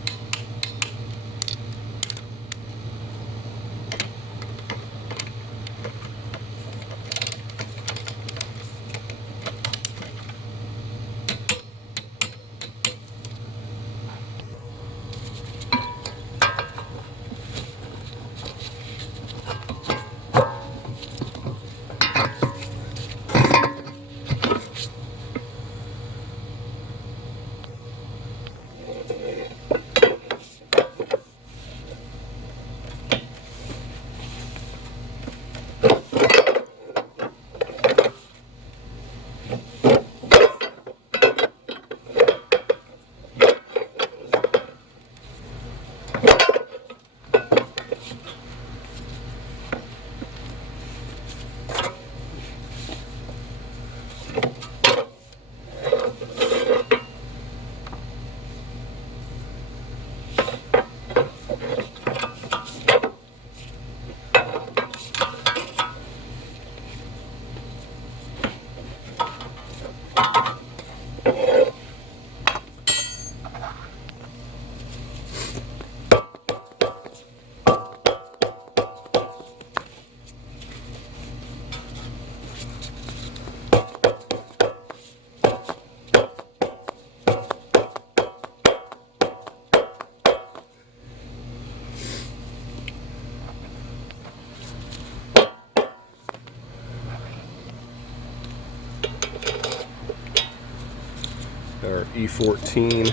Our E14,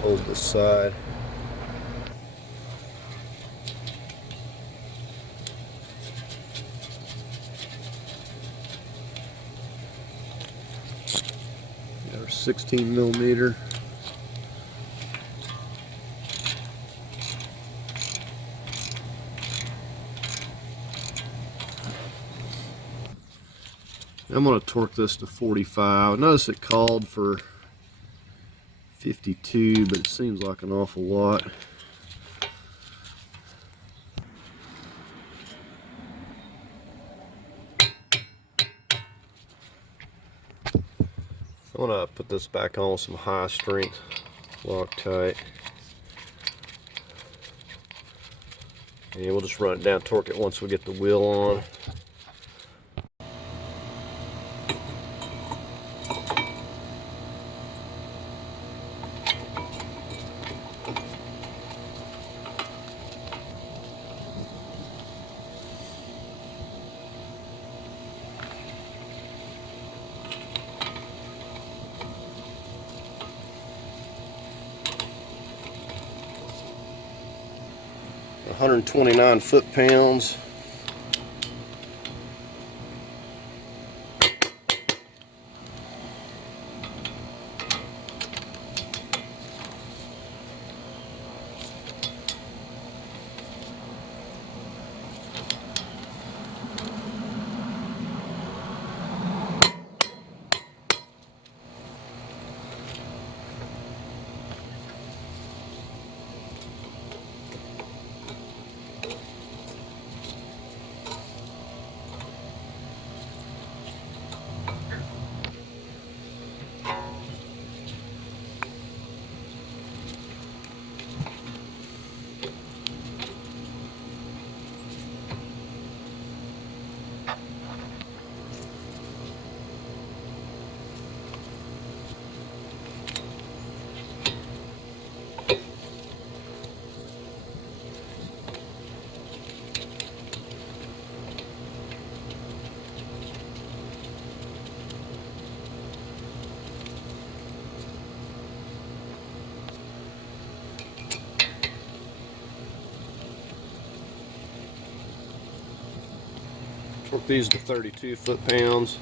hold this side. Got our 16 millimeter. I'm going to torque this to 45. Notice it called for 52, but it seems like an awful lot. I'm going to put this back on with some high strength Loctite. And we'll just run it down, torque it once we get the wheel on. $129 foot-pounds. Torque these to 32 foot-pounds.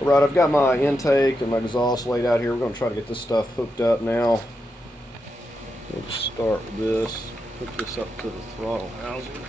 Alright, I've got my intake and my exhaust laid out here. We're going to try to get this stuff hooked up now. We'll just start with this. Hook this up to the throttle housing.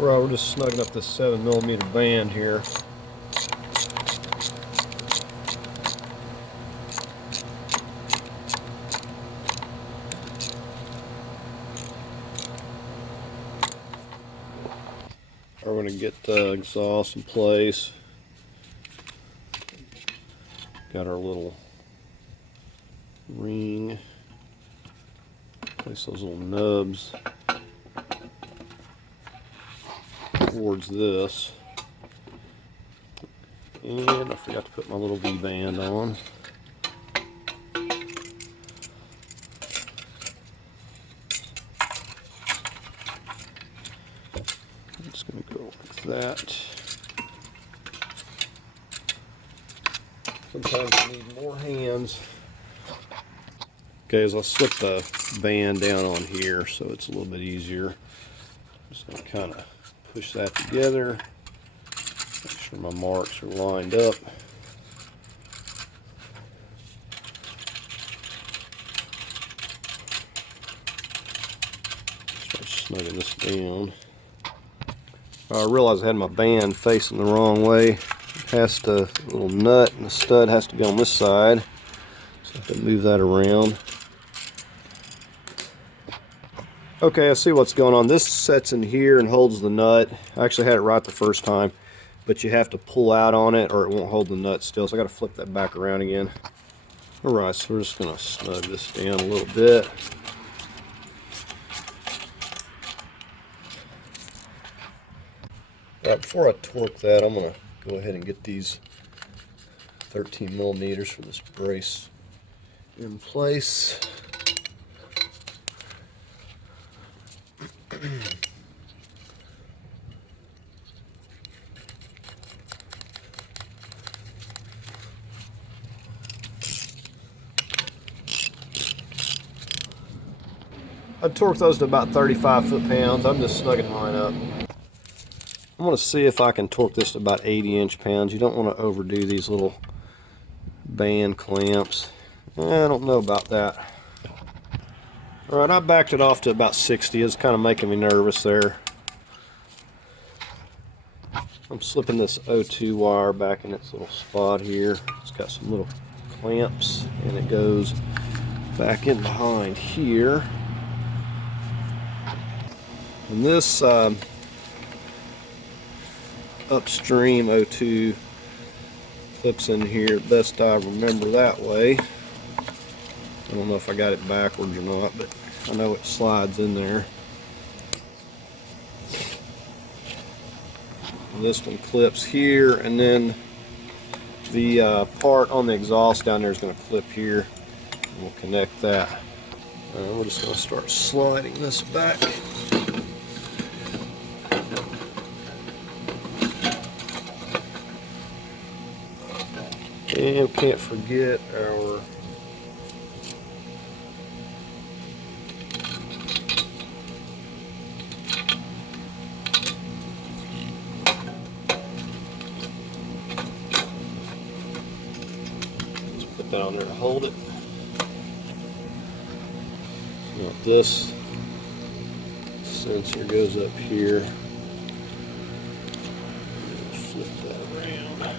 Right, we're just snugging up this 7mm band here. We're going to get the exhaust in place. Got our little ring. Place those little nubs towards this. And I forgot to put my little V-band on. I'm just going to go like that. Sometimes you need more hands. Okay, as I'll slip the band down on here so it's a little bit easier. Just gonna kind of push that together. Make sure my marks are lined up. Start snugging this down. I realized I had my band facing the wrong way. It has to, the little nut and the stud has to be on this side. So I have to move that around. Okay, I see what's going on. This sets in here and holds the nut. I actually had it right the first time, but you have to pull out on it or it won't hold the nut still. So I got to flip that back around again. All right, so we're just gonna snug this down a little bit. All right, before I torque that, I'm gonna go ahead and get these 13 millimeters for this brace in place. I torqued those to about 35 foot-pounds. I'm just snugging mine up. I'm going to see if I can torque this to about 80 inch-pounds. You don't want to overdo these little band clamps. I don't know about that. Alright, I backed it off to about 60. It's kind of making me nervous there. I'm slipping this O2 wire back in its little spot here. It's got some little clamps and it goes back in behind here. And this upstream O2 clips in here, best I remember that way. I don't know if I got it backwards or not, but I know it slides in there. And this one clips here, and then the part on the exhaust down there is going to clip here. And we'll connect that. We're just going to start sliding this back. And can't forget our put that on there to hold it. Now this sensor goes up here. Flip that around.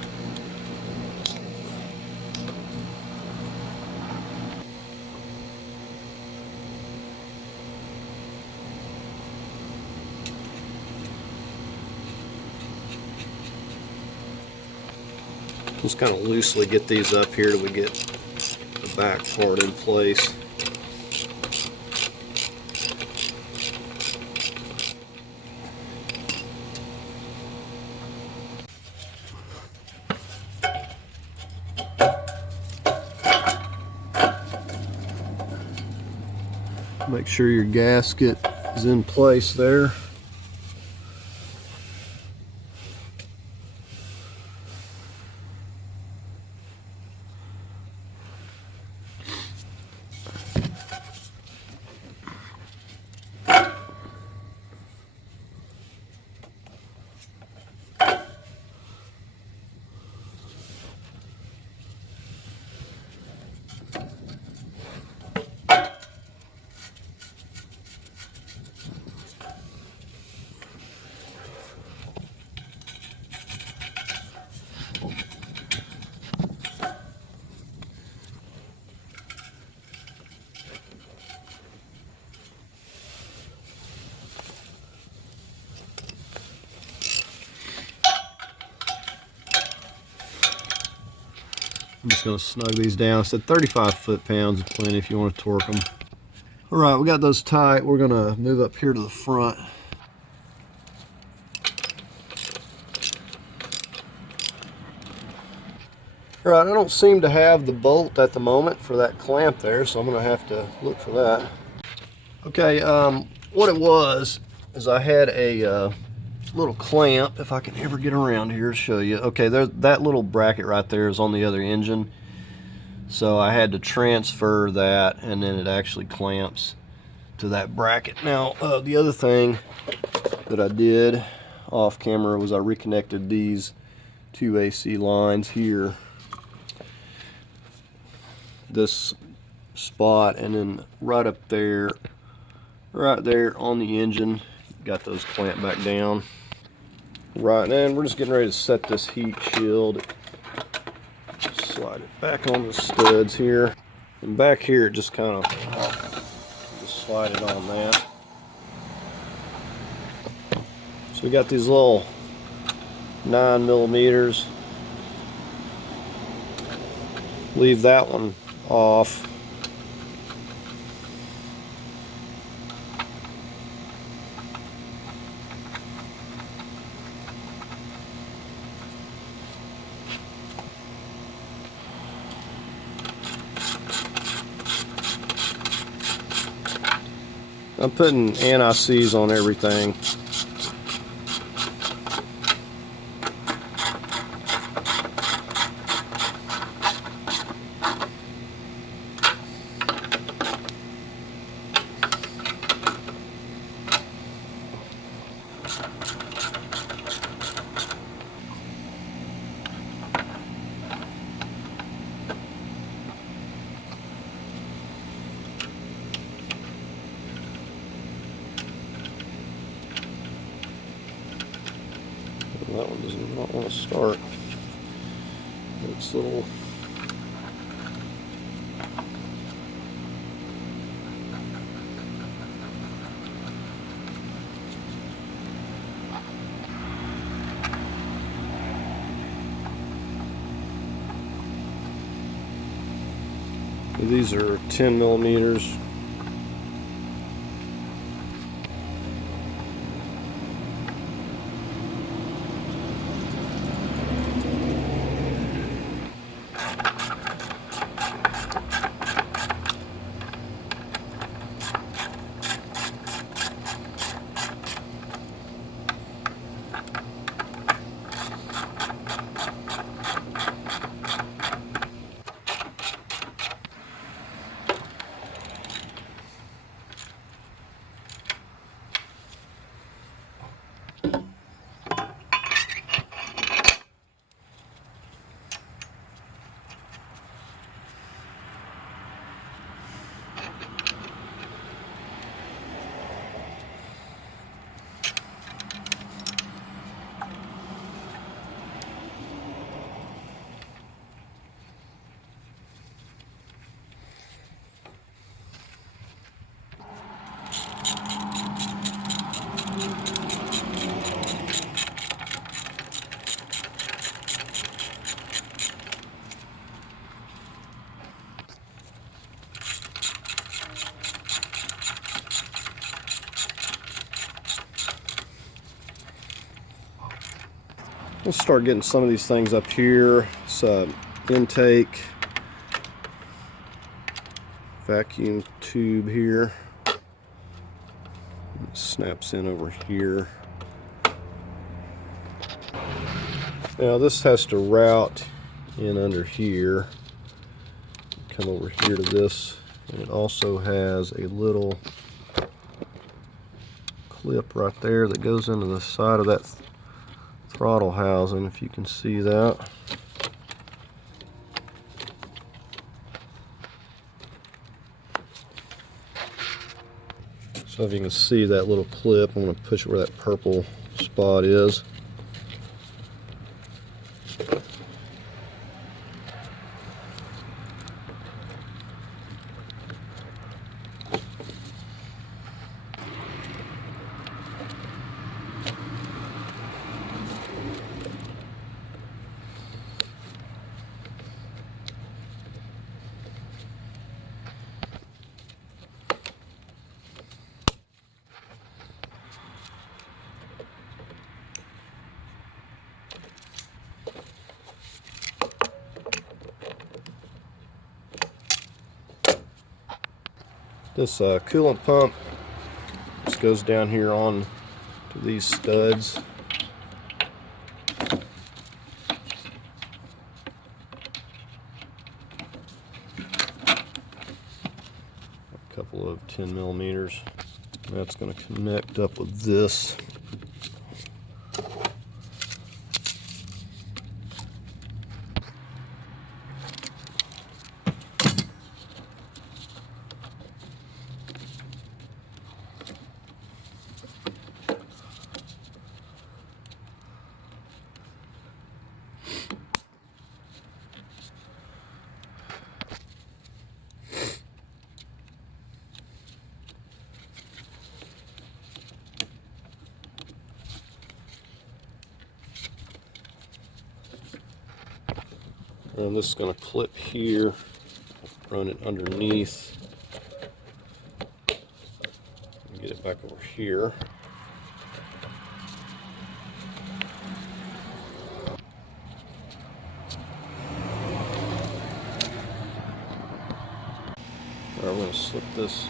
Just kind of loosely get these up here till we get the back part in place. Make sure your gasket is in place there. I'm just going to snug these down. I said 35 foot-pounds is plenty if you want to torque them. Alright, we got those tight. We're going to move up here to the front. Alright, I don't seem to have the bolt at the moment for that clamp there, so I'm going to have to look for that. Okay, what it was is I had a little clamp, if I can ever get around here to show you. Okay, there's that little bracket right there is on the other engine. So I had to transfer that, and then it actually clamps to that bracket. Now, the other thing that I did off camera was I reconnected these two AC lines here, this spot, and then right up there, right there on the engine, got those clamped back down. Right, and we're just getting ready to set this heat shield. Slide it back on the studs here, and back here it just kind of just slide it on that. So we got these little 9mm. Leave that one off. I'm putting anti-seize on everything. That one does not want to start. It's little. These are 10mm. We'll start getting some of these things up here. It's intake, vacuum tube here. It snaps in over here. Now this has to route in under here. Come over here to this, and it also has a little clip right there that goes into the side of that throttle housing, if you can see that. So if you can see that little clip, I'm going to push it where that purple spot is. This coolant pump just goes down here on to these studs. couple of 10 millimeters. That's going to connect up with this. And this is going to clip here, run it underneath, and get it back over here. All right, we're going to slip this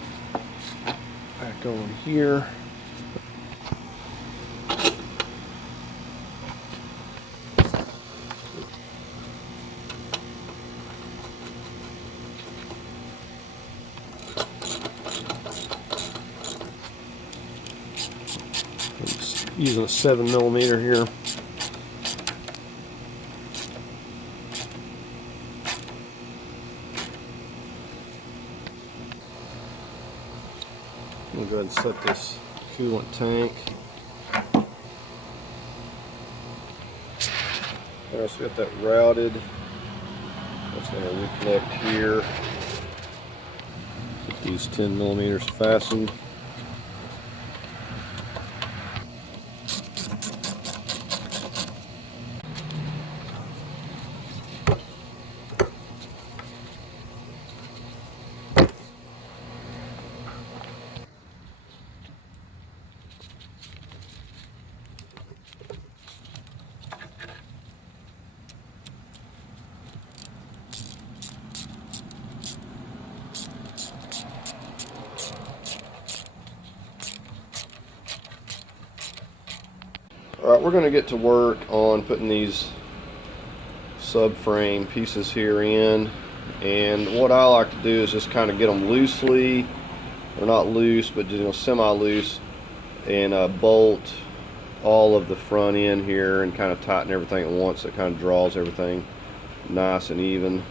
back on here. Using a 7 millimeter here. I'm going to go ahead and set this coolant tank. All right, so we got that routed. That's going to reconnect here. Get these 10 millimeters fastened. Alright, we're going to get to work on putting these subframe pieces here in, and what I like to do is just kind of get them loosely, or not loose, but just semi-loose, and bolt all of the front end here and kind of tighten everything at once. It kind of draws everything nice and even.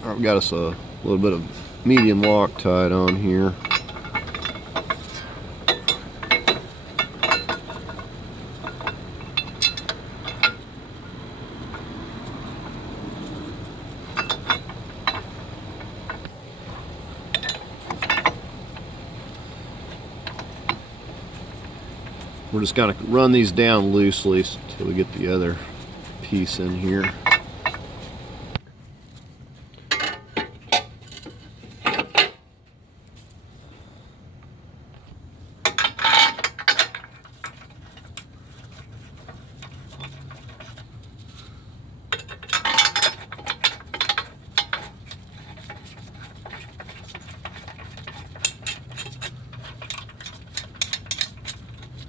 Alright, we got us a little bit of medium Loctite on here. We're just going to run these down loosely until we get the other piece in here.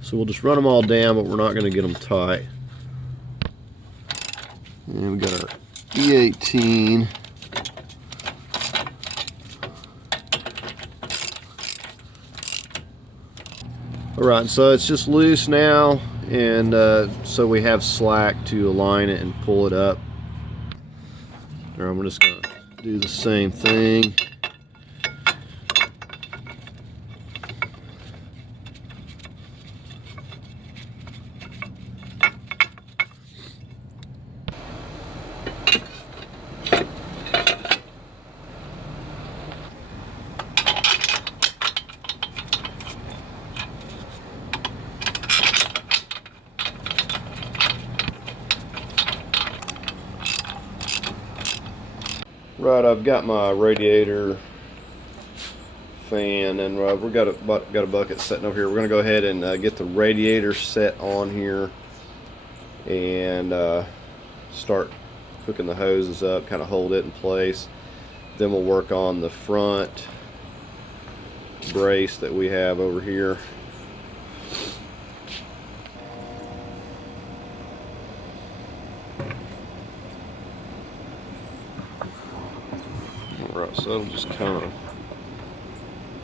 So we'll just run them all down, but we're not going to get them tight. And we got our E18. Alright, so it's just loose now, and so we have slack to align it and pull it up. Alright, I'm just going to do the same thing. Right, I've got my radiator fan, and we've got a bucket sitting over here. We're going to go ahead and get the radiator set on here and start hooking the hoses up, kind of hold it in place. Then we'll work on the front brace that we have over here. Right, so it'll just kind of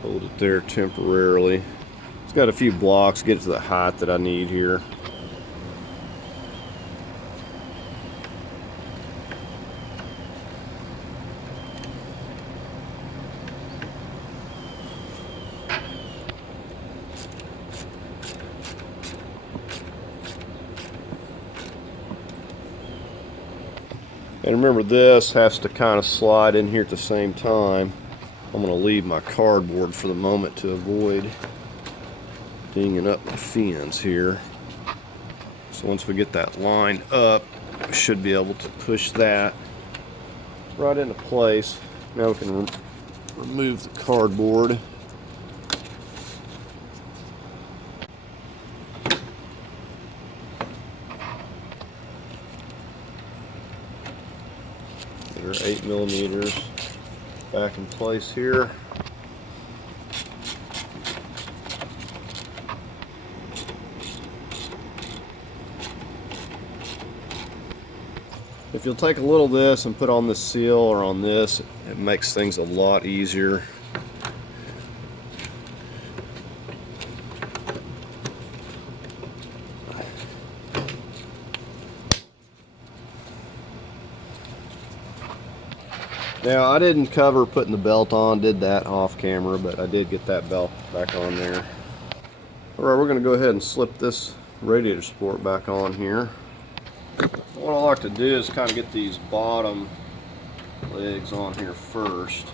hold it there temporarily. It's got a few blocks, get it to the height that I need here. And remember, this has to kind of slide in here at the same time. I'm going to leave my cardboard for the moment to avoid dinging up my fins here. So once we get that lined up, we should be able to push that right into place. Now we can remove the cardboard. They're 8mm back in place here. If you'll take a little of this and put on this seal or on this, it makes things a lot easier. Now, I didn't cover putting the belt on, did that off camera, but I did get that belt back on there. Alright, we're going to go ahead and slip this radiator support back on here. What I like to do is kind of get these bottom legs on here first.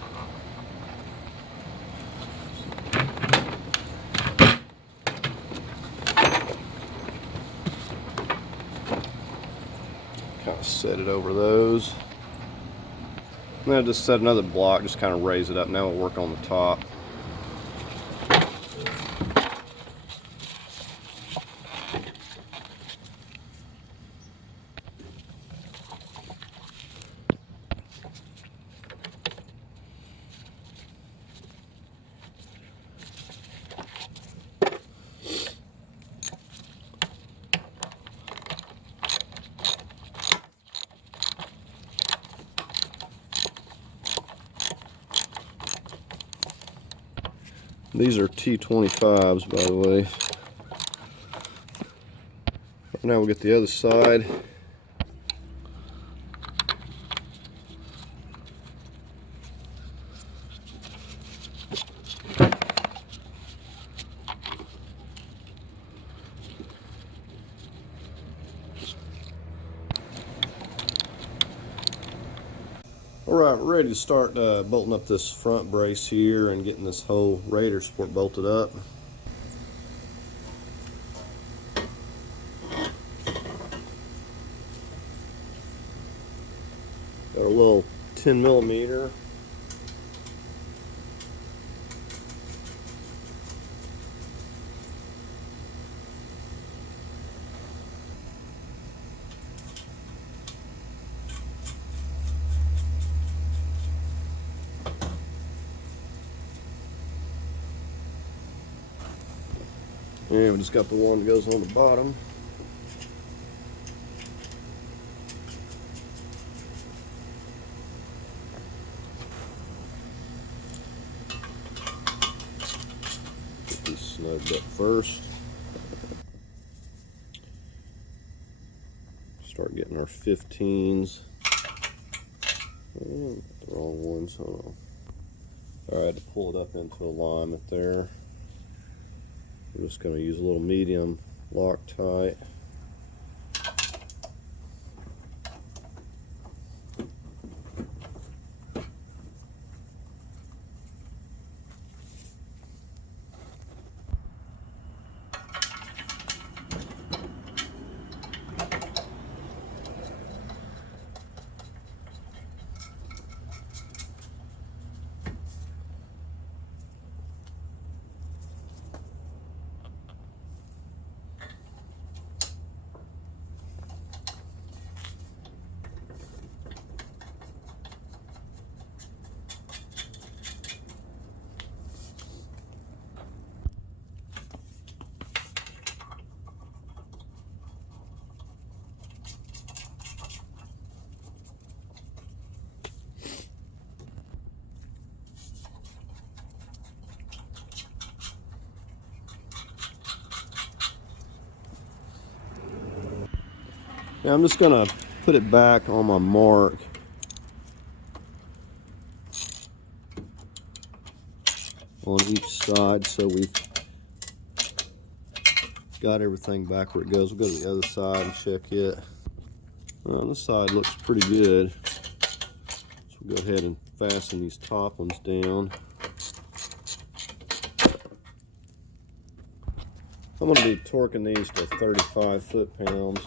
Kind of set it over those. And then just set another block, just kind of raise it up. Now we'll work on the top. These are T25s, by the way. Now we'll get the other side. Alright, we're ready to start bolting up this front brace here and getting this whole radiator support bolted up. Got a little 10mm. And we just got the one that goes on the bottom. Get these snugged up first. Start getting our 15s. Oh, the wrong ones. Hold on. Alright, to pull it up into alignment there. I'm just going to use a little medium Loctite. Now I'm just gonna put it back on my mark. On each side, so we've got everything back where it goes. We'll go to the other side and check it. Well, this side looks pretty good. So we'll go ahead and fasten these top ones down. I'm going to be torquing these to 35 foot-pounds.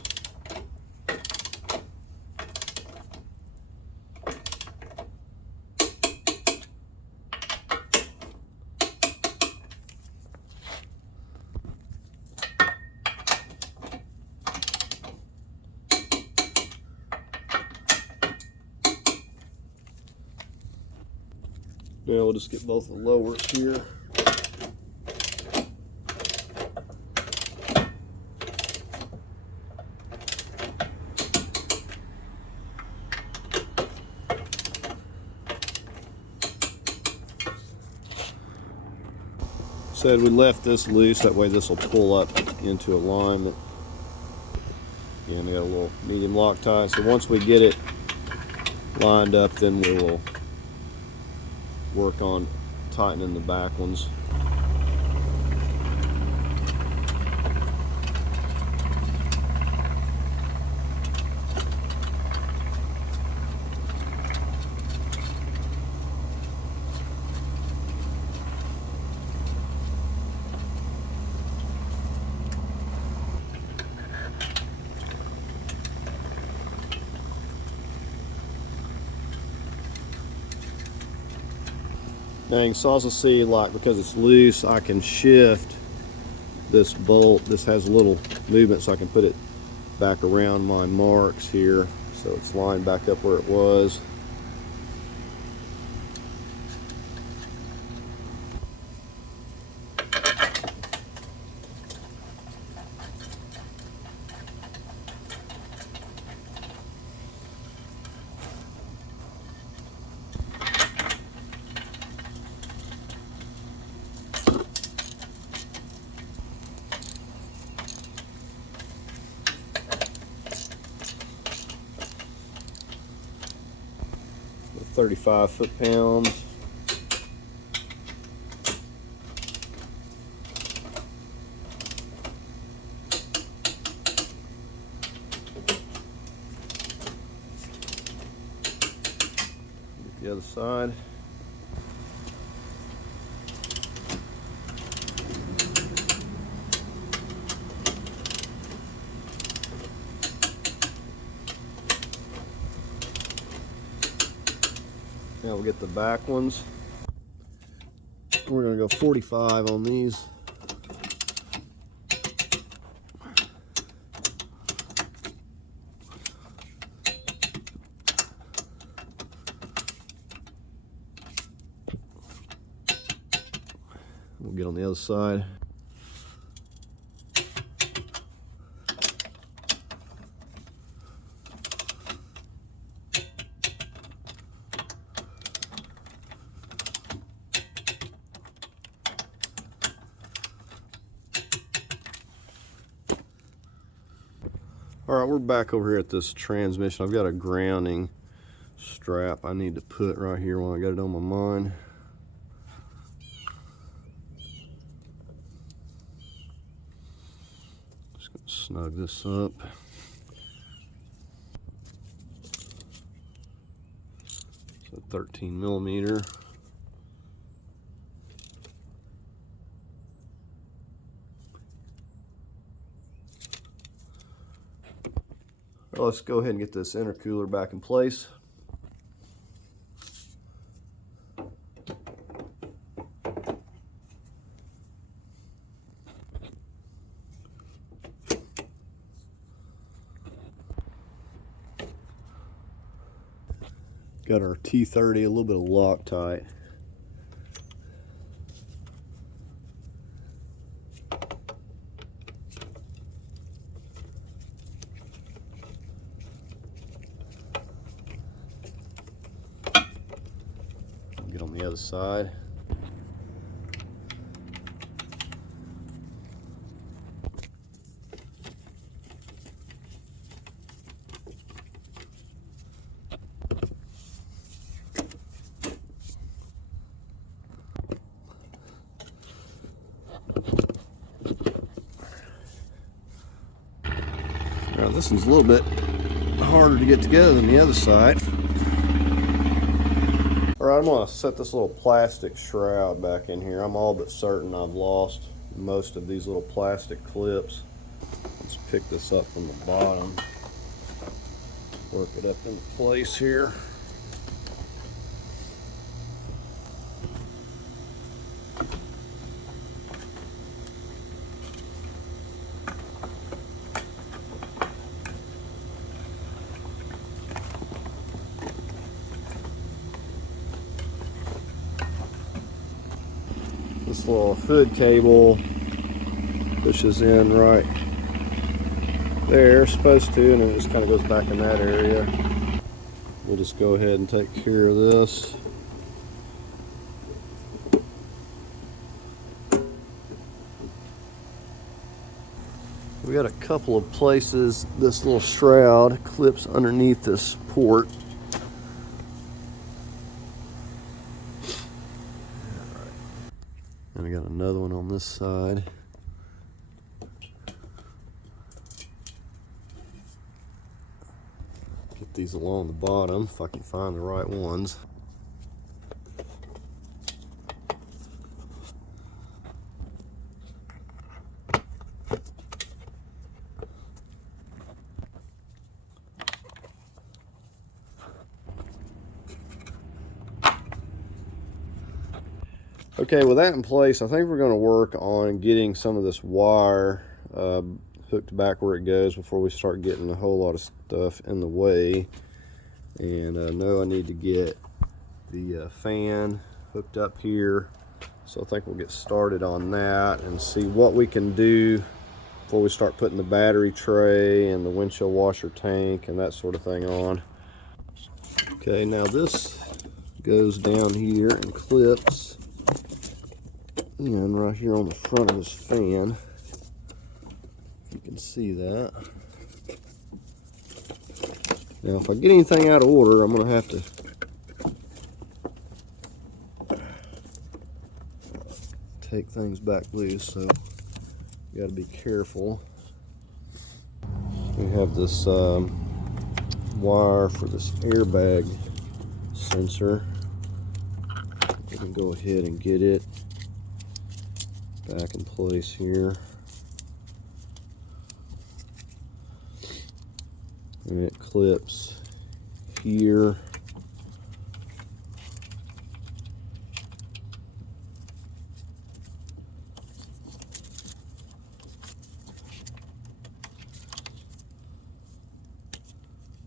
Now we'll just get both the lowers here. Said we left this loose, that way this will pull up into alignment. And we got a little medium Loctite. So once we get it lined up, then we will work on tightening the back ones. Now you can also see, like, because it's loose, I can shift this bolt. This has a little movement, so I can put it back around my marks here, so it's lined back up where it was. The 35 foot-pounds. The other side. Now we'll get the back ones. We're going to go 45 on these. We'll get on the other side. All right, we're back over here at this transmission. I've got a grounding strap I need to put right here when I got it on my mind. Just gonna snug this up. So 13 millimeter. Well, let's go ahead and get this intercooler back in place. Got our T30, a little bit of Loctite. Get on the other side. This one's a little bit harder to get together than the other side. Alright, I'm going to set this little plastic shroud back in here. I'm all but certain I've lost most of these little plastic clips. Let's pick this up from the bottom. Work it up into place here. This little hood cable pushes in right there, supposed to, and it just kind of goes back in that area. We'll just go ahead and take care of this. We got a couple of places this little shroud clips underneath this port. And I got another one on this side. Get these along the bottom if I can find the right ones. Okay, with that in place, I think we're going to work on getting some of this wire hooked back where it goes before we start getting a whole lot of stuff in the way. And I know I need to get the fan hooked up here, so I think we'll get started on that and see what we can do before we start putting the battery tray and the windshield washer tank and that sort of thing on. Okay, now this goes down here and clips in right here on the front of this fan. You can see that. Now if I get anything out of order, I'm going to have to take things back loose, so you got to be careful. We have this wire for this airbag sensor. We can go ahead and get it back in place here. And it clips here.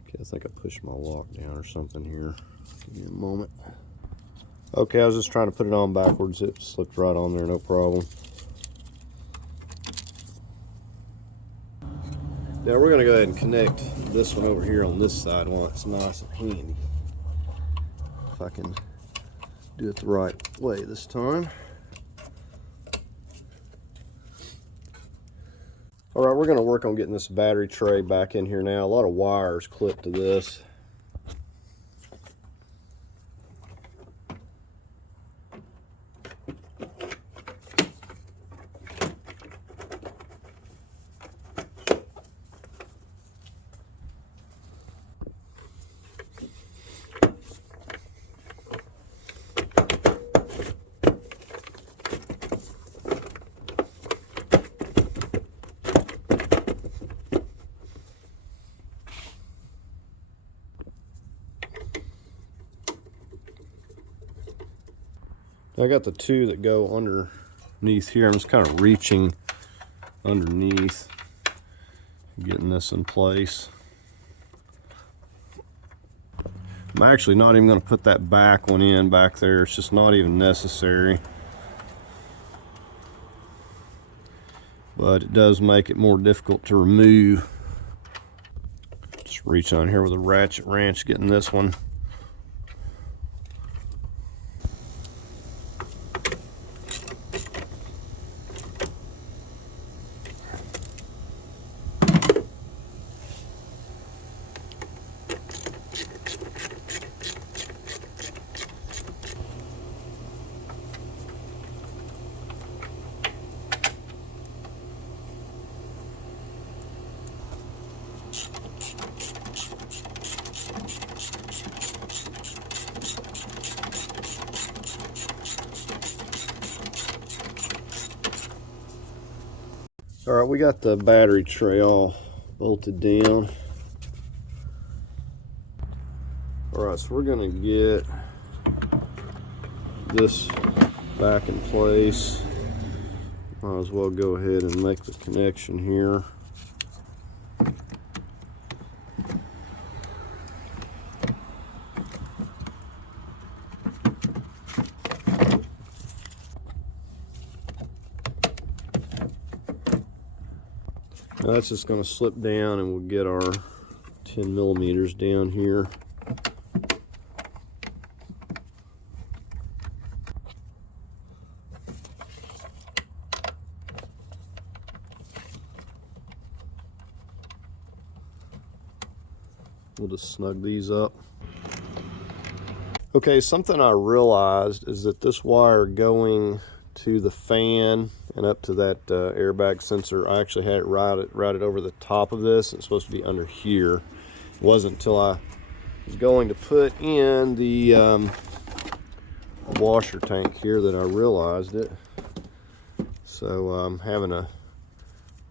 Okay, I think I pushed my lock down or something here. Give me a moment. Okay, I was just trying to put it on backwards. It slipped right on there, no problem. Now we're going to go ahead and connect this one over here on this side while it's nice and handy. If I can do it the right way this time. Alright, we're going to work on getting this battery tray back in here now. A lot of wires clipped to this. I got the two that go underneath here. I'm just kind of reaching underneath, getting this in place. I'm actually not even going to put that back one in back there. It's just not even necessary. But it does make it more difficult to remove. Just reach on here with a ratchet wrench, getting this one. All right, we got the battery tray all bolted down. All right, so we're gonna get this back in place. Might as well go ahead and make the connection here. Now that's just going to slip down and we'll get our 10 millimeters down here. We'll just snug these up. Okay, something I realized is that this wire going to the fan and up to that airbag sensor, I actually had it routed over the top of this. It's supposed to be under here. It wasn't until I was going to put in the washer tank here that I realized it. So I'm having to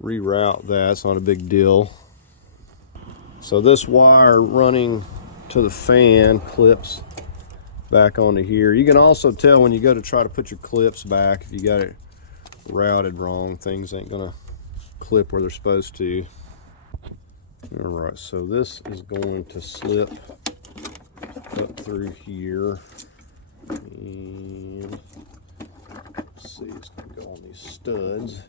reroute that. It's not a big deal. So this wire running to the fan clips back onto here. You can also tell when you go to try to put your clips back, if you got it routed wrong, things ain't gonna clip where they're supposed to. All right, so this is going to slip up through here, and let's see, it's gonna go on these studs.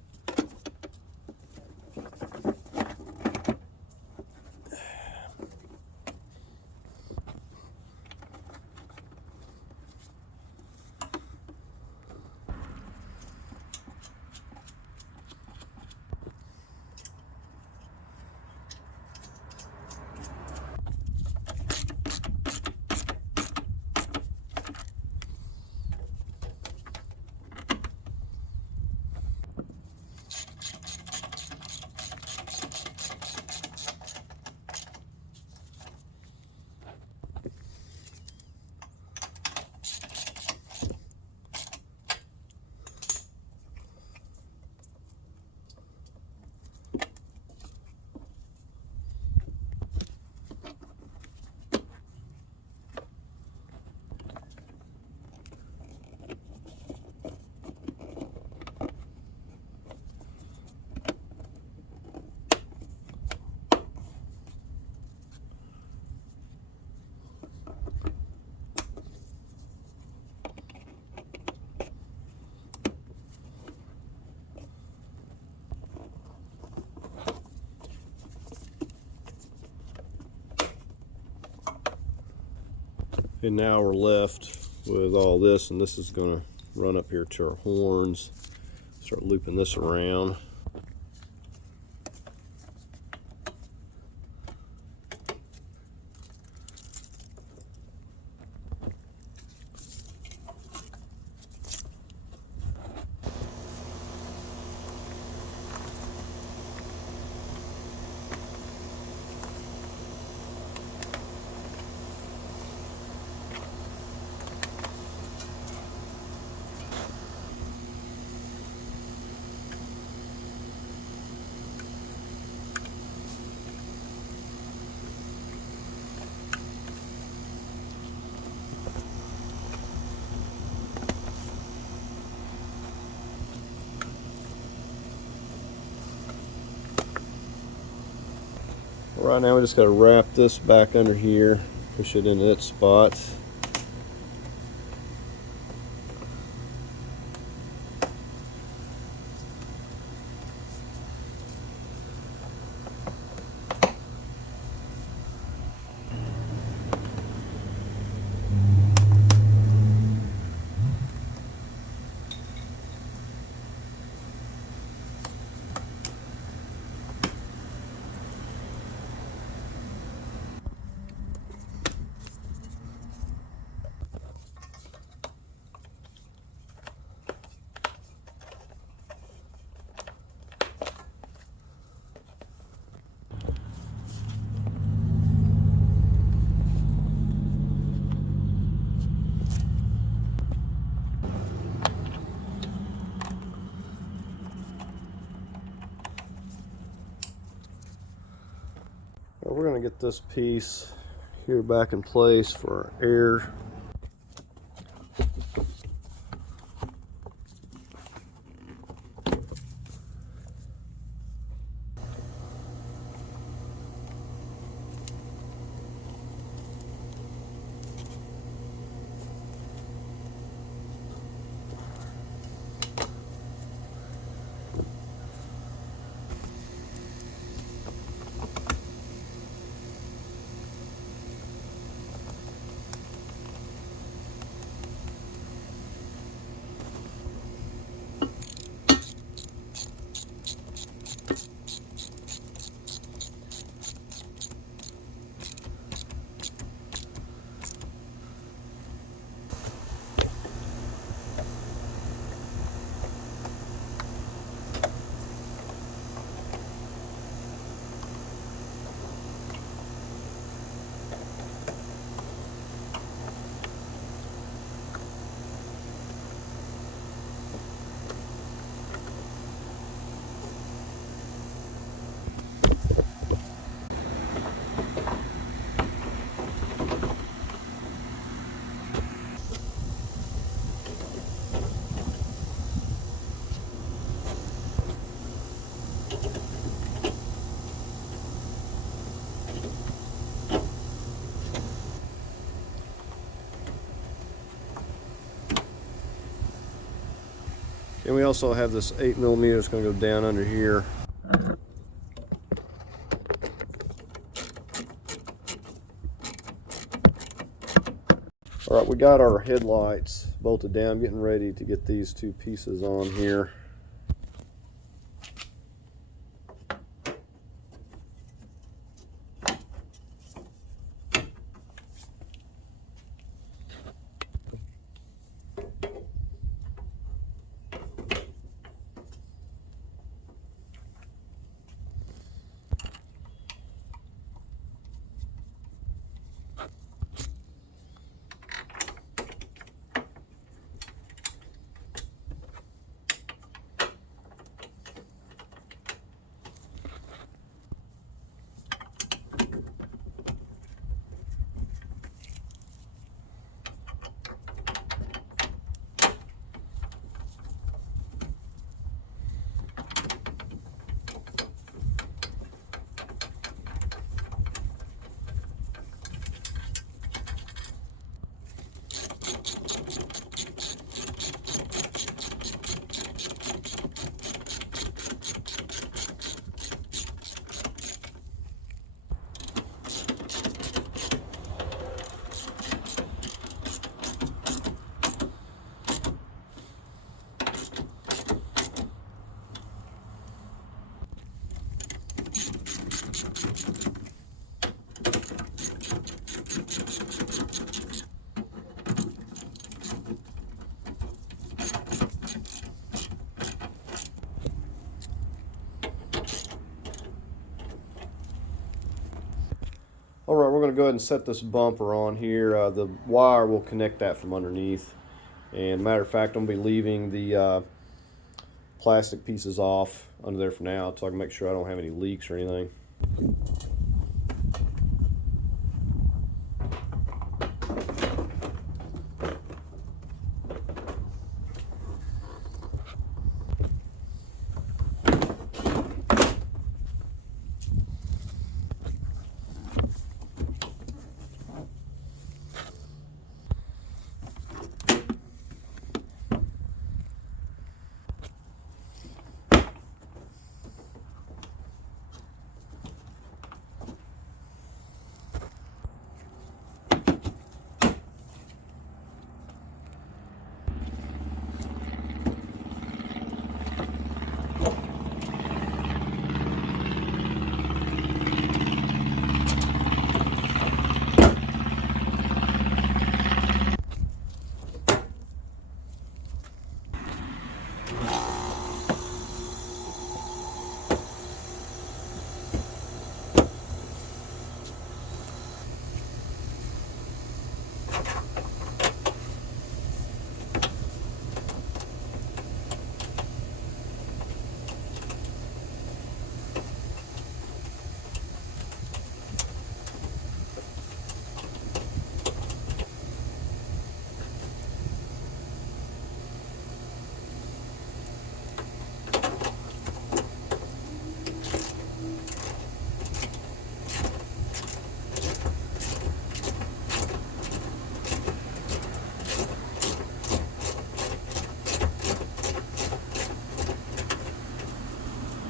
And now we're left with all this, and this is going to run up here to our horns. Start looping this around. Right now we just got to wrap this back under here, push it into its spot. to get this piece here back in place for air. And we also have this 8mm that's going to go down under here. Alright, we got our headlights bolted down, getting ready to get these two pieces on here. Alright, we're going to go ahead and set this bumper on here. The wire will connect that from underneath. And matter of fact, I'm going to be leaving the plastic pieces off under there for now so I can make sure I don't have any leaks or anything.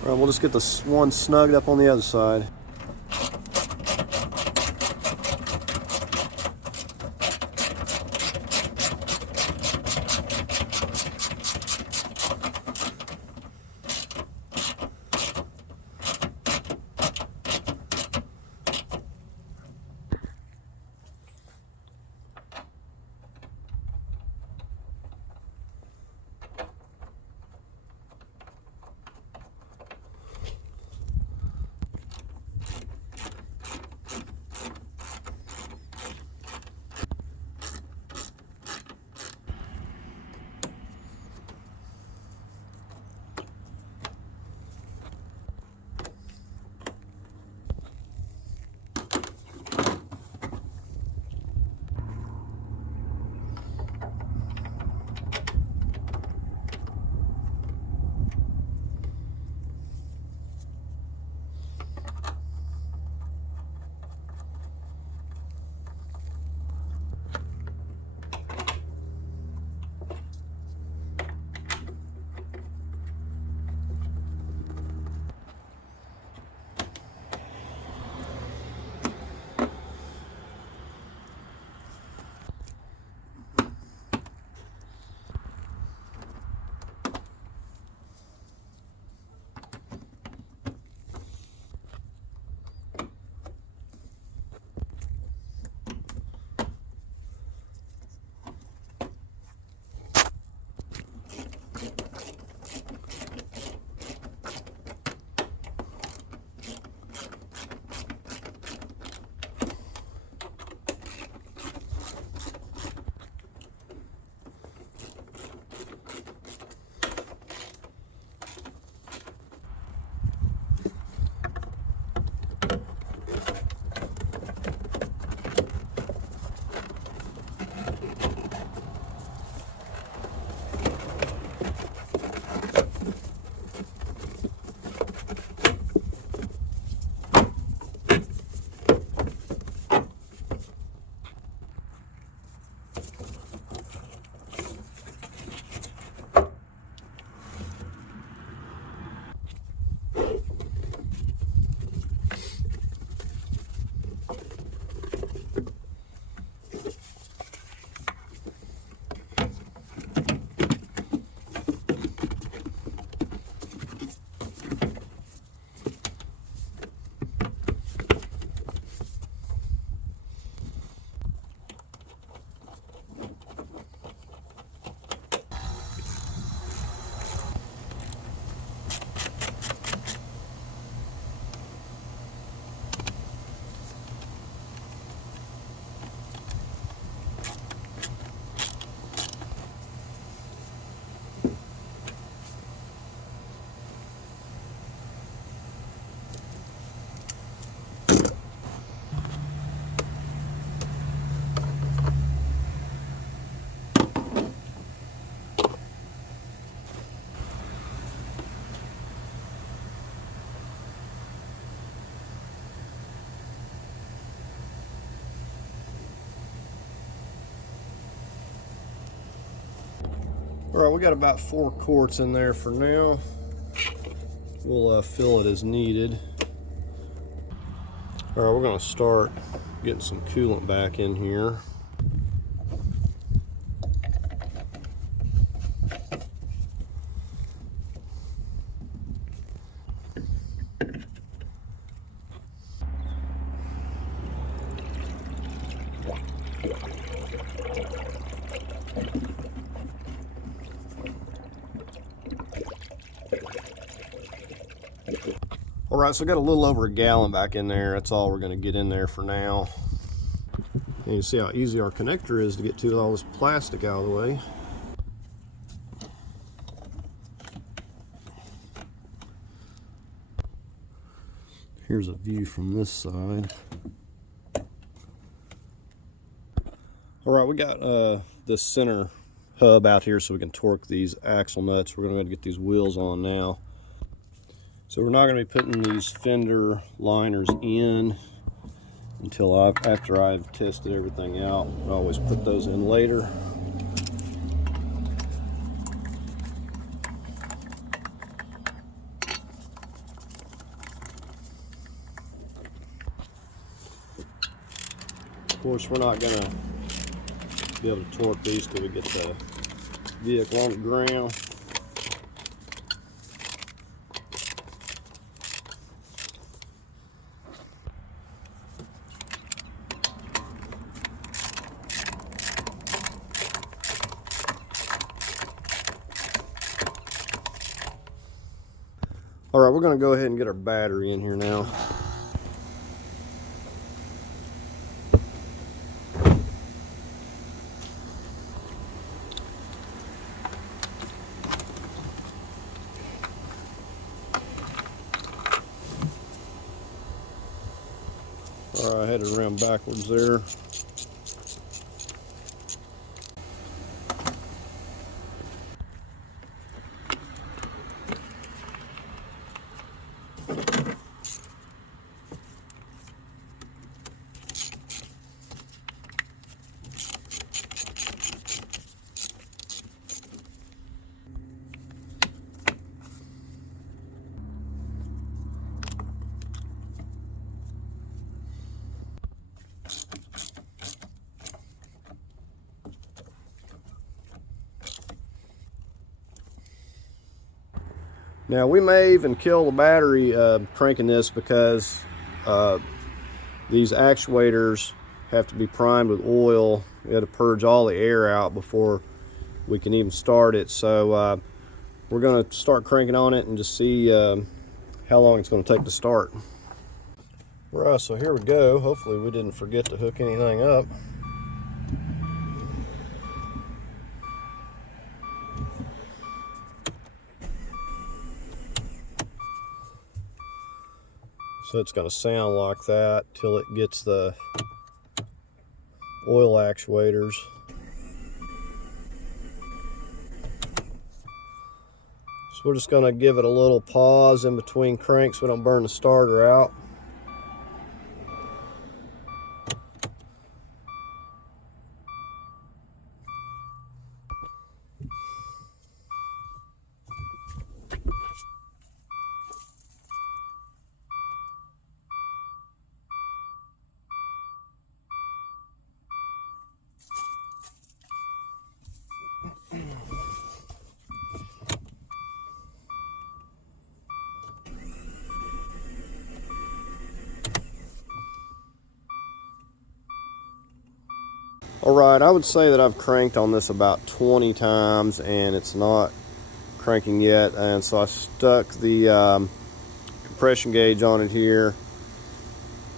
All right, we'll just get this one snugged up on the other side. All right, we got about 4 quarts in there for now. We'll fill it as needed. All right, we're gonna start getting some coolant back in here. All right, so I got a little over a gallon back in there. That's all we're going to get in there for now. And you see how easy our connector is to get to all this plastic out of the way. Here's a view from this side. All right, we got this center hub out here so we can torque these axle nuts. We're going to get these wheels on now. So we're not going to be putting these fender liners in until after I've tested everything out. I always put those in later. course, we're not going to be able to torque these till we get the vehicle on the ground. All right, we're going to go ahead and get our battery in here now. All right, I had to run backwards there. Now we may even kill the battery cranking this, because these actuators have to be primed with oil. We have to purge all the air out before we can even start it. So we're going to start cranking on it and just see how long it's going to take to start. Right, so here we go. Hopefully we didn't forget to hook anything up. So it's going to sound like that till it gets the oil actuators. So we're just going to give it a little pause in between cranks so we don't burn the starter out. Alright, I would say that I've cranked on this about 20 times and it's not cranking yet, and so I stuck the compression gauge on it here,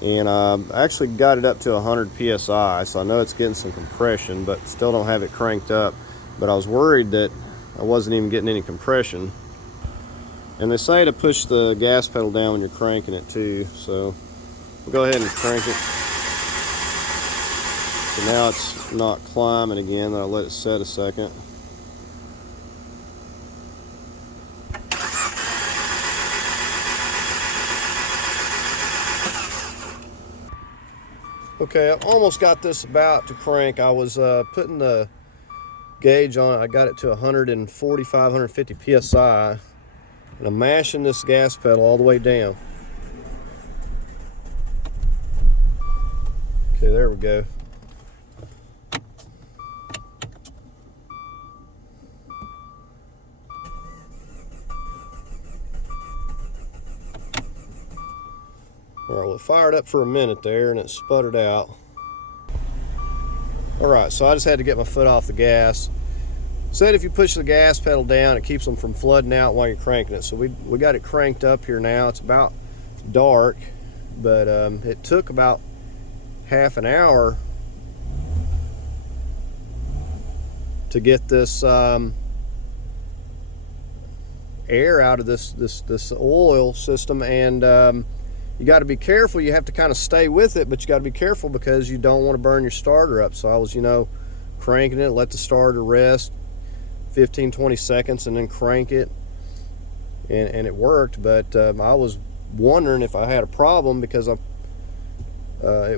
and I actually got it up to 100 psi, so I know it's getting some compression, but still don't have it cranked up. But I was worried that I wasn't even getting any compression. And they say to push the gas pedal down when you're cranking it too, so we'll go ahead and crank it. So now it's not climbing again. I'll let it set a second. Okay, I almost got this about to crank. I was putting the gauge on it. I got it to 145, 150 psi, and I'm mashing this gas pedal all the way down. Okay, there we go. Alright, well, it fired up for a minute there and it sputtered out. Alright, so I just had to get my foot off the gas. Said if you push the gas pedal down, it keeps them from flooding out while you're cranking it. So we got it cranked up here now. It's about dark, but it took about half an hour to get this air out of this oil system, and you got to be careful. You have to kind of stay with it, but you got to be careful because you don't want to burn your starter up. So I was, cranking it, let the starter rest 15-20 seconds, and then crank it, and it worked. But I was wondering if I had a problem because it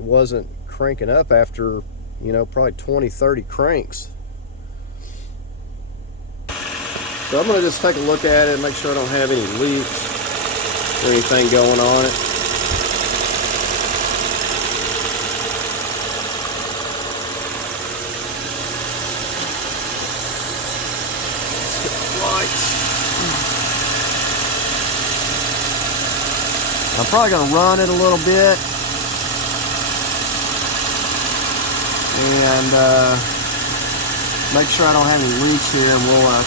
wasn't cranking up after probably 20-30 cranks. So I'm going to just take a look at it and make sure I don't have any leaks or anything going on it. lights. I'm probably going to run it a little bit and make sure I don't have any leaks here, and we'll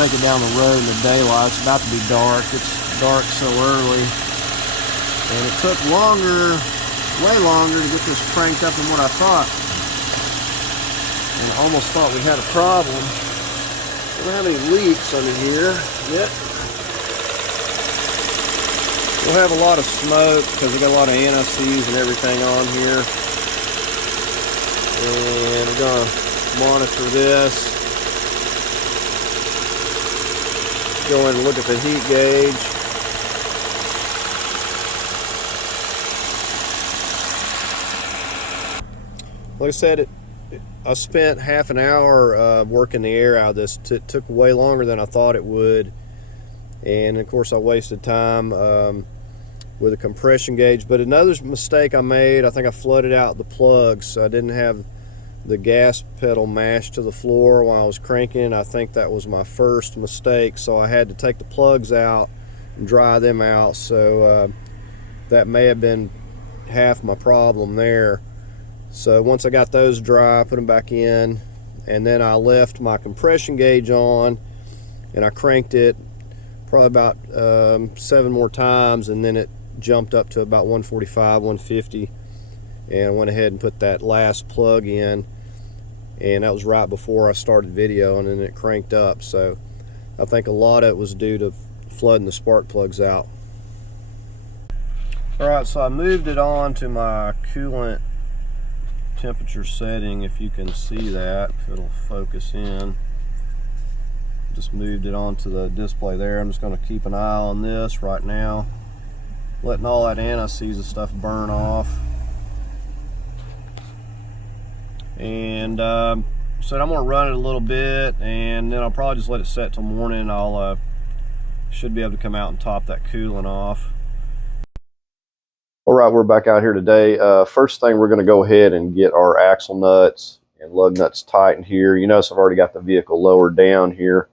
take it down the road in the daylight. It's about to be dark. It's dark so early, and it took longer, way longer, to get this cranked up than what I thought. And I almost thought we had a problem. We don't have any leaks under here yet. We'll have a lot of smoke because we got a lot of anti-seize and everything on here. And we're going to monitor this. Go in and look at the heat gauge. Like I said, I spent half an hour working the air out of this. It took way longer than I thought it would. And of course I wasted time with a compression gauge. But another mistake I made, I think I flooded out the plugs, so I didn't have the gas pedal mashed to the floor while I was cranking. I think that was my first mistake, so I had to take the plugs out and dry them out. So that may have been half my problem there. So once I got those dry, I put them back in, and then I left my compression gauge on and I cranked it probably about 7 more times, and then it jumped up to about 145, 150, and I went ahead and put that last plug in, and that was right before I started video, and then it cranked up. So I think a lot of it was due to flooding the spark plugs out. Alright, so I moved it on to my coolant temperature setting, if you can see that, if it'll focus in. Just moved it onto the display there. I'm just going to keep an eye on this right now, letting all that anti-seize stuff burn off. And so I'm going to run it a little bit, and then I'll probably just let it set till morning. I'll should be able to come out and top that coolant off. All right, we're back out here today. First thing, we're going to go ahead and get our axle nuts and lug nuts tightened here. You notice I've already got the vehicle lowered down here.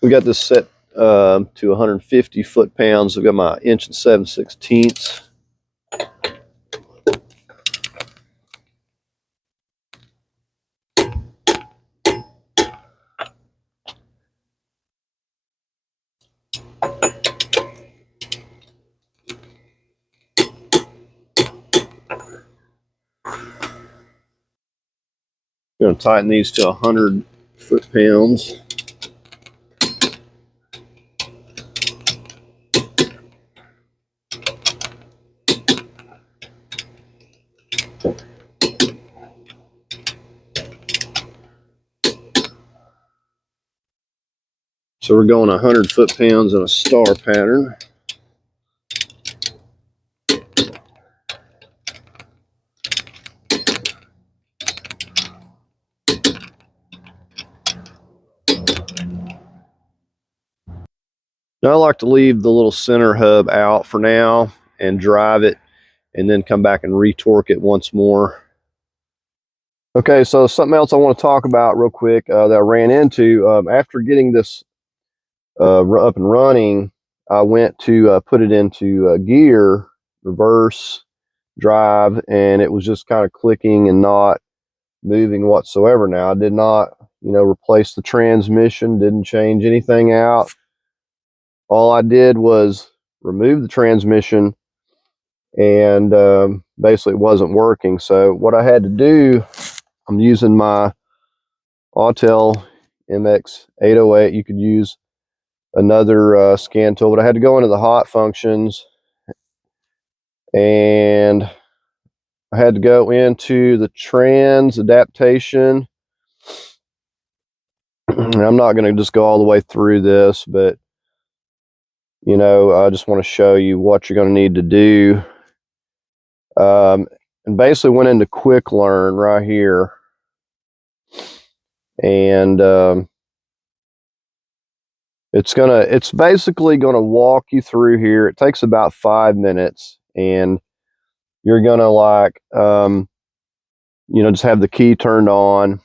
We got this set to 150 foot-pounds. I've got my 1 7/16 inches. Going to tighten these to 100 foot-pounds. So we're going 100 foot-pounds in a star pattern. Now I like to leave the little center hub out for now and drive it, and then come back and retorque it once more. Okay, so something else I want to talk about real quick that I ran into after getting this up and running. I went to put it into gear, reverse, drive, and it was just kind of clicking and not moving whatsoever. Now I did not, replace the transmission, didn't change anything out. All I did was remove the transmission, and basically it wasn't working. So what I had to do, I'm using my Autel MX808. You could use another scan tool, but I had to go into the hot functions, and I had to go into the trans adaptation. And I'm not going to just go all the way through this, but I just want to show you what you're going to need to do. And basically went into quick learn right here, and it's basically gonna walk you through here. It takes about 5 minutes, and you're gonna just have the key turned on,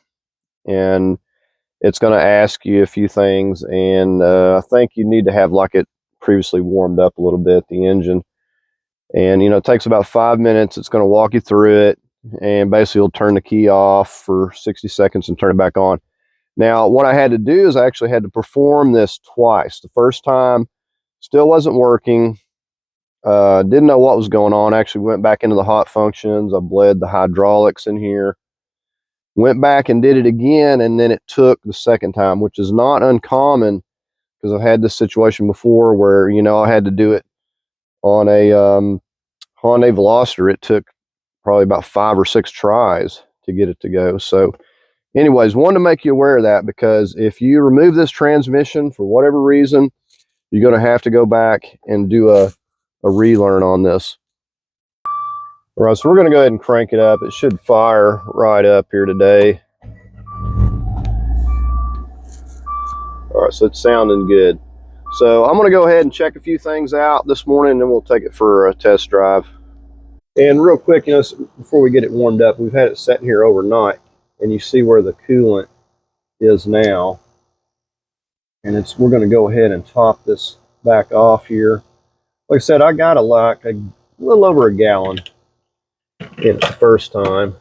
and it's going to ask you a few things, and I think you need to have like it previously warmed up a little bit, the engine. And, you know, it takes about 5 minutes. It's going to walk you through it, and basically you'll turn the key off for 60 seconds and turn it back on. Now, what I had to do is I actually had to perform this twice. The first time, still wasn't working. Didn't know what was going on. Actually went back into the hot functions. I bled the hydraulics in here. Went back and did it again, and then it took the second time, which is not uncommon because I've had this situation before where, you know, I had to do it on a Hyundai Veloster. It took probably about 5 or 6 tries to get it to go. So anyways, wanted to make you aware of that, because if you remove this transmission for whatever reason, you're going to have to go back and do a relearn on this. All right, so we're going to go ahead and crank it up. It should fire right up here today. All right, so it's sounding good. So I'm going to go ahead and check a few things out this morning, and then we'll take it for a test drive. And real quick, you know, before we get it warmed up, we've had it sitting here overnight, and you see where the coolant is now. And we're going to go ahead and top this back off here. Like I said, I got a little over a gallon in it the first time.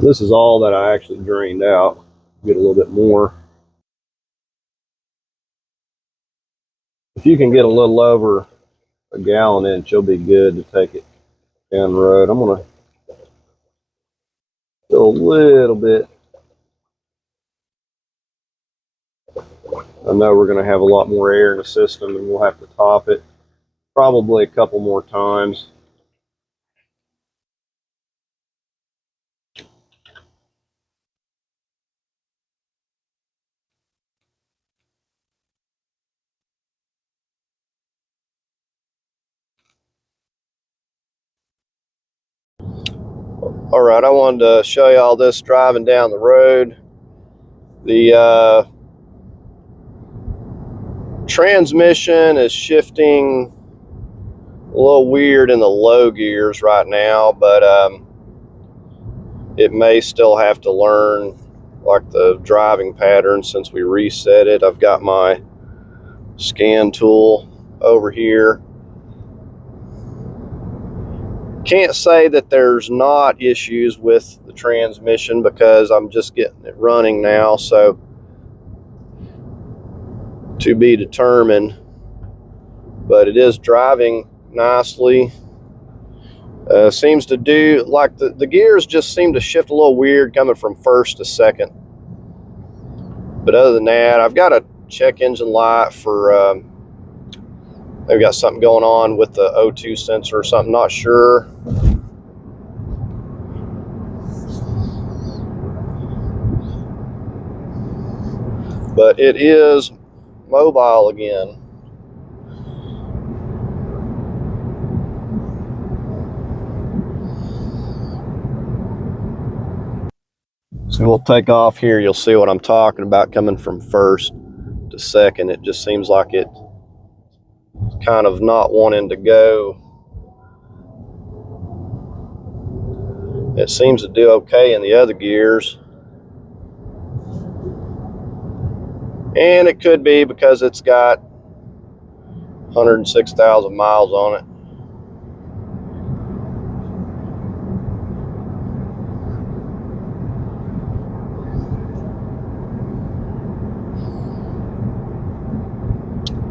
This is all that I actually drained out. Get a little bit more. If you can get a little over a gallon in it, you'll be good to take it down the road. I'm going to go a little bit. I know we're going to have a lot more air in the system, and we'll have to top it probably a couple more times. All right, I wanted to show you all this driving down the road. The transmission is shifting a little weird in the low gears right now, but it may still have to learn like the driving pattern since we reset it. I've got my scan tool over here. Can't say that there's not issues with the transmission because I'm just getting it running now, so to be determined, but it is driving nicely. Seems to do, like the gears just seem to shift a little weird coming from first to second. But other than that, I've got a check engine light for, they've got something going on with the O2 sensor or something, not sure. But it is mobile again. So we'll take off here. You'll see what I'm talking about coming from first to second. It just seems like it kind of not wanting to go. It seems to do okay in the other gears. And it could be because it's got 106,000 miles on it.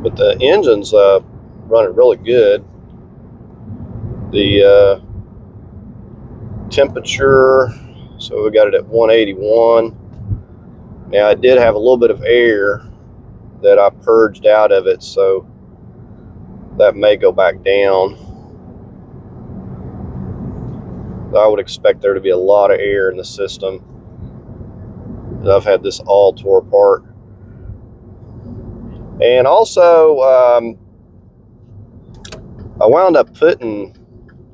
But the engine's running really good. The temperature, so we got it at 181. Now I did have a little bit of air that I purged out of it, so that may go back down. I would expect there to be a lot of air in the system. I've had this all tore apart. And also, I wound up putting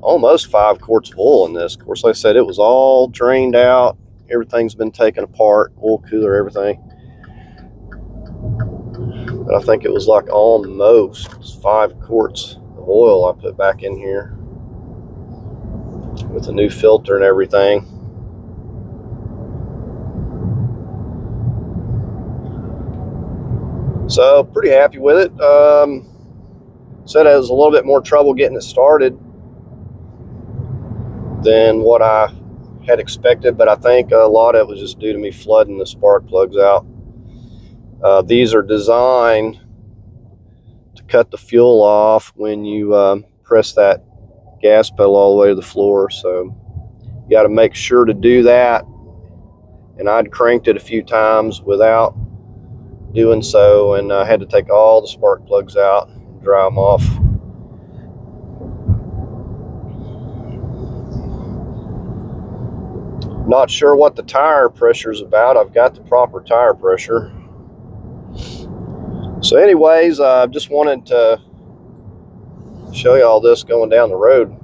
almost 5 quarts of oil in this. Of course, like I said, it was all drained out. Everything's been taken apart, oil cooler, everything. But I think it was like almost 5 quarts of oil I put back in here. with a new filter and everything. So pretty happy with it. Said it was a little bit more trouble getting it started than what I had expected, but I think a lot of it was just due to me flooding the spark plugs out. These are designed to cut the fuel off when you press that gas pedal all the way to the floor, so you got to make sure to do that. And I'd cranked it a few times without doing so, and I had to take all the spark plugs out and dry them off. Not sure what the tire pressure is about. I've got the proper tire pressure. So anyways, I just wanted to show you all this going down the road,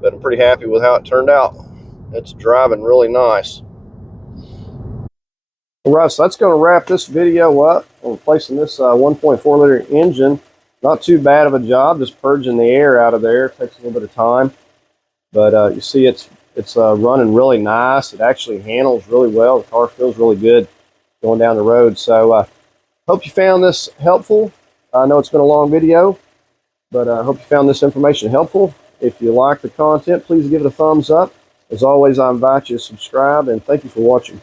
but I'm pretty happy with how it turned out. It's driving really nice. All right, so that's going to wrap this video up on replacing this 1.4 liter engine. Not too bad of a job, just purging the air out of there. It takes a little bit of time, but you see it's running really nice. It actually handles really well. The car feels really good going down the road. So hope you found this helpful. I know it's been a long video, but I hope you found this information helpful. If you like the content, please give it a thumbs up. As always, I invite you to subscribe, and thank you for watching.